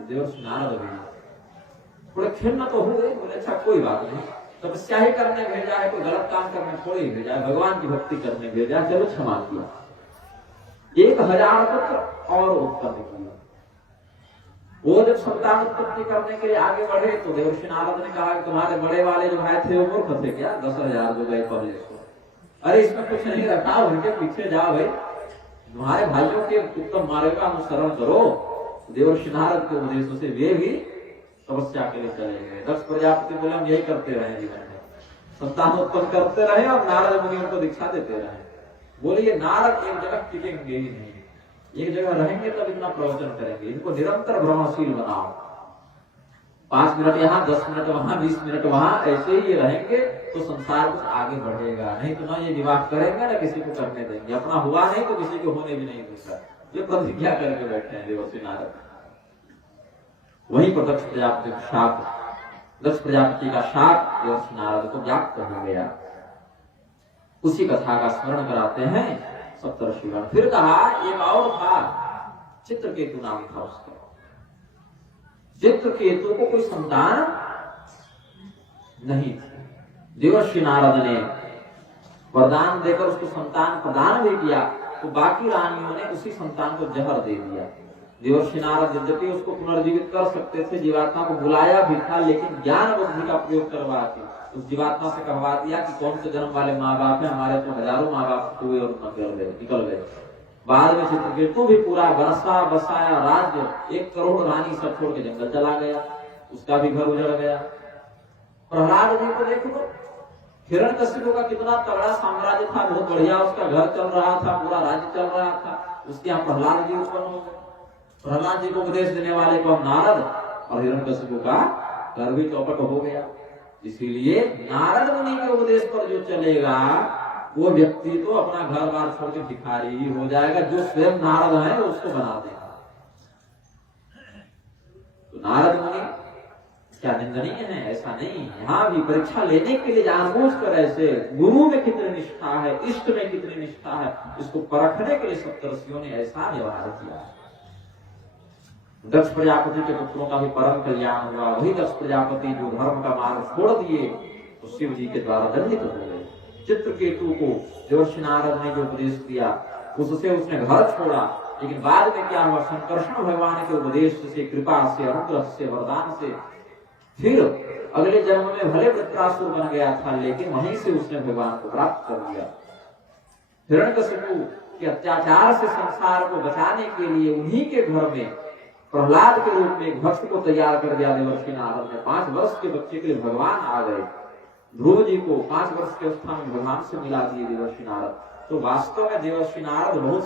देवर्षि नारद भेजा। थोड़े खिन्न तो हो गए। बोले अच्छा कोई बात नहीं, तपस्या ही करने भेजा है, कोई गलत काम करने थोड़ी भेजा है, भगवान की भक्ति करने भेजा, चलो क्षमा किया। 1,000 पुत्र और उत्पन्न किया। वो जब संतान उत्पत्ति करने के लिए आगे बढ़े तो देवर्षि नारद ने कहा कि तुम्हारे बड़े वाले जो भाई थे वो मूर्ख थे क्या? 10,000 जो गए पहले से। अरे इसमें कुछ नहीं रखा, उनके पीछे जाओ भाई, तुम्हारे भाइयों के उत्तम मार्ग का अनुसरण करो। देवर्षि नारद के उपदेशों से वे भी तपस्या के लिए चले गए। दक्ष प्रजापति बोले हम यही करते रहे जीवन में, संतान उत्पन्न करते रहे और नारद मुनि उनको दीक्षा देते रहे। बोले ये नारद एक जगह टिकेंगे ही नहीं, एक जगह रहेंगे तब इतना प्रवचन करेंगे। इनको निरंतर भ्रमणशील बनाओ, 5 मिनट यहाँ, 10 मिनट वहां, 20 मिनट वहां, ऐसे ही रहेंगे तो संसार कुछ आगे बढ़ेगा। नहीं तो ना ये विवाह करेंगे ना किसी को करने देंगे, अपना हुआ नहीं तो किसी को होने भी नहीं देगा। ये प्रतिज्ञा करके बैठे हैं देवर्षि नारद। वहीं पर दक्ष प्रजापति का शाप देवर्षि नारद को व्याप्त हो गया। उसी कथा का स्मरण कराते हैं सप्तर्षिगण। फिर कहा एक और था, चित्रकेतु नाम था उसका। चित्रकेतु को कोई संतान नहीं थी। देवर्षि नारद ने वरदान देकर उसको संतान प्रदान भी किया तो बाकी रानियों ने उसी संतान को जहर दे दिया। देवर्षि नारद यद्यपि उसको पुनर्जीवित कर सकते थे, जीवात्मा को बुलाया भी था, लेकिन ज्ञान बुद्धि का प्रयोग करवा के उस जीवात्मा से कहवा दिया कि कौन से जन्म वाले माँ बाप है, हमारे तो हजारों माँ बाप हुए और निकल गए। बाद में चित्रकेतु भी पूरा बरसा बसाया राज्य 1 करोड़ रानी सब छोड़ के जंगल चला गया, उसका भी घर उजड़ गया। प्रहलाद जी को देखो, हिरण्यकशिपु का कितना तगड़ा साम्राज्य था, बहुत बढ़िया उसका घर चल रहा था, पूरा राज्य चल रहा था, उसके यहाँ प्रहलाद जी उत्पन्न हो गए। प्रहलाद जी को उपदेश देने वाले को नारद, और हिरण्यकशिपु का घर भी चौपट हो गया। इसीलिए नारद मुनि के उपदेश पर जो चलेगा वो व्यक्ति तो अपना घर बार छोड़ के भिखारी ही हो जाएगा, जो स्वयं नारद है उसको बना देगा। तो नारद मुनि क्या निंदनीय है? ऐसा नहीं। यहाँ भी परीक्षा लेने के लिए जानबूझकर ऐसे गुरु में कितनी निष्ठा है, इष्ट में कितनी निष्ठा है, इसको परखने के लिए सप्तर्षियों ने ऐसा व्यवहार किया। दक्ष प्रजापति के पुत्रों का भी परम कल्याण हुआ। वही दक्ष प्रजापति जो धर्म का मार्ग छोड़ दिए तो शिव जी के द्वारा दंडित हो गए। चित्रकेतु को देवर्षि नारद ने जो उपदेश दिया उससे उसने घर छोड़ा, लेकिन बाद में क्या हुआ? संकर्षण भगवान के उपदेश से, कृपा से, अनुग्रह से, वरदान से फिर अगले जन्म में भले वृत्रासुर बन गया था, लेकिन वहीं से उसने भगवान को प्राप्त कर लिया। हिरण्यकशिपु के अत्याचार से संसार को बचाने के लिए उन्हीं के घर में प्रहलाद के रूप में एक भक्त को तैयार कर दिया देवर्षि नारद ने। 5 वर्ष के बच्चे के लिए भगवान आ गए। ध्रुव जी को 5 वर्ष के अवस्था में भगवान से मिला दिए देवर्षि नारद। तो वास्तव में देवर्षि नारद बहुत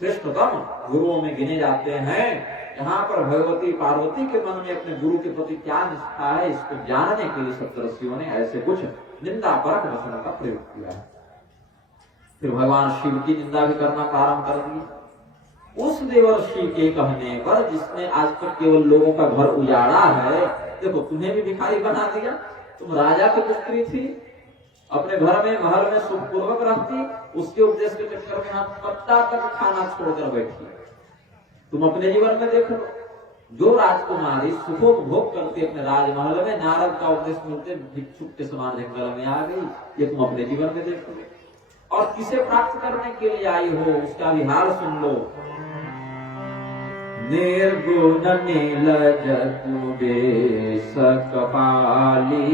श्रेष्ठतम गुरुओं में गिने जाते हैं। यहाँ पर भगवती पार्वती के मन में अपने गुरु के प्रति क्या निष्ठा है, इसको जानने के लिए सप्तर्षियों ने ऐसे कुछ निंदा परक वचन का प्रयोग किया है। फिर भगवान शिव की निंदा भी करना प्रारंभ कर दी। उस देवर्षि के कहने पर जिसने आज तक केवल लोगों का घर उजाड़ा है, देखो तुम्हें भी भिखारी बना दिया। तुम राजा की पुत्री थी, अपने घर में महल में सुखपूर्वक रहती, उसके उपदेश के चक्कर में हम पत्ता तक खाना छोड़कर बैठी। तुम अपने जीवन में देखो, जो राजकुमारी सुखोपभोग करती अपने राजमहल में, नारद का उपदेश मिलते भिक्षुक के समान जंगल में आ गई। ये तुम अपने जीवन में देखो। और किसे प्राप्त करने के लिए आई हो उसका भी हाल सुन लो। निर्गुण नीलज कुबेश कपाली,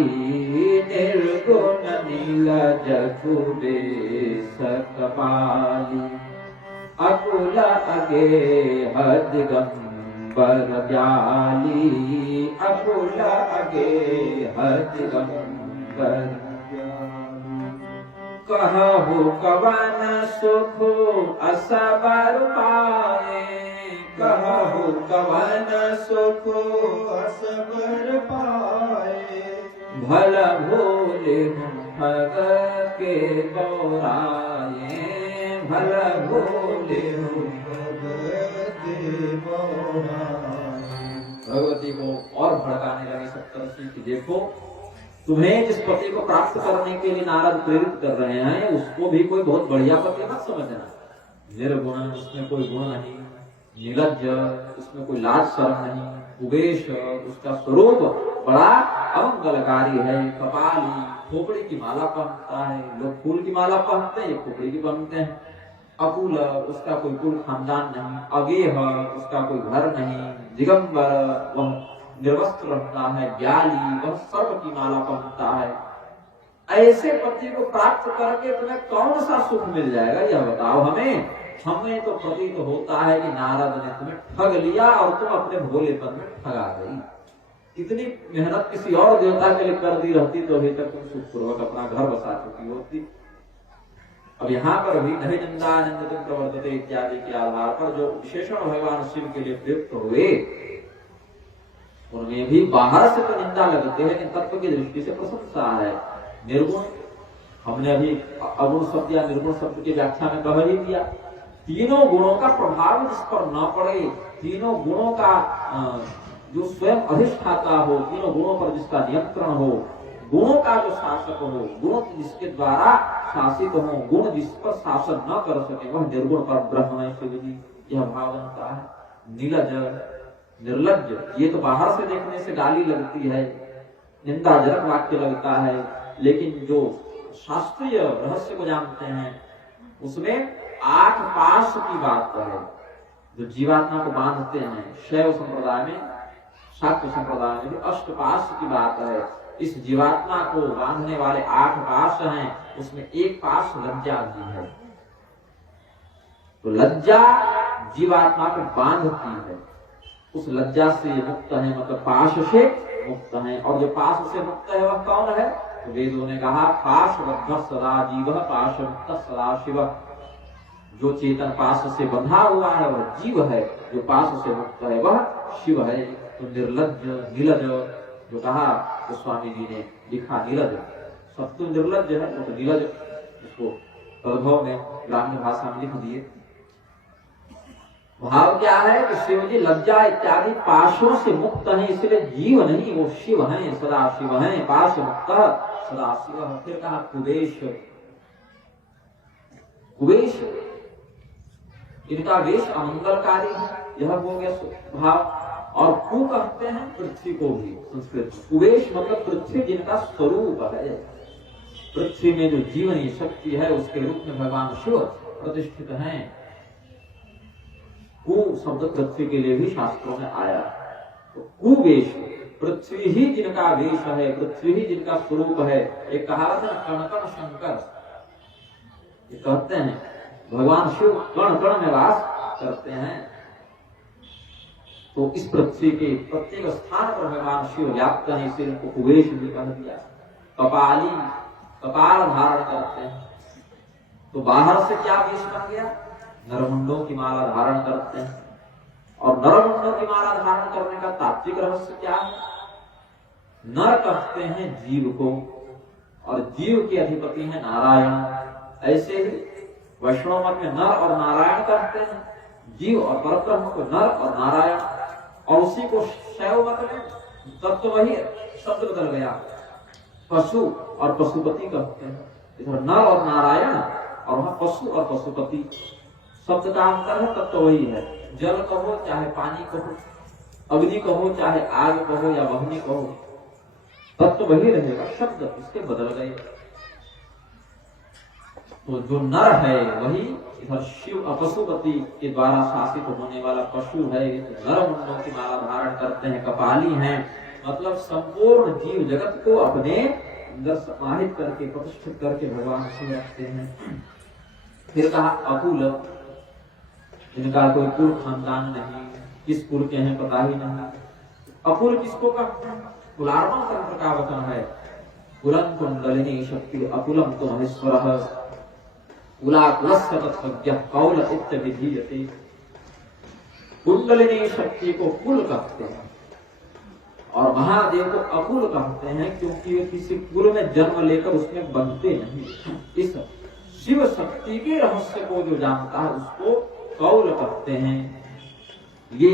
निर्गुण नीलज कुबेश कपाली, अकुल अगे हदिगंबर ब्याली, अकुल अगे हदिगंबर। कहु कवन सुख असबर पाए, कहु कवन सुख असबर पाए, भल भोले ठग के गौराए, भल भोले भगवती को और भड़काने लगे सप्तर्षि कि देखो, तुम्हें जिस पति को प्राप्त करने के लिए नारद प्रेरित कर रहे हैं उसको भी कोई बहुत बढ़िया पति मत समझना। निर्गुण, उसमें कोई गुण नहीं, निर्लज्ज, उसमें कोई लाज शर्म नहीं, उबेश, उसका स्वरूप बड़ा अमंगलकारी है, कपाली, खोपड़ी की माला पहनता है, लोग फूल की माला पहनते हैं, ये खोपड़ी की पहनते हैं। अकुल, उसका कोई कुल खानदान नहीं, अगेह, उसका कोई घर नहीं, दिगंबर, वह निर्वस्त्र रहता है, ज्ञाली, वह सर्प की माला पहनता है। ऐसे पति को प्राप्त करके तुम्हें कौन सा सुख मिल जाएगा यह बताओ हमें। हमें तो प्रतीत होता है कि नारद ने तुम्हें ठग लिया और तुम अपने भोलेपन में ठगा गई। इतनी मेहनत किसी और देवता के लिए कर दी रहती तो अभी तक तुम सुखपूर्वक अपना घर बसा चुकी होती। अब यहाँ पर भी नहीं निंदा निंदितुम प्रवर्तते इत्यादि के आधार पर जो विशेषण भगवान शिव के लिए प्रयुक्त हुए उनमें भी बाहर से तो निंदा लगते हैं, लेकिन तत्व की दृष्टि से प्रशंसा है। निर्गुण, हमने अभी अगुण शब्द या निर्गुण शब्द की व्याख्या में कह ही दिया। तीनों गुणों का प्रभाव जिस पर न पड़े, तीनों गुणों का जो स्वयं अधिष्ठाता हो, तीनों गुणों पर जिसका नियंत्रण हो, गुणों का जो शासक हो, गुण जिसके द्वारा शासित हो, गुण जिस पर शासन न कर सके, वह निर्गुण पर ब्रह्म है शिव जी। यह भाव बनता है। नीलज, निर्लज्ज, ये तो बाहर से देखने से गाली लगती है, निंदाजनक वाक्य लगता है, लेकिन जो शास्त्रीय रहस्य को जानते हैं उसमें 8 पाश की बात है जो जीवात्मा को बांधते हैं। शैव संप्रदाय में, शाक्त संप्रदाय में भी अष्टपाश की बात है। इस जीवात्मा को बांधने वाले 8 पाश हैं, उसमें एक पाश लज्जा भी है। तो लज्जा जीवात्मा को बांधती है, उस लज्जा से मुक्त है, मतलब पाश से मुक्त हैं। और जो पाश से मुक्त है वह कौन है? तो वेदों ने कहा पाशबद्ध सदा जीव पाश मुक्त सदा शिव। जो चेतन पाश से बंधा हुआ है वह जीव है, जो पाश से मुक्त है वह शिव है। तो निर्लज्ज नीलज जो कहा तो स्वामी जी ने लिखा नीलज, सब तो निर्लज्ज है वो तो नीलज, उसको प्रभव में ग्रामीण भाषा में लिख दिए। भाव क्या है कि शिव जी लज्जा इत्यादि पाशों से मुक्त हैं, इसलिए जीव नहीं वो शिव हैं, सदा शिव हैं, पाश मुक्त सदा शिव। फिर कहा कुबेश, कुबेश इनका वेश अमंगलकारी है, यह हो गया भाव। और कु कहते हैं पृथ्वी को भी संस्कृत। कुबेश मतलब पृथ्वी जिनका स्वरूप है, पृथ्वी में जो जीवनी शक्ति है उसके रूप में भगवान शिव प्रतिष्ठित हैं। कु शब्द पृथ्वी के लिए भी शास्त्रों में आया। तो कुवेश पृथ्वी ही जिनका वेश है, पृथ्वी ही जिनका स्वरूप है। एक कहावत है कण कण शंकर, ये कहते हैं भगवान शिव कण कण में वास करते हैं। तो इस पृथ्वी के प्रत्येक स्थान पर भगवान शिव व्याप्त है, इसे इनको कुबेश भी कह दिया। कपाली कपाल धारण करते हैं। तो बाहर से क्या वेश बन गया? नरमुंडों की माला धारण करते हैं। और नरमुंडों की माला धारण करने का तात्विक रहस्य क्या है? नर कहते हैं जीव को, और जीव के अधिपति है नारायण। ऐसे ही वैष्णव मत में नर और नारायण कहते हैं, जीव और परब्रह्म को नर और नारायण। और उसी को शैव मत में तत्व वही शब्द बदल गया, पशु और पशुपति कहते हैं। इधर नर और नारायण और वहां पशु और पशुपति, शब्द का अंतर है, तत्व वही है। जल कहो चाहे पानी कहो, अग्नि कहो चाहे आग कहो या वहनी कहो, तत्व वही रहेगा, शब्द इसके बदल गए। तो जो नर है वही इधर शिव पशुपति के द्वारा शासित होने वाला पशु है। नर मुंडों की माला धारण करते हैं, कपाली हैं, मतलब संपूर्ण जीव जगत को अपने अंदर समाहित करके प्रतिष्ठित करके भगवान शिव रखते हैं। फिर कहा अकुल, इनका कोई कुल खानदान नहीं, किस कुल के हैं पता ही नहीं। अकुल किसको कहते हैं? कुलार्णव तंत्र का वचन है। कुलम कुंडलिनी शक्ति अकुलम तो महेश्वर, कुलाकुलस्य तत्सज्ञः कौल इत्यभिधीयते। कुंडलिनी शक्ति को कुल कहते हैं और महादेव को अकुल कहते हैं, क्योंकि वे किसी कुल में जन्म लेकर उसमें बनते नहीं। इस शिव शक्ति के रहस्य को जो जानता है उसको कौल कहते हैं। ये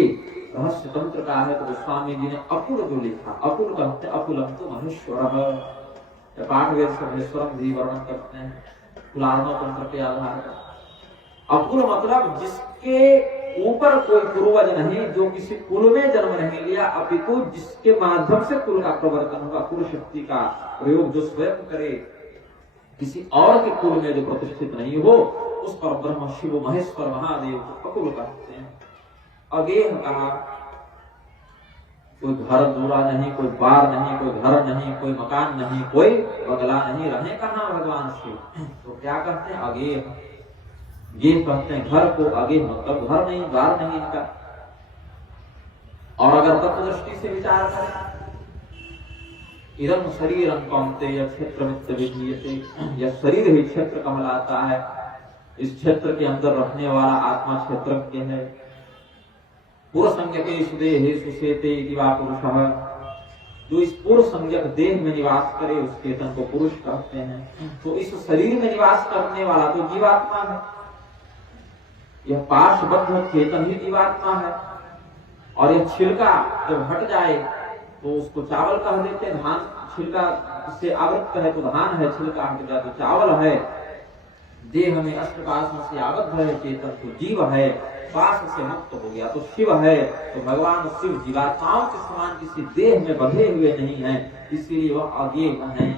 रहस्य तंत्र का है। तो स्वामी जी ने अकुल जो लिखा, अकुल कहते हैं अकुलम तो महेश्वर। पाठ वेद से महेश्वरम भी वर्णन करते हैं कुलार्णव तंत्र के आधार पर। अकुल मतलब जिसके ऊपर कोई पूर्वज नहीं, जो किसी कुल में जन्म नहीं लिया, अपितु जिसके माध्यम से कुल का प्रवर्तन होगा, कुल शक्ति का प्रयोग जो स्वयं करे, किसी और के कुल में जो प्रतिष्ठित नहीं हो, उस पर ब्रह्म शिव महेश्वर महादेव को अकुल कहते हैं। अगेह कहा, कोई घर दूरा नहीं, कोई बार नहीं, कोई घर नहीं, कोई मकान नहीं, कोई बंगला नहीं, रहे कहाँ भगवान शिव? तो क्या कहते हैं? अगेह। गेह कहते हैं घर को, अगेह मतलब घर नहीं, द्वार नहीं इनका। और अगर तत्व दृष्टि से विचार करें, इदं शरीरं कौन्तेय क्षेत्रमित्य विधीयते, यह शरीर ही क्षेत्र कहलाता है। इस क्षेत्र के अंदर रहने वाला आत्मा क्षेत्रज्ञ है। पूर्व संज्ञकेषु देहेषु शेते इति वा पुरुषः, जो इस पूर्व संज्ञक देह में निवास करे उस चेतन को पुरुष कहते हैं। तो इस शरीर में निवास करने वाला तो जीवात्मा है। यह पाशबद्ध चेतन ही जीवात्मा है। और यह छिलका जब हट जाए तो उसको चावल कह देते हैं। धान छिलका से आवृत है तो धान है, छिलका हट गया तो चावल है। देह में अष्टपाश से आबद्ध है चेतन तो जीव है, पाश से मुक्त हो गया तो शिव है। तो भगवान शिव जीवात्माओं के समान किसी देह में बंधे हुए नहीं है, इसीलिए वह अगेय है।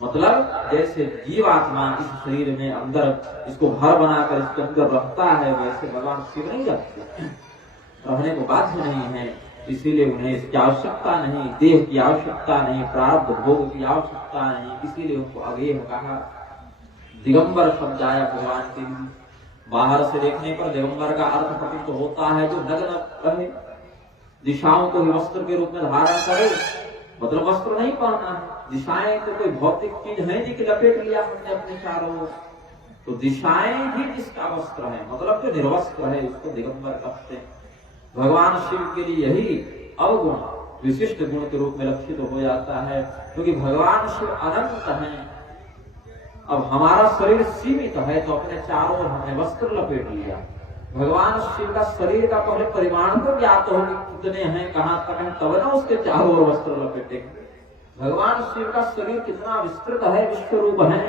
मतलब जैसे जीवात्मा इस शरीर में अंदर इसको घर बनाकर इसके अंदर रहता है, वैसे भगवान शिव नहीं रहते, रहने को बाध्य नहीं है। इसीलिए उन्हें इसकी आवश्यकता नहीं, देह की आवश्यकता नहीं, प्रारब्ध भोग की आवश्यकता नहीं, इसीलिए उनको अगेय कहा। दिगंबर शब्द आया भगवान के लिए। बाहर से देखने पर दिगंबर का अर्थ प्रतीत होता है जो नग्न रहे, दिशाओं को ही वस्त्र के रूप में धारण करे, मतलब वस्त्र नहीं पहना है। दिशाएं तो कोई भौतिक चीज है नहीं कि लपेट लिया हमने अपने चारों ओर, तो दिशाएं ही जिसका वस्त्र है, मतलब जो निर्वस्त्र है उसको दिगंबर कहते हैं। भगवान शिव के लिए यही अवगुण विशिष्ट गुण के रूप में लक्षित हो जाता है, क्योंकि भगवान शिव अनंत हैं। अब हमारा शरीर सीमित है तो अपने चारों ओर हमने वस्त्र लपेट लिया। भगवान शिव का शरीर का पहले परिमाण तो ज्ञात हो कि कितने हैं, कहां तक हैं, तब ना उसके चारों ओर वस्त्र लपेटेंगे। भगवान शिव का शरीर कितना विस्तृत है, विश्व रूप है,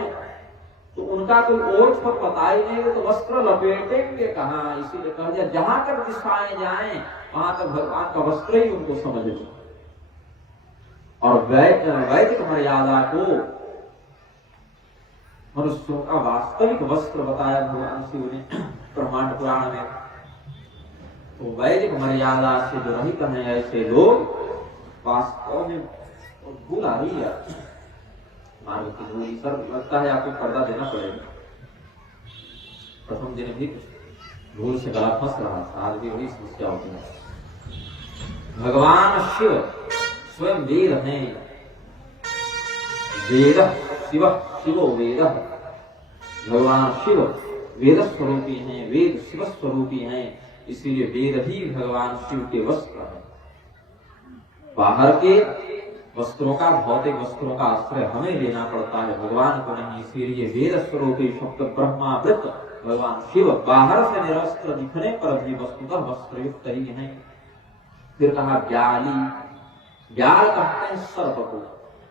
तो उनका कोई ओठ पर पता ही नहीं, तो वस्त्र लपेटेंगे कहाँ। इसीलिए कहा दिया जहां तक दिशाएं जाएं वहां तक भगवान का वस्त्र ही उनको समझ लो। और वैदिक मर्यादा को मनुष्यों का वास्तविक वस्त्र बताया भगवान शिव ने ब्रह्मांड पुराण में। तो वैदिक मर्यादा से जो रहित हैं ऐसे लोग वास्तव में भूल आ रही है मार्ग की दूरी। सर लगता है आपको पर्दा देना पड़ेगा। प्रथम दिन भी भूल से गला फंस रहा था, आज भी वही समस्या होती है। भगवान शिव स्वयं वेद हैं, वेद शिव शिवो वेद। भगवान शिव वेद स्वरूपी हैं, वेद शिव स्वरूपी हैं, इसीलिए वेद ही भगवान शिव के वस्त्र हैं। बाहर के वस्त्रों का, भौतिक वस्त्रों का आश्रय हमें लेना पड़ता है, भगवान को नहीं। इसीलिए वेद स्वरूपी शब्द ब्रह्मावृत भगवान शिव बाहर से निरस्त्र दिखने पर भी वस्तुतः वस्त्रयुक्त ही है। फिर कहा व्याली, व्याल कहते हैं सर्प को।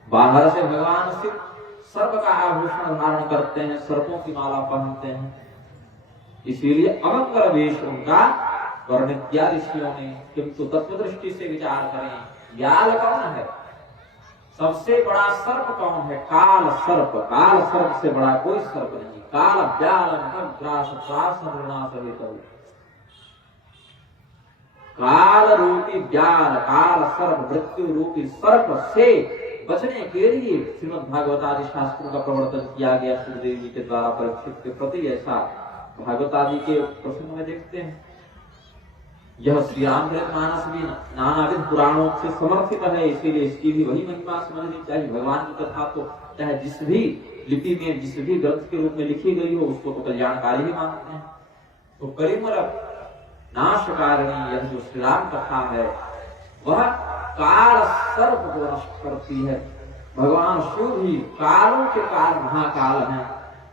बाहर से भगवान शिव सर्प का आभूषण धारण करते हैं, सर्पों की माला पहनते हैं, इसीलिए अमंगल वेश उनका वर्णित किया ऋषियों ने। किंतु तत्व दृष्टि से विचार करें, व्याल कौन है? सबसे बड़ा सर्प कौन है? काल सर्प। काल सर्प से बड़ा कोई सर्प नहीं। काल व्याल काल रूपी व्याल, काल सर्प, मृत्यु रूपी सर्प से बचने के लिए श्रीमद् भागवत आदि शास्त्रों का प्रवर्तन किया गया सुखदेव जी के द्वारा परीक्षित के प्रति। ऐसा भागवत आदि के प्रसंग में देखते हैं। यह श्री रामचरितमानस भी नानाविध पुराणों से समर्थित है, इसीलिए इसकी भी वही महिमा समझनी चाहिए। भगवान की कथा तो चाहे जिस भी लिपि में, जिस भी ग्रंथ के रूप में लिखी गई हो, उसको तो कल्याणकारी ही मानते हैं। तो कलिमल नाशकारिणी यह जो श्री राम कथा है वह काल सर्प को नष्ट करती है। भगवान शिव भी कालों के काल महाकाल हैं,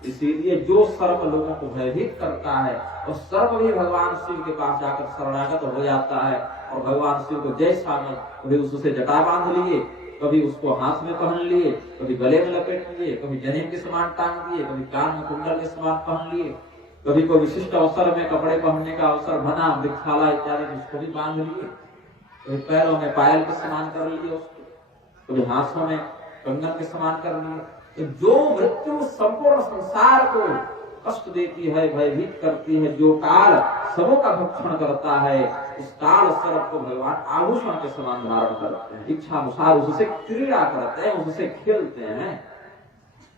इसीलिए जो सर्प लोगों को भयभीत करता है और सर्प भी भगवान शिव के पास जाकर शरणागत हो जाता है। और भगवान शिव को जैसा मन, कभी उससे जटा बांध लिए, कभी उसको हाथ में पहन लिए, कभी गले में लपेट लिए, कभी जनेऊ के समान टांग दिए, कभी कान में कुंडल के समान पहन लिए, कभी कोई विशिष्ट अवसर में कपड़े पहनने का अवसर बना, वृक्षाला इत्यादि उसको भी बांध लिए, कभी पैरों में पायल के समान कर लिए उसको, कभी हाथों में कंगन के समान कर लिए। तो जो मृत्यु संपूर्ण संसार को कष्ट देती है, भयभीत करती है, जो काल सबों का भक्षण करता है, उस काल सर्प को भगवान आभूषण के समान धारण करते हैं, इच्छा अनुसार उससे क्रीड़ा करते हैं, उससे खेलते हैं,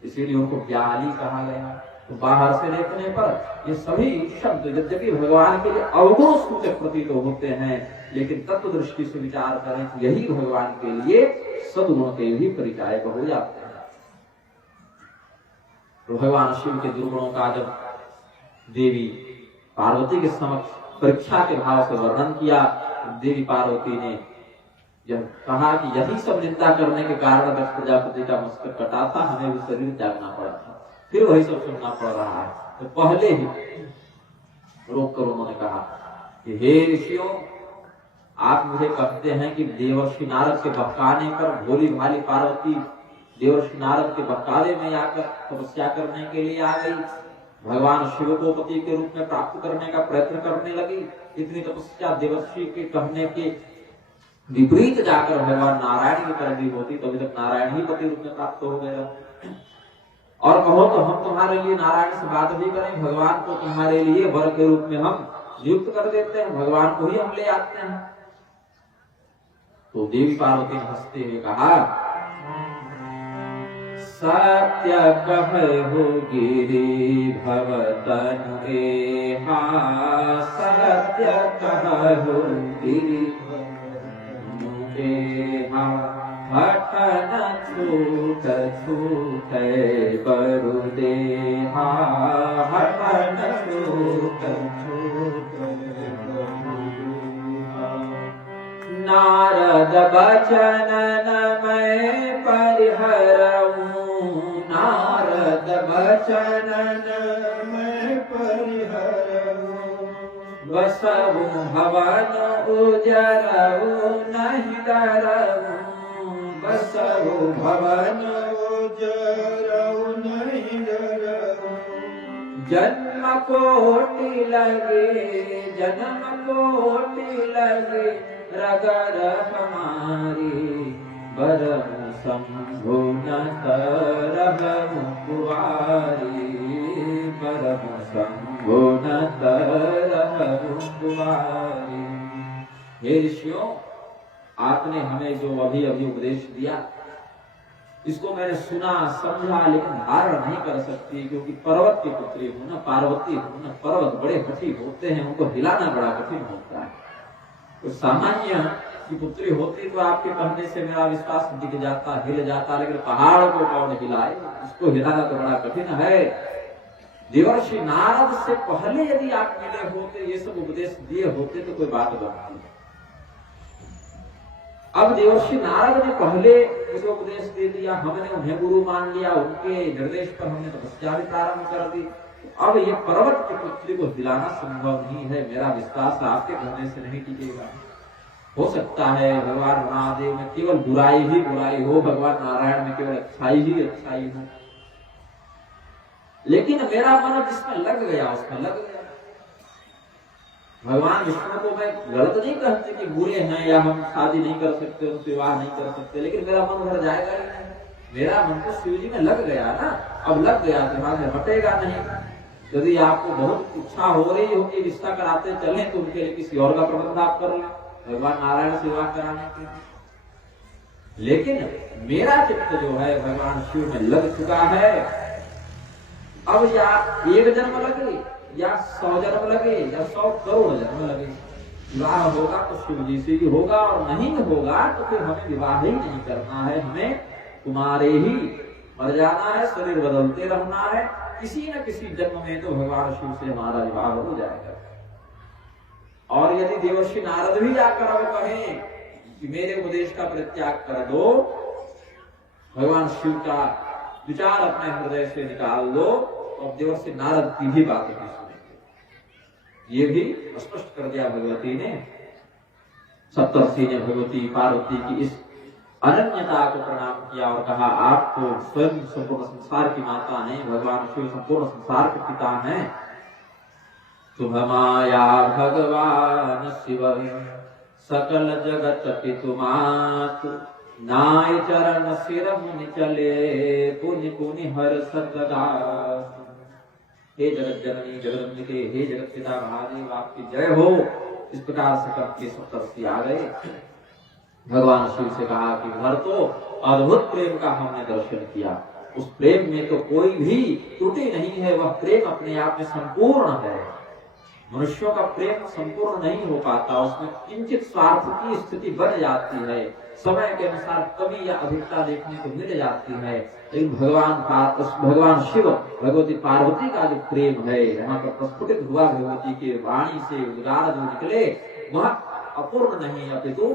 इसीलिए उनको व्याली कहा गया। तो बाहर से देखने पर ये सभी शब्द यद्यपि भगवान के लिए अवगुण सूचक प्रतीत होते हैं, लेकिन तत्व दृष्टि से विचार करें तो यही भगवान के लिए सद्गुण के भी परिचायक हो जाते हैं। तो भगवान शिव के दुर्गुणों का जब देवी पार्वती के समक्ष परीक्षा के भाव से वर्णन किया, देवी पार्वती ने जब कहा कि यही सब निंदा करने के कारण दक्ष प्रजापति का मस्तक कटा था, हमें भी शरीर त्यागना पड़ा था, फिर वही सब सुनना पड़ रहा है। तो पहले ही रोक कर उन्होंने कहा कि हे ऋषियों, आप मुझे कहते हैं कि देवर्षि नारद के बहकाने पर भोली भाली पार्वती देवर्षि नारद के बहकावे में आकर तपस्या करने के लिए आ गई, भगवान शिव को पति के रूप में प्राप्त करने का प्रयत्न करने लगी। इतनी तपस्या देवर्षि के कहने के विपरीत जाकर भगवान नारायण की कर दी होती तो अभी तक नारायण ही पति रूप में प्राप्त हो गया। और कहो तो हम तुम्हारे लिए नारायण से बात भी करें, भगवान को तुम्हारे लिए वर के रूप में हम नियुक्त कर देते हैं, भगवान को ही हम ले आते हैं। तो देवी पार्वती ने हंसते हुए कहा, सत्य कहु गिरि भवतनु एहा, सत्य कहु गिरि छूट छूटे बरु देहा मन छूट नारद बचनन मैं परिहरऊं नारद बचनन मैं परिहरऊं बसऊ भवन उजरऊ नहीं डरऊं बसऊ भवन उजरऊ नहीं डरऊं जन्म कोटि लगे रगर हमारी बरहु शंभु न तरहु कुवारी बरहु शंभु न तरहु कुवारी। हे ऋषियों, आपने हमें जो अभी उपदेश दिया इसको मैंने सुना समझा, लेकिन धारण नहीं कर सकती, क्योंकि पर्वत की पुत्री हूं ना, पार्वती हूं ना। पर्वत बड़े कठिन होते हैं, उनको हिलाना बड़ा कठिन होता है। तो सामान्य की पुत्री होती तो आपके कहने से मेरा विश्वास टिक जाता, हिल जाता, लेकिन पहाड़ को कौन हिलाए, उसको हिलाना तो बड़ा कठिन है। देवर्षि नारद से पहले यदि आप मिले होते, ये सब उपदेश दिए होते तो कोई बात बनती। अब देवर्षि नारद ने पहले मुझे उपदेश दे दिया, हमने उन्हें गुरु मान लिया, उनके निर्देश पर हमने तपस्या भी प्रारंभ कर दी। अब ये पर्वत की पुत्री को हिलाना संभव नहीं है, मेरा विश्वास आपके कहने से नहीं टिकेगा। हो सकता है भगवान महादेव में केवल बुराई ही बुराई हो, भगवान नारायण में केवल अच्छाई ही अच्छाई हो, लेकिन मेरा मन जिसमें लग गया उसमें लग गया। भगवान विष्णु को मैं गलत नहीं कहती कि बुरे हैं या हम शादी नहीं कर सकते, उनसे विवाह नहीं कर सकते, लेकिन मेरा मन भर जाएगा ही नहीं। मेरा मन तो शिव जी में लग गया ना, अब लग गया दिमाग में हटेगा नहीं। यदि आपको बहुत इच्छा हो रही हो कि रिश्ता कराते चले तो उनके लिए किसी और का प्रबंध आप कर लें, भगवान नारायण से विवाह कराने के लिए। लेकिन मेरा चित्त जो है भगवान शिव में लग चुका है। अब या एक जन्म लगे या 100 जन्म लगे या 100 करोड़ जन्म लगे, विवाह होगा तो शिव जी से ही होगा, और नहीं होगा तो फिर हमें विवाह ही नहीं करना है, हमें तुम्हारे ही मर जाना है, शरीर बदलते रहना है। किसी न किसी जन्म में तो भगवान शिव से हमारा विवाह हो जाएगा। और यदि देवर्षि नारद भी जाकर अब कहें कि मेरे उपदेश का परित्याग कर दो, भगवान शिव का विचार अपने हृदय से निकाल दो, और देवर्षि नारद की भी बात नहीं सुनेंगे। ये भी स्पष्ट कर दिया भगवती ने। सप्तर्षि ने भगवती पार्वती की इस अनन्यता को प्रणाम किया और कहा, आप तो स्वयं संपूर्ण संसार की माता हैं, भगवान शिव संपूर्ण संसार के पिता हैं। तुम माया भगवान शिव सकल जगत पितु मातु, नाय चरण सिर मुनि चले पुनि पुनि हर सदा। हे जगत जननी जगदम्बिके, हे जगत पिता महादेव, आपकी जय हो। इस प्रकार से करके सप्तर्षि आ गए। भगवान शिव से कहा कि भर तो अद्भुत प्रेम का हमने दर्शन किया, उस प्रेम में तो कोई भी त्रुटि नहीं है, वह प्रेम अपने आप में संपूर्ण है। मनुष्यों का प्रेम संपूर्ण नहीं हो पाता, उसमें किंचित स्वार्थ की स्थिति बन जाती है, समय के अनुसार कमी या अधिकता देखने को मिल जाती है। लेकिन भगवान शिव भगवती पार्वती का जो प्रेम है, वहां पर प्रस्फुटित हुआ भगवती की वाणी से उद्गार जो निकले, वह अपूर्ण नहीं अपितु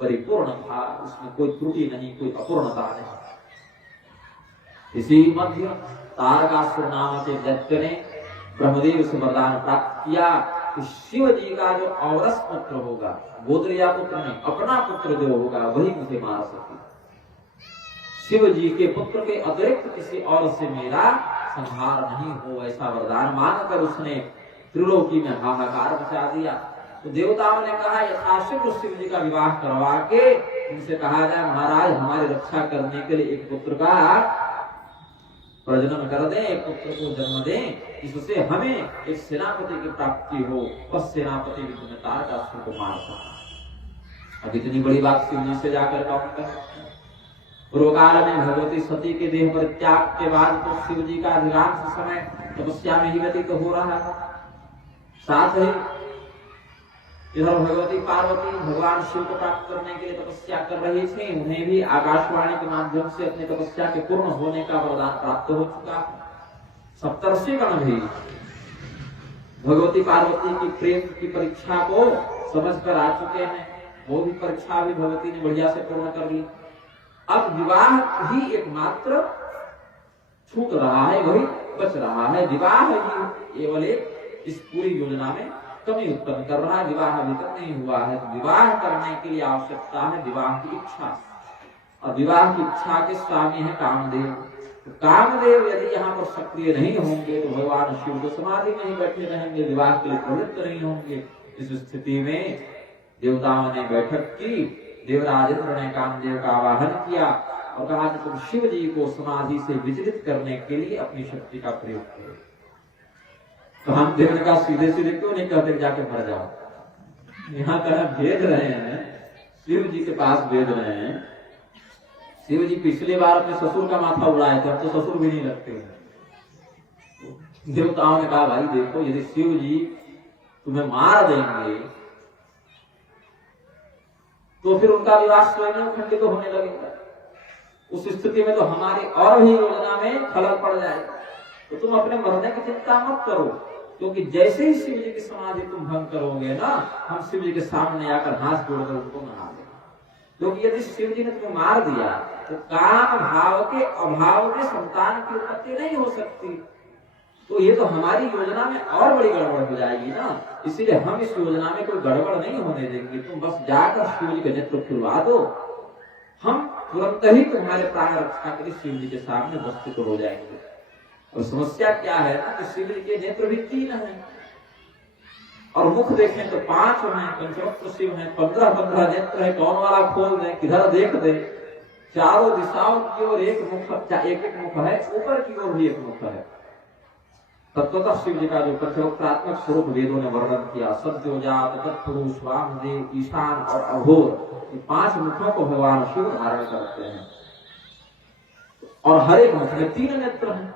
परिपूर्ण था, उसमें कोई त्रुटि नहीं, कोई अपूर्णता नहीं। इसी मध्य तारकासुर नाम के दैत्य ने ब्रह्मदेव से वरदान प्राप्त किया कि शिव जी का जो औरस पुत्र होगा, गोत्रीय पुत्र नहीं, अपना पुत्र जो होगा वही मुझे मार सके। शिव जी के पुत्र के अतिरिक्त किसी और से मेरा संहार नहीं हो, ऐसा वरदान मानकर उसने त्रिलोकी में हाहाकार मचा दिया। तो देवताओं ने कहा यथाशीघ्र शिव जी का विवाह करवा के उनसे कहा जाए, महाराज हमारी रक्षा करने के लिए एक पुत्र का प्रजनन कर दें, एक पुत्र को जन्म दें, इससे हमें एक सेनापति की प्राप्ति हो, बस सेनापति भी तुम्हें तारकासुर को मार सकता। अब इतनी बड़ी बात शिव जी से जाकर कौन कहे। पूर्व काल में भगवती सती के देह पर त्याग के बाद तो शिव जी का अधिकांश समय तपस्या में ही व्यतीत हो रहा है। साथ ही इधर भगवती पार्वती भगवान शिव को प्राप्त करने के लिए तपस्या कर रही थी, उन्हें भी आकाशवाणी के माध्यम से अपनी तपस्या के पूर्ण होने का वरदान प्राप्त हो चुका। सप्तर्षिगण भी भगवती पार्वती की प्रेम की परीक्षा को समझ कर आ चुके हैं, वो भी परीक्षा भी भगवती ने बढ़िया से पूर्ण कर ली। अब विवाह ही एकमात्र छूट रहा है, वही बच रहा है। विवाह ही केवल इस पूरी योजना में कमी उत्पन्न कर रहा है। विवाह अभी तक नहीं हुआ है, तो विवाह करने के लिए आवश्यकता है विवाह की इच्छा, और विवाह की इच्छा के स्वामी है कामदेव। तो कामदेव यदि यहाँ पर सक्रिय नहीं होंगे तो भगवान शिव तो समाधि में ही बैठे रहेंगे, विवाह के लिए प्रवृत्त नहीं होंगे। इस स्थिति में देवताओं ने बैठक की, देवराज इंद्र ने कामदेव का आवाहन किया और कहा कि तुम शिव जी को समाधि से विचलित करने के लिए अपनी शक्ति का प्रयोग करो। तो हम देव ने कहा सीधे सीधे क्यों नहीं कहते जाके मर जाओ, यहाँ कहा भेज रहे हैं, शिव जी के पास भेज रहे हैं। शिव जी पिछली बार अपने ससुर का माथा उड़ाए थे, अब तो ससुर भी नहीं लगते हैं। देवताओं ने कहा भाई देखो, यदि शिव जी तुम्हें मार देंगे तो फिर उनका विवाह स्वयं खंडित तो होने लगेगा। उस स्थिति में तो हमारी और भी योजना में खलल पड़ जाएगा। तो तुम अपने मरने की चिंता मत करो, क्योंकि जैसे ही शिव जी की समाधि तुम भंग करोगे ना, हम शिव जी के सामने आकर हाथ जोड़कर उनको मना देंगे। क्योंकि यदि शिव जी ने तुम्हें मार दिया तो काम भाव के अभाव में संतान की उत्पत्ति नहीं हो सकती, तो ये तो हमारी योजना में और बड़ी गड़बड़ हो जाएगी ना। इसीलिए हम इस योजना में कोई गड़बड़ नहीं होने देंगे। तुम बस जाकर शिव जी के नेत्र खुलवा दो, हम तुरंत ही तुम्हारे प्राण रक्षा के लिए शिव जी के सामने वस्तुत हो जाएंगे। और समस्या क्या है ना कि शिव जी के नेत्र भी 3 हैं और मुख देखें तो 5 हैं, पंचवक्त्र शिव हैं, 15-15 नेत्र है। कौन वाला खोल दें, किधर देख दे, चारों दिशाओं की ओर एक मुख, एक मुख है, ऊपर की ओर भी एक मुख है। तत्वतः शिव जी का जो पंचवक्त्रात्मक स्वरूप वेदों ने वर्णन किया, सद्योजात, तत्पुरुष, वामदेव, ईशान और अघोर, ये 5 मुखों को भगवान शिव धारण करते हैं और हर एक मुख में 3 नेत्र हैं।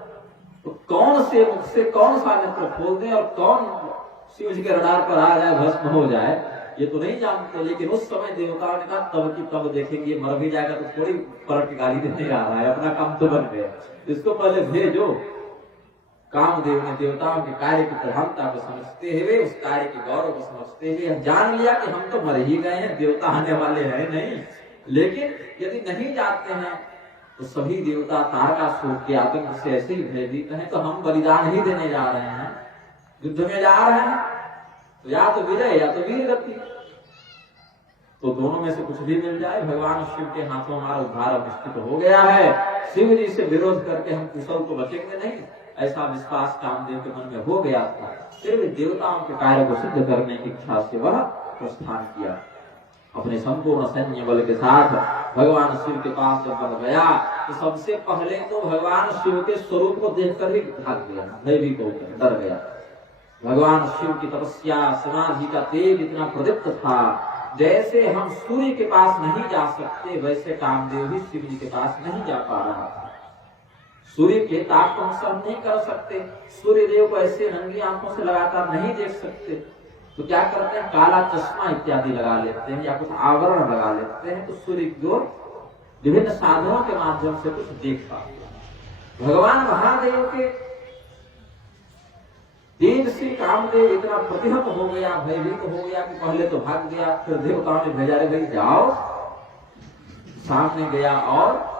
तो कौन से मुख से कौन सा नेत्र खोल दें और कौन शिव जी के रडार पर आ जाए, भस्म हो जाए, ये तो नहीं जानते। लेकिन उस समय देवताओं ने कहा तब की तब देखेंगे, मर भी जाएगा तो थोड़ी पलट के गाली देने आ रहा है, अपना काम तो बन गया, इसको पहले भेजो। कामदेव ने देवताओं के कार्य की प्रधानता को समझते हुए, उस कार्य के गौरव को समझते हुए जान लिया कि हम तो मर ही गए हैं, देवता आने वाले हैं नहीं। लेकिन यदि नहीं जाते हैं तो सभी देवता तारकासुर के आतंक से ऐसे ही भयभीत हैं, तो हम बलिदान ही देने जा रहे हैं, युद्ध में जा रहे हैं, तो या तो विजय या तो वीर गति, तो दोनों में से कुछ भी मिल जाए। भगवान शिव के हाथों हमारा उद्धार निश्चित हो गया है। शिव जी से विरोध करके हम कुशल को बचेंगे नहीं, ऐसा विश्वास कामदेव के मन में हो गया था। फिर भी देवताओं के कार्य को सिद्ध करने की इच्छा से वह प्रस्थान किया। अपने संपूर्ण सैन्य बल के साथ भगवान शिव के पास जब बढ़ गया तो सबसे पहले तो भगवान शिव के स्वरूप को देखकर ही भाग गया, भयभीत होकर डर गया। भगवान शिव की तपस्या, समाधि का तेज इतना प्रदीप्त था, जैसे हम सूर्य के पास नहीं जा सकते वैसे कामदेव भी शिव जी के पास नहीं जा पा रहा था। सूर्य के ताप को हम सहन नहीं कर सकते, सूर्य देव को ऐसे रंगी आंखों से लगातार नहीं देख सकते, तो क्या करते हैं, काला चश्मा इत्यादि लगा लेते हैं या कुछ आवरण लगा लेते हैं, तो सूर्य की ओर विभिन्न साधनों के माध्यम से कुछ देख पाते हैं। भगवान महादेव के तेज से कामदेव इतना प्रतिहत हो गया, भयभीत हो गया कि पहले तो भाग गया, फिर देवताओं ने भेजा, रे भाई जाओ। सामने गया और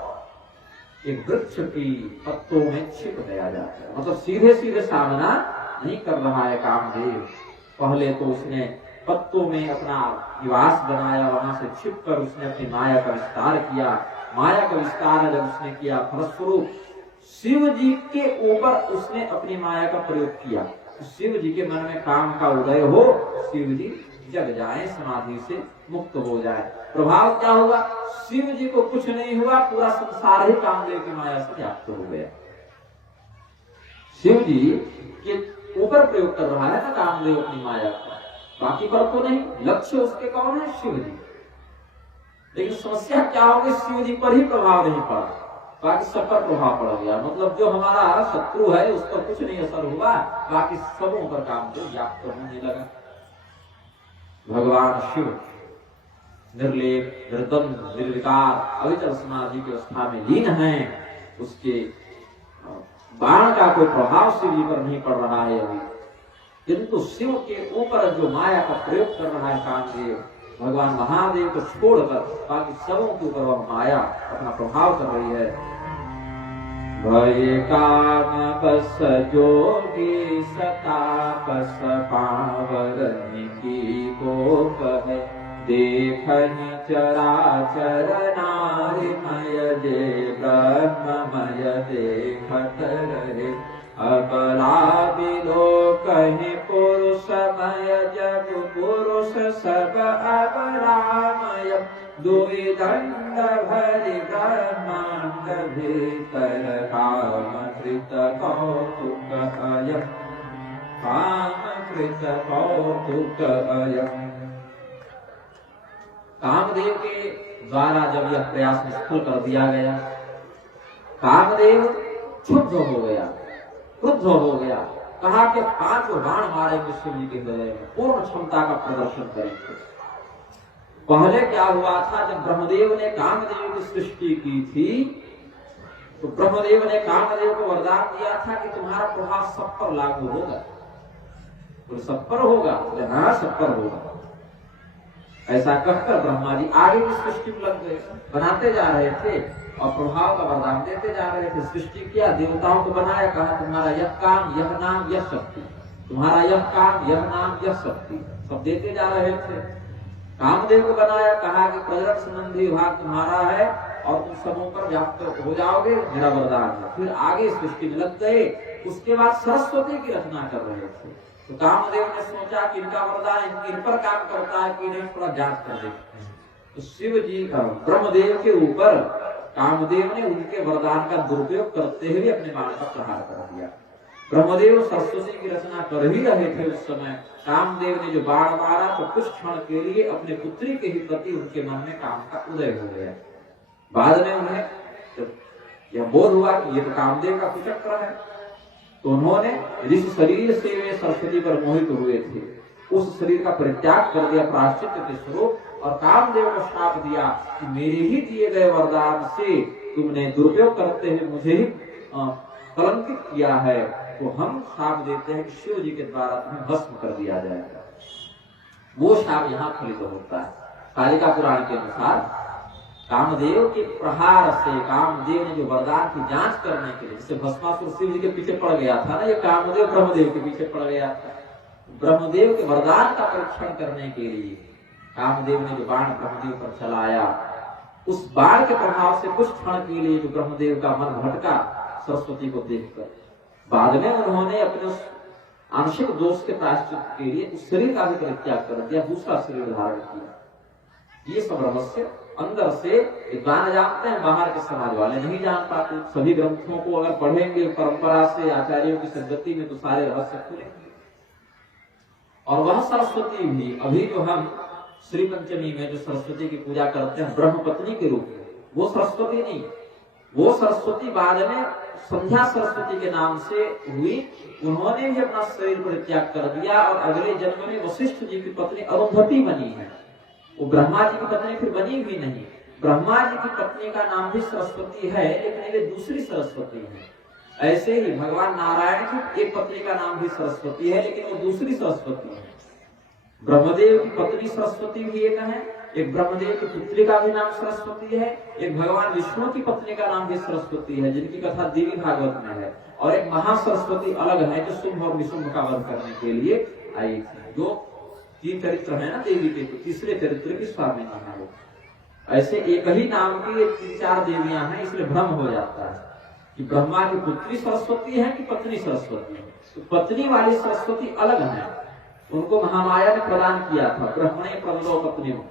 एक वृक्ष की पत्तों में छिप गया जाता है, मतलब सीधे सीधे सामना नहीं कर रहा है कामदेव। पहले तो उसने पत्तों में अपना निवास बनाया, वहां से छिपकर उसने अपनी माया का विस्तार किया। माया का विस्तार जब उसने किया, फलस्वरूप शिव जी के ऊपर उसने अपनी माया का प्रयोग किया। शिव जी के मन में काम का उदय हो, शिव जी जग जाए, समाधि से मुक्त हो जाए। प्रभाव क्या होगा, शिव जी को कुछ नहीं हुआ, पूरा संसार ही कामदेव की माया से व्याप्त हो गया। शिव जी के ऊपर प्रयोग कर रहा है ना कामदेव अपनी माया का, बाकी पर तो नहीं। लक्ष्य उसके कौन है, शिव जी। लेकिन समस्या क्या होगी, शिव जी पर ही प्रभाव नहीं पड़ा, बाकी सब पर प्रभाव पड़ गया। मतलब जो हमारा शत्रु है उस पर कुछ नहीं असर हुआ, बाकी सबों पर कामदेव व्याप्त होने लगा। भगवान शिव निर्लेप, निर्द्वंद, निर्विकार, अविचल समाधि की अवस्था में लीन है। उसके बाण का कोई प्रभाव शिव जी पर नहीं पड़ रहा है अभी, किंतु शिव के ऊपर जो माया का प्रयोग कर रहा है कामदेव, भगवान महादेव को छोड़कर बाकी सबों के ऊपर वह माया अपना प्रभाव कर रही है। भय काम बस जोगी सतापस पावरन की को कहे, देखहि चराचर नारिमय जे ब्रह्ममय देखत रहे। अबला विलोकहि पुरुषमय जग पुरुष सब अबलामय, दुई दंड भरि ब्रह्मांड भीतर काम कृत कौतुक अयम्, काम कृत कौतुक अयम्। कामदेव के द्वारा जब यह प्रयास निष्फल कर दिया गया, कामदेव क्षुब्ध हो गया, क्रुद्ध हो गया। कहा कि 5 बाण मारेंगे शिव जी के हृदय में, पूर्ण क्षमता का प्रदर्शन करेंगे। पहले क्या हुआ था, जब ब्रह्मदेव ने कामदेव की सृष्टि की थी तो ब्रह्मदेव ने कामदेव को वरदान दिया था कि तुम्हारा प्रभाव सब पर लागू होगा, तो सब पर होगा, हाँ सब पर होगा। ऐसा कहकर ब्रह्मा जी आगे की सृष्टि में लग गए, बनाते जा रहे थे और प्रभाव का वरदान देते जा रहे थे। सृष्टि किया, देवताओं को बनाया, कहा तुम्हारा यह काम, यह नाम, यह शक्ति, तुम्हारा यह काम, यह नाम, यह शक्ति, सब देते जा रहे थे। कामदेव को बनाया, कहा कि प्रजनन संबंधी विभाग तुम्हारा है और तुम सबों पर व्याप्त हो जाओगे, मेरा वरदान है। फिर आगे सृष्टि में लग गए। उसके बाद सरस्वती की रचना कर रहे थे, तो कामदेव ने सोचा कि इनका वरदान इन पर काम करता है कि नहीं, थोड़ा जांच कर देखते हैं। तो शिव जी का ब्रह्मदेव के ऊपर कामदेव ने उनके वरदान का दुरुपयोग करते हुए अपने बाण का प्रहार कर दिया। ब्रह्मदेव सरस्वती की रचना कर ही रहे थे उस समय, कामदेव ने जो बाण मारा तो कुछ क्षण के लिए अपने पुत्री के ही प्रति उनके मन में काम का उदय हो गया। बाद में उन्हें यह बोध हुआ कि ये तो कामदेव का कुचक्र है, तो उन्होंने जिस शरीर से वे सरस्वती पर मोहित हुए थे उस शरीर का परित्याग कर दिया प्रायश्चित के स्वरूप, और कामदेव को श्राप दिया कि मेरे ही दिए गए वरदान से तुमने दुरुपयोग करते हुए मुझे ही कलंकित किया है, तो हम श्राप देते हैं कि शिव जी के द्वारा तुम्हें भस्म कर दिया जाएगा। वो श्राप यहाँ फलित होता है। कालिका पुराण के अनुसार कामदेव के प्रहार से, कामदेव ने जो वरदान की जांच करने के लिए, जैसे भस्मासुर शिव जी के पीछे पड़ गया था ना, ये कामदेव ब्रह्मदेव के पीछे पड़ गया था। ब्रह्मदेव के वरदान का परीक्षण करने के लिए कामदेव ने जो बाण ब्रह्मदेव पर चलाया, उस बाण के प्रभाव से कुछ क्षण के लिए जो ब्रह्मदेव का मन भटका सरस्वती को देखकर, बाद में उन्होंने अपने उस आंशिक दोष के प्रायश्चित के लिए उस शरीर का भी परित्याग कर दिया, दूसरा शरीर धारण किया। ये सब रहस्य अंदर से विद्वान जानते हैं, बाहर के समाज वाले नहीं जान पाते। सभी ग्रंथों को अगर पढ़ेंगे परंपरा से, आचार्यों की संगति में, तो सारे रहस्य खुलेंगे। और वह सरस्वती भी अभी जो हम श्री पंचमी में जो सरस्वती की पूजा करते हैं ब्रह्म पत्नी के रूप में, वो सरस्वती नहीं, वो सरस्वती बाद में संध्या सरस्वती के नाम से हुई। उन्होंने भी अपना शरीर परित्याग कर दिया और अगले जन्म में वशिष्ठ जी की पत्नी अरुंधति बनी है। वो ब्रह्मा जी की पत्नी फिर बनी भी नहीं। ब्रह्मा जी की पत्नी का नाम भी सरस्वती है, लेकिन वे दूसरी सरस्वती है। ऐसे ही भगवान नारायण की एक पत्नी का नाम भी सरस्वती है, लेकिन वो दूसरी सरस्वती है। ब्रह्मदेव की पत्नी सरस्वती भी एक है, एक ब्रह्मदेव की पुत्री का भी नाम सरस्वती है, एक भगवान विष्णु की पत्नी का नाम भी सरस्वती है, जिनकी कथा देवी भागवत में है, और एक महासरस्वती अलग है जो शुंभ और निशुंभ का वध करने के लिए आई थी। जो 3 चरित्र है ना देवी के, तो तीसरे चरित्र की स्वामिनी है वो। ऐसे एक ही नाम की 3-4 देवियां हैं, इसलिए भ्रम हो जाता है कि ब्रह्मा की पुत्री सरस्वती है कि पत्नी सरस्वती है। तो पत्नी वाली सरस्वती अलग है, उनको महामाया ने प्रदान किया था। ब्रह्मणे प्रदो पत्नियों,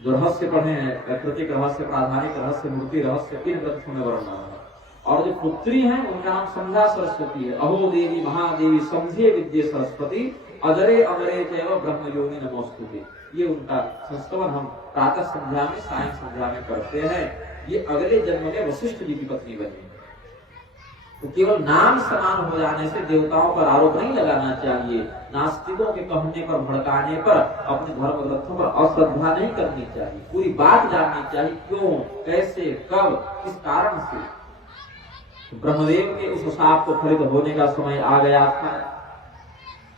जो रहस्य पढ़े हैं, प्रतीक रहस्य, प्राधानिक रहस्य, मूर्ति रहस्य, 3 ग्रंथों में वर्णन है। और जो पुत्री हैं उनका नाम संध्या सरस्वती है। अहो देवी महादेवी समझे विद्ये सरस्वती, अजरे अमरे चैव ब्रह्म योनि नमोस्तुते। ये उनका संस्मरण हम प्रातः संध्या में, सायं संध्या में करते हैं। ये अगले जन्म में वशिष्ठ जी की पत्नी बनी। तो केवल नाम समान हो जाने से देवताओं पर आरोप नहीं लगाना चाहिए, नास्तिकों के कहने पर भड़काने पर अपने धर्म ग्रंथों पर अश्रद्धा नहीं करनी चाहिए, पूरी बात जाननी चाहिए, क्यों, कैसे, कब, किस कारण से। ब्रह्मदेव के उस शाप को फलित होने का समय आ गया था।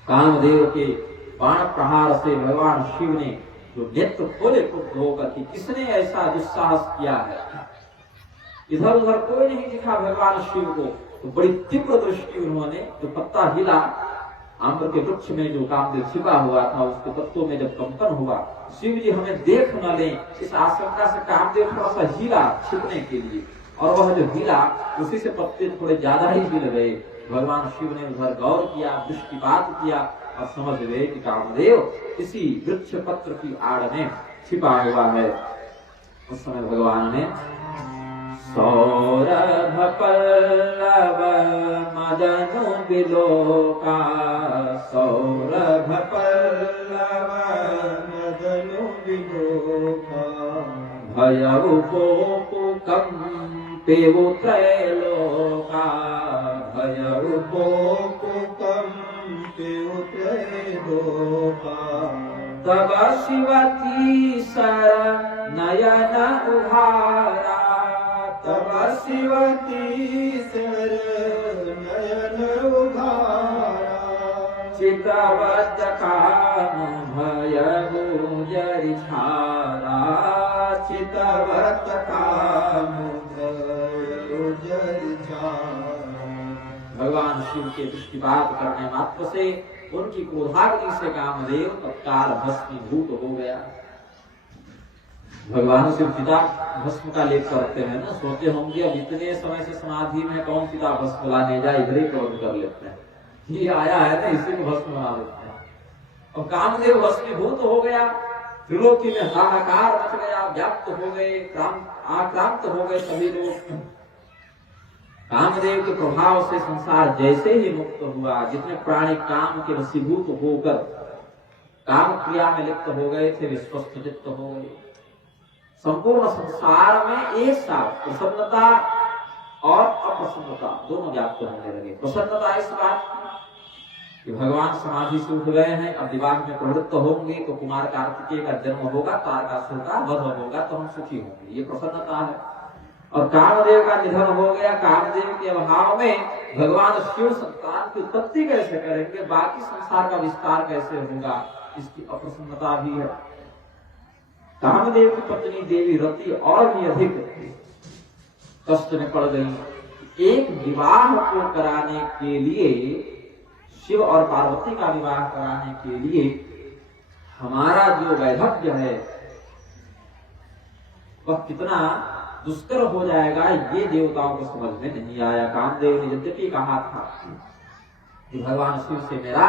कामदेव के बाण प्रहार से भगवान शिव ने जो नेत्र खोले क्रुद्ध होकर कि किसने ऐसा दुस्साहस किया है, इधर उधर कोई नहीं दिखा भगवान शिव को, तो बड़ी तीव्र दृष्टि उन्होंने, जो पत्ता हिला आम्र के वृक्ष में जो कामदेव छिपा हुआ था, उसके पत्तों में जब कंपन हुआ, शिव जी हमें देख न लें, इस आशंका से कामदेव थोड़ा सा हिला छिपने के लिए, और वह जो हिला उसी से पत्ते थोड़े ज्यादा ही हिल गए। भगवान शिव ने उधर गौर किया, दृष्टिपात किया और समझ गए कि कामदेव इसी वृक्ष पत्र की आड़ में छिपा हुआ है। उस समय भगवान ने सौरभ पल्लव मदनु बिलोका, सौरभ पल्लव मदनु बिलोका, भयउ कोपु कंपेउ त्रैलोका, भयउ कोपु कंपेउ त्रैलोका, तब शिवती सर नयन उधारा, तब शिवती सर नयन उधारा, चितवत काम भयउ जरि छारा, चितवत काम भयउ जरि छारा। भगवान शिव के दृष्टिपात करने मात्र से उनकी क्रोधाग्नि से कामदेव तत्काल भस्मीभूत हो गया। भगवान शिव पिता भस्म का लेप करते हैं ना, सोचे होंगे अब इतने समय से समाधि में कौन पिता भस्म लाने जाए, इधर ही क्रोध कर लेते हैं, ये आया है ना इसी को भस्म बना लेते हैं। और कामदेव भस्मीभूत हो गया, त्रिलोकी में हाहाकार मच गया, व्याप्त हो गए, आक्रांत हो गए सभी लोग। कामदेव के प्रभाव से संसार जैसे ही मुक्त हुआ, जितने प्राणी काम के वशीभूत होकर काम क्रिया में लिप्त हो गए थे, वे स्वस्थ चित्त हो गए। संपूर्ण संसार में एक साथ प्रसन्नता और अप्रसन्नता दोनों व्याप्त होने लगे। प्रसन्नता इस बात कि भगवान समाधि से उठ गए हैं, अब विवाह में प्रवृत्त होंगे तो कुमार कार्तिकेय का जन्म होगा, तारकासुर का वध होगा, तो हम सुखी होंगे, ये प्रसन्नता है। और कामदेव का निधन हो गया, कामदेव के अभाव में भगवान शिव संतान की उत्पत्ति कैसे करेंगे, बाकी संसार का विस्तार कैसे होगा, इसकी अप्रसन्नता भी है। कामदेव की पत्नी देवी रति और भी अधिक कष्ट में पड़ गई। एक विवाह को कराने के लिए, शिव और पार्वती का विवाह कराने के लिए हमारा जो वैधव्य है वह कितना दुष्कर हो जाएगा, ये देवताओं को समझ में नहीं आया। कामदेव ने यद्यपि कहा था कि भगवान शिव से मेरा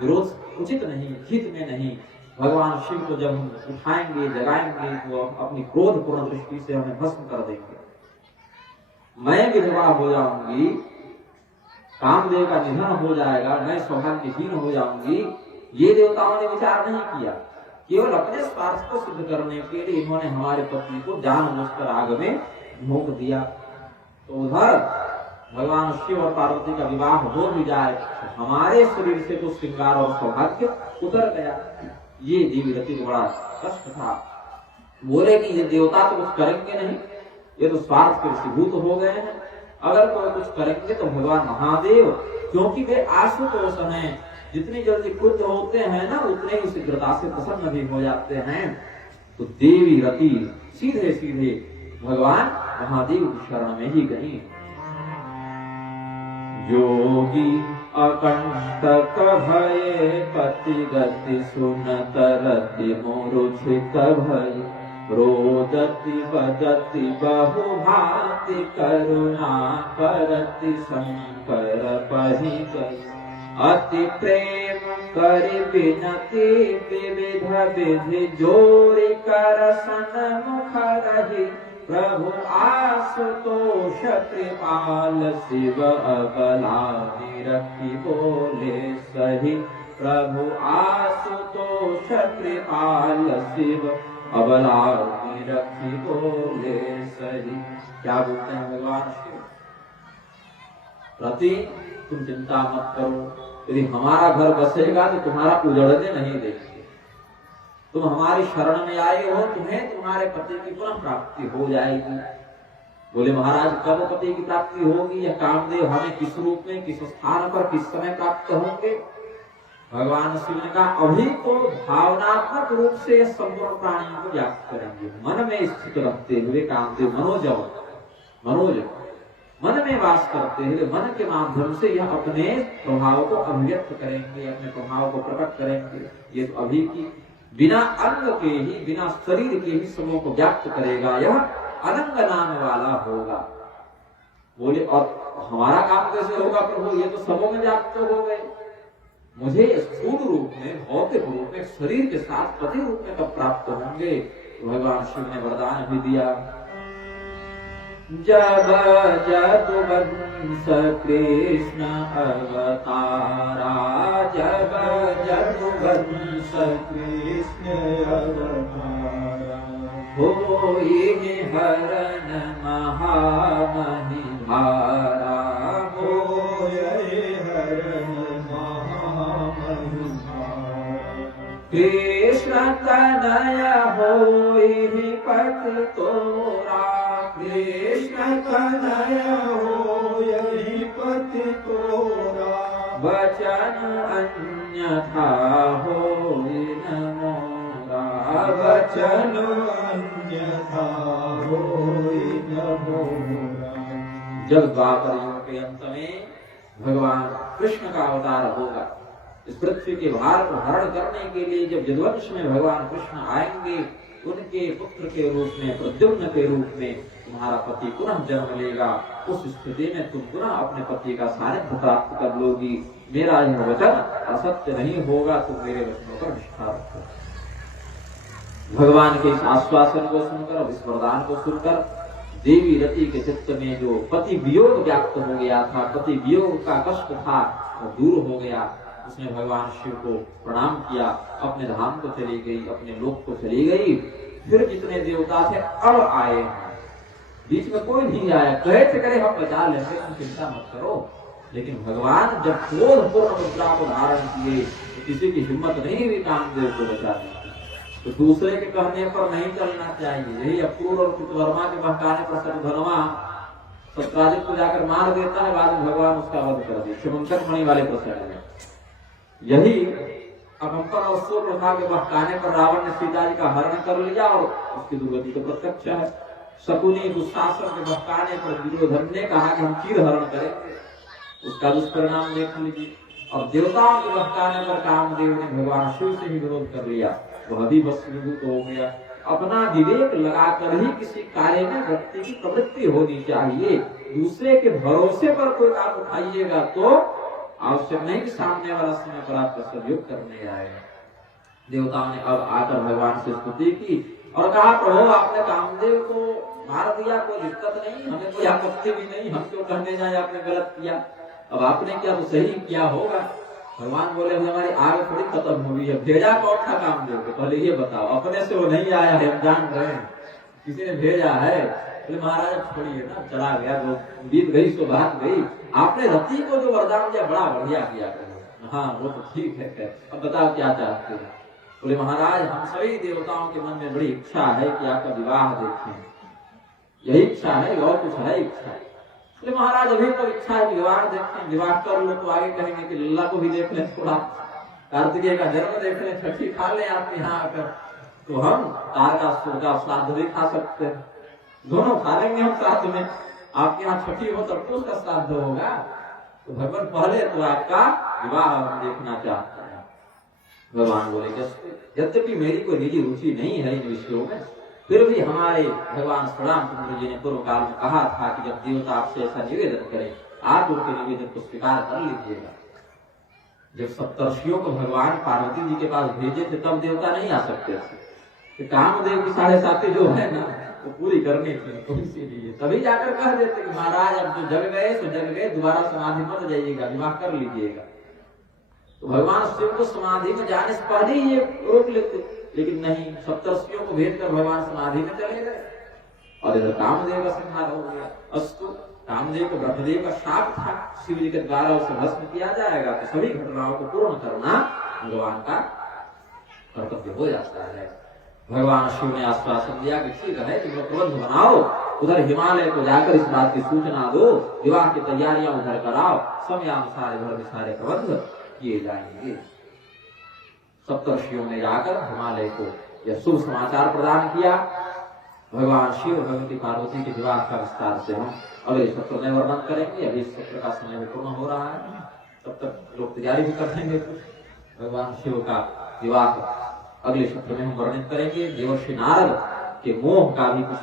विरोध उचित नहीं, हित में नहीं, भगवान शिव को जब हम उठाएंगे, जगाएंगे तो अपनी क्रोध पूर्ण दृष्टि से हमें भस्म कर देंगे, मैं विधवा हो जाऊंगी, कामदेव का निधन हो जाएगा, मैं सौभाग्यहीन हो जाऊंगी, ये देवताओं ने विचार नहीं किया। केवल अपने स्वार्थ को सिद्ध करने के लिए इन्होंने हमारे पति को जानबूझकर आग में झोंक दिया। तो उधर भगवान शिव और पार्वती का विवाह हो भी जाए तो हमारे शरीर से तो श्रृंगार और सौभाग्य उतर गया। ये देवी रति को बड़ा कष्ट था। बोले कि ये देवता तो कुछ करेंगे नहीं, ये तो स्वार्थ के वशीभूत हो गए हैं, अगर कोई कुछ करेंगे तो भगवान महादेव, क्योंकि वे आशुतोष हैं, जितनी जल्दी क्रुद्ध होते हैं ना उतने ही शीघ्रता से प्रसन्न भी हो जाते हैं। तो देवी रति सीधे सीधे भगवान महादेव की शरण में ही गई। योगी अकंटक भये पति गति सुनत रति मूर्छित भय, रोदति बदति बहुभाति करुणा करति शंकर पहि गई, अति प्रेम करि विनति विविध विधि जोरि कर सन्मुख रहि, प्रभु आशुतोष कृपाल शिव अबला निरखि बोले सही, प्रभु आशुतोष कृपाल शिव अबला निरखि बोले सही। क्या बोलते हैं भगवान शिव? प्रति तुम चिंता मत करो, यदि हमारा घर बसेगा तो तुम्हारा उजड़ने नहीं देंगे। तुम हमारी शरण में आए हो, तुम्हें तुम्हारे पति की पुनः प्राप्ति हो जाएगी। बोले महाराज कब पति की प्राप्ति होगी? यह कामदेव हमें किस रूप में, किस स्थान पर, किस समय प्राप्त होंगे? भगवान शिव ने कहा अभी तो भावनात्मक रूप से संपूर्ण प्राणियों को व्याप्त करेंगे, मन में स्थित रहते हुए कामदेव मनोज मन में वास करते हुए मन के माध्यम से यह अपने प्रभाव को अभिव्यक्त करेंगे, अपने प्रभाव को प्रकट करेंगे। ये तो अभी की बिना अंग के ही, बिना शरीर के ही सबों को व्याप्त करेगा, यह अनंग नाम वाला होगा। बोले और हमारा काम कैसे होगा प्रभु? ये तो सबों में व्याप्त हो गए, मुझे स्थूल रूप में, भौतिक रूप में, शरीर के साथ पति रूप में कब प्राप्त होंगे? तो भगवान शिव ने वरदान भी दिया। जब जदुवंश कृष्ण अवतारा, जब जदुवंश कृष्ण अवतारा, होई हरण महामहि भारा, होय हरण महामहि भारा, कृष्ण तनय होई पति तोरा, कृष्ण तनय होय पति तोरा, वचन अन्यथा होई न मोरा, वचन अन्यथा होय न मोरा। जब द्वापर युग के अंत में भगवान कृष्ण का अवतार होगा, इस पृथ्वी के भार को हरण करने के लिए जब यदुवंश में भगवान कृष्ण आएंगे, उनके पुत्र के रूप में, प्रद्युम्न के रूप में तुम्हारा पति पुनः जन्म लेगा। उस स्थिति में तुम पुनः अपने पति का सानिध्य प्राप्त कर लोगी। मेरा यह वचन असत्य नहीं होगा, तुम मेरे वचनों पर निष्ठा रखो। भगवान के इस आश्वासन को सुनकर, इस वरदान को सुनकर देवी रति के चित्त में जो पति वियोग व्याप्त हो गया था, पति वियोग का कष्ट था, वो दूर हो गया। उसने भगवान शिव को प्रणाम किया, अपने धाम को चली गई, अपने लोक को चली गई। फिर जितने देवता थे अब आए, बीच में कोई नहीं आया। कहे थे करे हम बचा लेंगे, तुम चिंता मत करो। लेकिन भगवान जब क्रोध पूर्ण मुद्रा को धारण किए तो किसी की हिम्मत नहीं हुई कामदेव को बचाने की। तो दूसरे के कहने पर नहीं चलना चाहिए। यही अक्रूर और कृतवर्मा के बहकाने पर शत्रुघ्नवा सत्राजित को जाकर मार देता है, बाद में भगवान उसका वध कर दिया शिवंकर मणि वाले प्रसंग में। यही अकंपर और सूर्यप्रभा के बहकाने पर रावण ने सीता जी का हरण कर लिया और उसकी दुर्गति तो प्रत्यक्ष है। शकुनी दुशासन के बहकाने पर दुर्योधन ने कहा कि हम चीर हरण करेंगे, उसका दुष्परिणाम देख लीजिए। और देवताओं के बहकाने पर कामदेव ने भगवान शिव से ही विरोध कर लिया, वह भी भस्मीभूत हो गया। अपना विवेक लगाकर ही किसी कार्य में व्यक्ति की प्रवृत्ति होनी चाहिए। दूसरे के भरोसे पर कोई काम उठाइएगा तो आवश्यक नहीं कि सामने वाला समय पर आपका सहयोग करने आएगा। देवताओं ने अब आकर भगवान से स्तुति की और कहा प्रभु आपने कामदेव को मार दिया, कोई दिक्कत नहीं, हमें कोई आपत्ति भी नहीं, हम क्यों कहने जाए आपने गलत किया। अब आपने किया तो सही किया होगा। भगवान बोले हमारी आग थोड़ी खत्म हुई है, भेजा कौन था कामदेव को, पहले ये बताओ। अपने से वो नहीं आया है, हम जान रहे हैं किसी ने भेजा है। बोले महाराज छोड़िए ना, चला गया जो बीत गई सो बात गई। आपने रति को जो वरदान दिया बड़ा बढ़िया किया। हाँ वो तो ठीक है, अब बताओ क्या चाहते हैं। बोले महाराज हम सभी देवताओं के मन में बड़ी इच्छा है कि आपका विवाह देखें, यही इच्छा है और कुछ है इच्छा। बोले महाराज अभी तो इच्छा है विवाह देखें, विवाह कर लो तो आगे कहेंगे कि लल्ला को भी देख लें, थोड़ा कार्तिकेय का जन्म देख लें, छठी खा लें आपके यहाँ आकर, तो हम तारकासुर का श्राद्ध भी खा सकते हैं, दोनों खा लेंगे हम साथ में। आपके यहाँ छठी हो तब तो उसका श्राद्ध होगा। तो भगवान पहले तो आपका विवाह हम देखना चाहते हैं। भगवान बोले यद्यपि मेरी कोई निजी रुचि नहीं है इन विषयों में, फिर भी हमारे भगवान श्री रामचंद्र जी ने पूर्व काल में कहा था कि जब देवता आपसे ऐसा निवेदन करें आप उनके निवेदन को स्वीकार कर लीजिएगा। जब सप्तर्षियों को भगवान पार्वती जी के पास भेजे थे तब देवता नहीं आ सकते थे। कामदेव की 7.5 जो है ना वो पूरी करनी थी, तो इसीलिए तभी जाकर कह देते कि महाराज अब जो जग गए सो जग गए, दोबारा समाधि मत जाइएगा, विवाह कर लीजिएगा। तो भगवान शिव को समाधि में जाने से पहले ही ये रोक लेते, लेकिन नहीं, सप्तर्षियों को भेजकर भगवान समाधि में चले गए और इधर कामदेव का संहार हो गया। अस्तु कामदेव को ब्रह्मदेव का शाप था, शिव जी के द्वारा उसे भस्म किया जाएगा तो सभी घटनाओं को पूर्ण करना भगवान का कर्तव्य हो जाता है। भगवान शिव ने आश्वासन दिया कि ठीक है, तुम लोग प्रबंध बनाओ, उधर हिमालय को जाकर इस बात की सूचना दो, विवाह की तैयारियां उधर कराओ, समयानुसार इधर सारे प्रबंध किए जाएंगे। सप्तर्षियों ने जाकर हिमालय को यह शुभ समाचार प्रदान किया। भगवान शिव और भगवती पार्वती के विवाह का विस्तार से हम अगले सत्र में वर्णन करेंगे। अभी इस सत्र का समय भी पूर्ण हो रहा है, तब तक लोग तैयारी भी कर लेंगे। भगवान शिव का विवाह अगले सत्र में हम वर्णन करेंगे। देवर्षि नारद के मोह का भी कुछ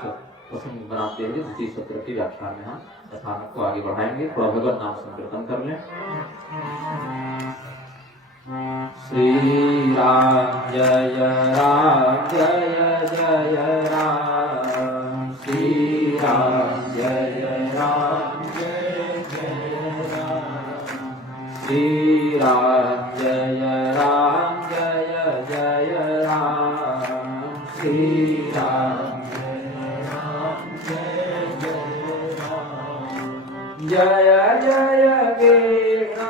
प्रसंग बनाते हुए द्वितीय सत्र के व्याख्यान में हम कथानक को आगे बढ़ाएंगे। थोड़ा भगवत नाम संकीर्तन कर लें। श्री राम जय राम जय जय राम, श्री राम जय राम जय जय राम, श्री राम जय राम जय जय राम, श्री राम जय राम जय जय राम। जय जय वीणा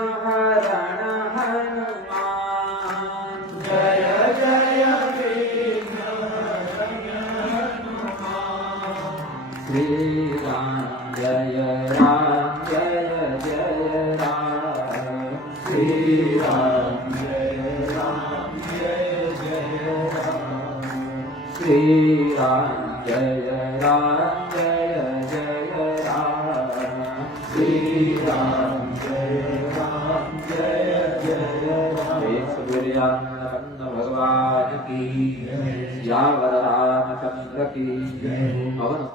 हरण श्री राम जय राम जय जय राम, श्री राम जय राम जय जय राम, श्री राम जय राम जय जय राम, श्री राम जय राम जय जय राम। भगवान की, सियावर रामचंद्र की, पवन